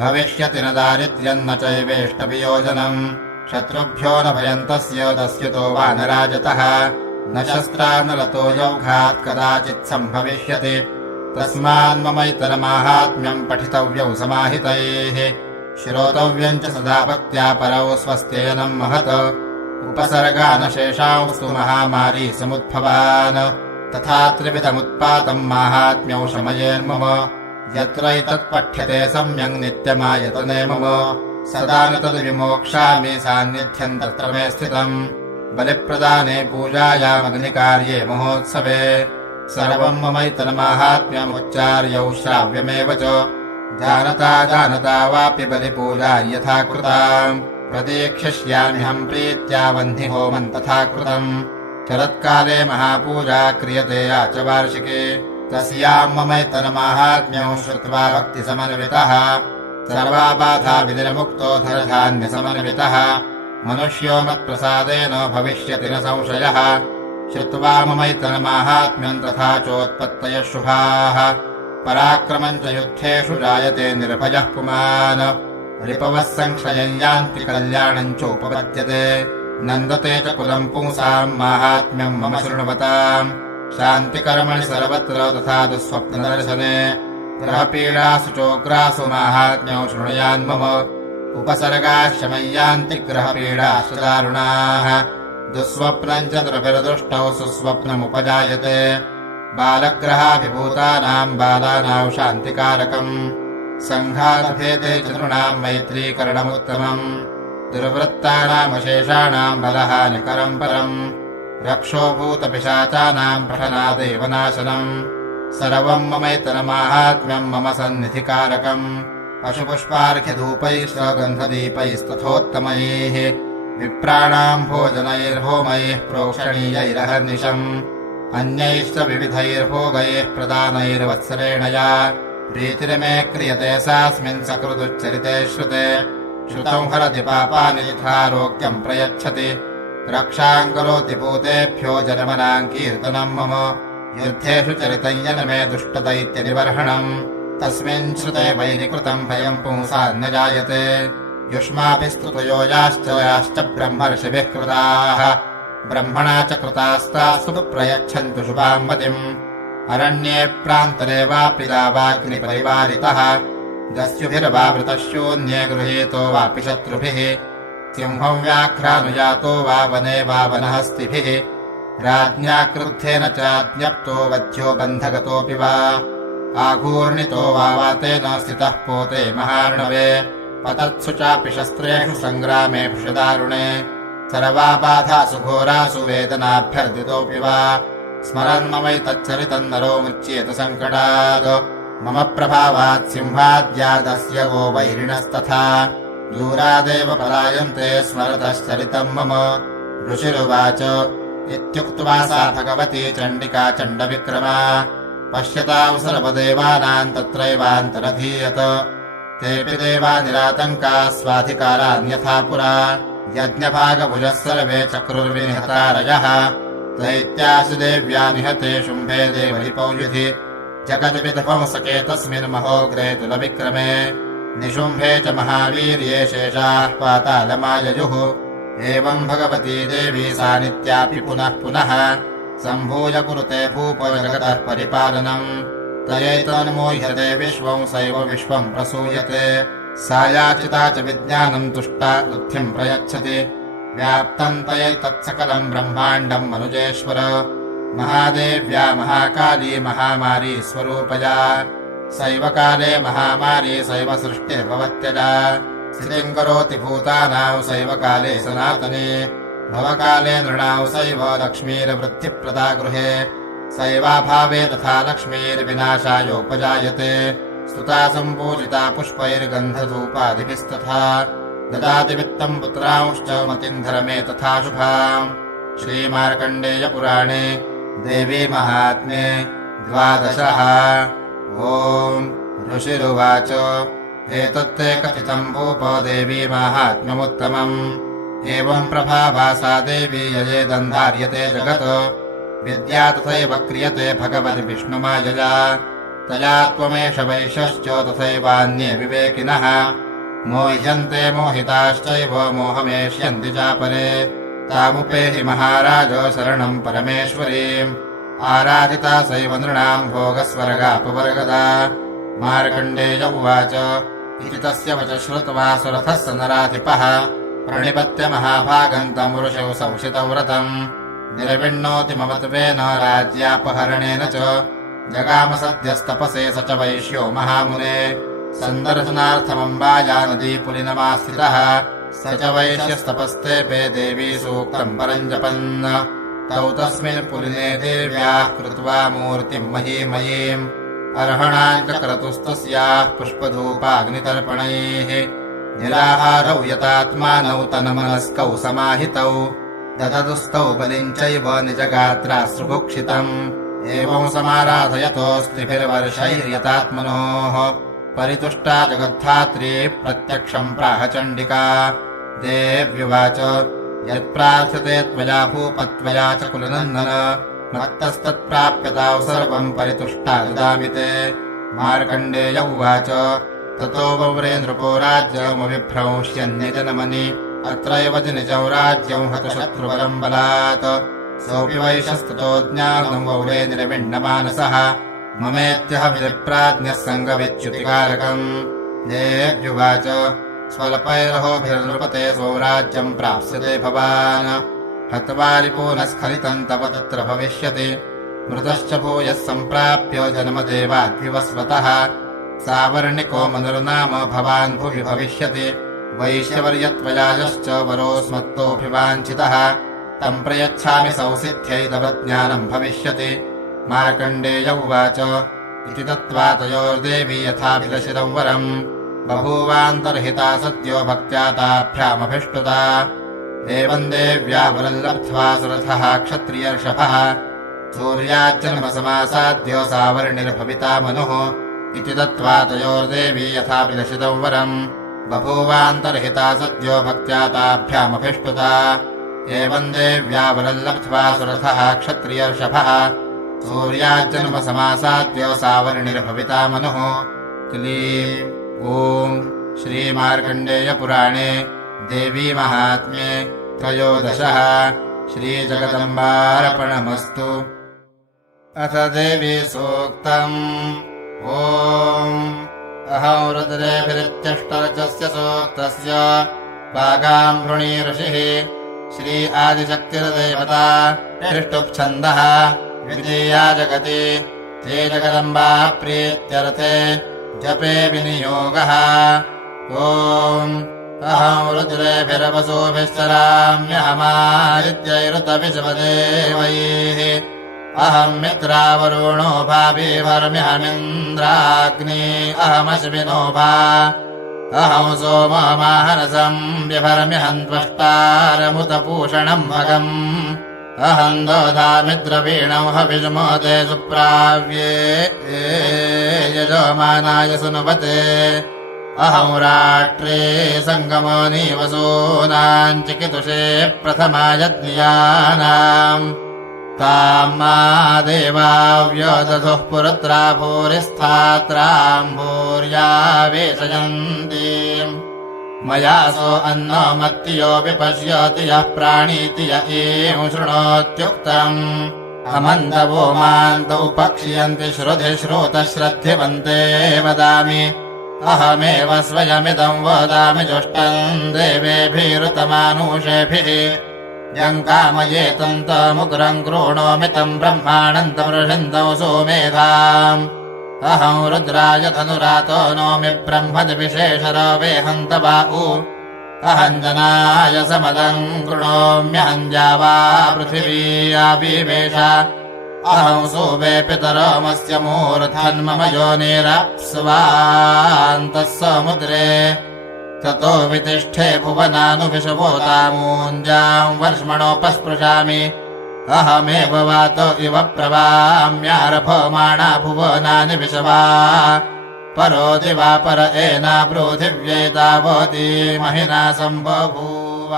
भविष्यति न दारिद्र्यम् न चैवेष्टवियोजनम्। शत्रुभ्यो न भयम् तस्य दस्युतो वा न राजतः न शस्त्रान्नरतो यौघात् कदाचित् सम्भविष्यति। तस्मान्ममैतरमाहात्म्यम् पठितव्यौ समाहितैः श्रोतव्यम् च सदा भक्त्या परौ स्वस्तेनम् महत्। उपसर्गानशेषांस्तु महामारी समुद्भवान् तथा त्रिविधमुत्पातम् माहात्म्यौ शमयेन्मम। यत्रैतत्पठ्यते सम्यक् नित्यमायतने मम सदा न तद्विमोक्ष्यामि सान्निध्यम् तत्र मे स्थितम्। बलिप्रदाने पूजायामग्निकार्ये महोत्सवे सर्वम् ममैतन्माहात्म्यमुच्चार्यौ श्राव्यमेव च। जानता वापि बलिपूजा यथा कृताम् प्रतीक्षिष्याम्यहम् प्रीत्या वह्निहोमम् तथा कृतम्। शरत्काले महापूजा क्रियते या च वार्षिके तस्याम् ममैतन्माहात्म्यौ श्रुत्वा भक्तिसमन्वितः सर्वाबाधा विनिर्मुक्तो धनधान्यसमन्वितः। मनुष्यो मत्प्रसादेन भविष्यति न संशयः। श्रुत्वा ममैतन्माहात्म्यम् तथा चोत्पत्तयः शुभाः। पराक्रमम् च युद्धेषु जायते निर्भयः पुमान्। रिपवः संशयम् यान्ति कल्याणम् चोपपद्यते। नन्दते च कुलम् पुंसाम् माहात्म्यम् मम शृण्वताम्। शान्तिकर्मणि सर्वत्र तथा दुःस्वप्नदर्शने ग्रहपीडासु चोग्रासु माहात्म्यौ शृणुयान्मम। उपसर्गाः शमय्यान्ति ग्रहपीडाश्च दारुणाः। दुःस्वप्नम् च द्रविर्दुष्टौ सुस्वप्नमुपजायते। बालग्रहाभिभूतानाम् बालानां शान्तिकारकम्। सङ्घातभेदे च नृणाम् मैत्रीकरणमुत्तमम्। दुर्वृत्तानामशेषाणाम् बलहानिकरम् परम्। रक्षोभूतपिशाचानाम् प्रहलादेव नाशनम्। सर्वम् ममैतन्माहात्म्यम् मम सन्निधिकारकम्। पशुपुष्पार्घ्यधूपैश्च गन्धदीपैस्तथोत्तमैः विप्राणाम् भोजनैर्होमैः प्रोक्षणीयैरहर्निशम्। अन्यैश्च विविधैर्भोगैः प्रदानैर्वत्सरेण या प्रीतिर्मे क्रियते सास्मिन् सकृदुच्चरिते श्रुते। श्रुतम् हरति पापानि यथारोग्यम् प्रयच्छति। रक्षाम् करोति भूतेभ्यो जन्मनाम् कीर्तनम् मम। युद्धेषु चरितम् यन मे दुष्टदैत्यनिबर्हणम्। तस्मिन् श्रुते वैरिकृतम् भयम् पुंसान् न जायते। युष्माभिस्तुतयो याश्च ब्रह्मर्षिभिः कृताः। ब्रह्मणा च कृतास्तास्तु प्रयच्छन्तु शुभाम् मतिम्। अरण्ये प्रान्तरे वापि लावाग्निपरिवारितः। दस्युभिर्वावृतः शून्ये गृहीतो वापि शत्रुभिः। सिंहम् व्याघ्रानुयातो वा वने वा वनहस्तिभिः। राज्ञा क्रुद्धेन चाज्ञप्तो वध्यो बन्धगतोऽपि वा। आघूर्णितो वा वातेन स्थितः पोते महार्णवे। पतत्सु चापि शस्त्रेषु सङ्ग्रामेषु दारुणे। सर्वाबाधासु घोरासु वेदनाभ्यर्दितोऽपि वा। स्मरन्ममैतच्चरितम् नरो मुच्येत सङ्कटात्। मम प्रभावात् सिंहाद्यादस्य गो वैरिणस्तथा। दूरादेव पलायन्ते स्मरतश्चरितम् मम। ऋषिरुवाच इत्युक्त्वा सा भगवती चण्डिका चण्डविक्रमा पश्यतां सर्वदेवानाम् तत्रैवान्तरधीयत। तेऽपि देवा निरातङ्काः स्वाधिकारान्यथा पुरा। यज्ञभागभुजः सर्वे चक्रुर्विनिहतारयः। दैत्यासु देव्या निहते शुम्भे देवरिपौ युधि। जगद्विध्वंसके तस्मिन् महोग्रे तुलविक्रमे। निशुम्भे च महावीर्ये शेषाः पातालमाययुः। एवम् भगवती देवी सा नित्यापि पुनः पुनः सम्भूय कुरुते भूपो जगतः परिपालनम् तयैतन्मोह्यते विश्वं सैव विश्वं प्रसूयते सा याचिता च विज्ञानम् तुष्टा बुद्धिम् प्रयच्छति व्याप्तम् तयैतत्सकलम् ब्रह्माण्डम् मनुजेश्वर महादेव्या महाकाली महामारी स्वरूपया सैव काले महामारी सैव सृष्टिर्भवत्यजा स्थितिम् करोति भूतानां सैव काले सनातने भवकाले नृणां सैव लक्ष्मीर्वृद्धिप्रदा गृहे सैवाभावे तथा लक्ष्मीर्विनाशायोपजायते स्तुता सम्पूजिता पुष्पैर्गन्धधूपादिभिस्तथा ददाति वित्तम् पुत्रांश्च मतिन्धरमे तथा शुभाम् श्रीमार्कण्डेयपुराणे देवी महात्म्ये 12 ॐ ऋषिरुवाच एतत्ते कथितम् भूपो देवी माहात्म्यमुत्तमम् एवम् प्रभावा सा देवी यजेदन्धार्यते जगत् विद्या तथैव क्रियते भगवद्विष्णुमायया तया त्वमेष वैश्यश्च तथैवान्ये विवेकिनः मोह्यन्ते मोहिताश्चैव मोहमेष्यन्ति चापरे तामुपेहि महाराज शरणम् परमेश्वरीम् आराधिता सैव नृणाम् भोगस्वर्गापवर्गदा मार्कण्डेय उवाच इति तस्य वच श्रुत्वा सुरथः स नराधिपः प्रणिपत्य महाभागम् तम् ऋषौ संशितव्रतम् निर्विण्णोति ममत्वेन राज्यापहरणेन च जगाम सद्यस्तपसे स च वैश्यो महामुने सन्दर्शनार्थमम्बाया नदीपुलिनमास्थितः स च वैश्यस्तपस्तेऽपे देवी सूक्तम् परम् जपन् तौ तस्मिन् पुलिने देव्याः कृत्वा मूर्तिम् महीमयीम् अर्हणाम् च क्रतुस्तस्याः पुष्पधूपाग्नितर्पणैः निराहारौ यतात्मानौ तन्मनस्कौ समाहितौ दददुस्तौ बलिम् चैव निजगात्राश्रुभुक्षितम् एवम् समाराधयतोऽस्तिभिर्वर्षैर्यतात्मनोः परितुष्टा जगद्धात्री प्रत्यक्षम् प्राह चण्डिका देव्युवाच यत्प्रार्थ्यते त्वया भूपत्वया च कुलनन्दन मत्तस्तत्प्राप्यतां सर्वम् परितुष्टा ददामि ते मार्कण्डेय उवाच ततो वव्रे नृपो राज्यमभिभ्रंश्यन्यजनमनि अत्रैव निजौ राज्यम् हतशत्रुबलम् बलात् सोऽपि वैशस्ततो ज्ञानम् वव्रे निर्विण्णमानसः ममेत्यह विधिप्राज्ञः सङ्गविच्युतिकारकम् देव्युवाच स्वल्पैरहोभिर्नृपते स्वराज्यम् प्राप्स्यते भवान् हत्वा रिपूनस्खलितम् तव तत्र भविष्यति मृतश्च भूयः सम्प्राप्य जन्मदेवाद्विवस्वतः सावर्णिको मनुर्नाम भवान् भुवि भविष्यति वैश्यवर्यत्वयाजश्च वरोऽस्मत्तोऽभिवाञ्छितः तम् प्रयच्छामि संसिद्ध्यै तव ज्ञानम् भविष्यति मार्कण्डेय उवाच इति दत्त्वा तयोर्देवी यथाभिलषितम् वरम् बभूवान्तर्हिता सद्यो भक्त्या ताभ्यामभिष्टुता एवम् देव्या वरम् लब्ध्वा सुरथः क्षत्रियर्षभः सूर्याज्जन्मसमासाद्यो सावर्णिर्भविता मनुः इति दत्त्वा तयोर्देवी यथाभिलषितम् वरम् बभूवान्तर्हिता सद्यो भक्त्या ताभ्यामभिष्टुता एवम् देव्या वरम् लब्ध्वा सुरथः क्षत्रियर्षभः सूर्याज्जन्मसमासाद्यो सावर्णिर्भविता मनुः क्लीम् ॐ श्रीमार्कण्डेयपुराणे देवी महात्म्ये 13 श्रीजगदम्बार्पणमस्तु। अथ देवी सूक्तम् ॐ अहं रुद्रेभिरित्यष्टरचस्य सूक्तस्य वागाम्भृणी ऋषिः श्री आदिशक्तिर्देवता त्रिष्टुप्छन्दः विजया जगति ते जगदम्बा प्रीत्यर्थे जपे विनियोगः ॐ अहं रुद्रेभिरवसुभिश्चराम्यहमादित्यैरुतविश्वदेवैः अहम् मित्रावरुणो भाभिभर्म्यहमिन्द्राग्नि अहमश्विनो भा अहम् सोममाहनसम् व्यभर्म्यहम् त्वष्टारमुतपूषणम् भगम् अहम् दोधामिद्रवीणौ हविष्मोदे सुप्राव्ये यजमानाय सुनुवते अहम् राष्ट्रे सङ्गमोनि वसूनाम् चिकितुषे प्रथमायज्ञानाम् ताम् मा देवाव्यदधुः पुरुत्रा भूरिस्थात्राम् भूर्यावेशयन्तीम् मया सो अन्नमत्तियो विपश्यति यः प्राणीति य एवं शृणोत्युक्तम् अमन्दवो मान्तौ पक्ष्यन्ति श्रुधि श्रुतश्रद्धिवन्ते वदामि अहमेव स्वयमिदं वदामि जुष्टम् देवेभिरुतमानुषेभिः यम् कामयेतम् तमुग्रम् कृणोमि तम् ब्रह्माणम् तमृषिन्दौ सोमेधाम् अहं रुद्राय धनुरातो नोमि ब्रह्मदिविशेषरवेऽहम् तवाउ अहम् जनाय समदम् कृणोम्यहम् जावा पृथिवीयाविवेश अहं सोमे पितरमस्य मूर्धन्मम योनिरप्स्वान्तः समुद्रे ततो वितिष्ठे भुवनानुविशवोतामूञ्जाम् वर्ष्मणोपस्पृशामि अहमेव वातो इव प्रवाम्यारभमाणा भुवनानि विशवा परो दिवा पर एना पृथिव्यै तावती महिना सम्बभूव।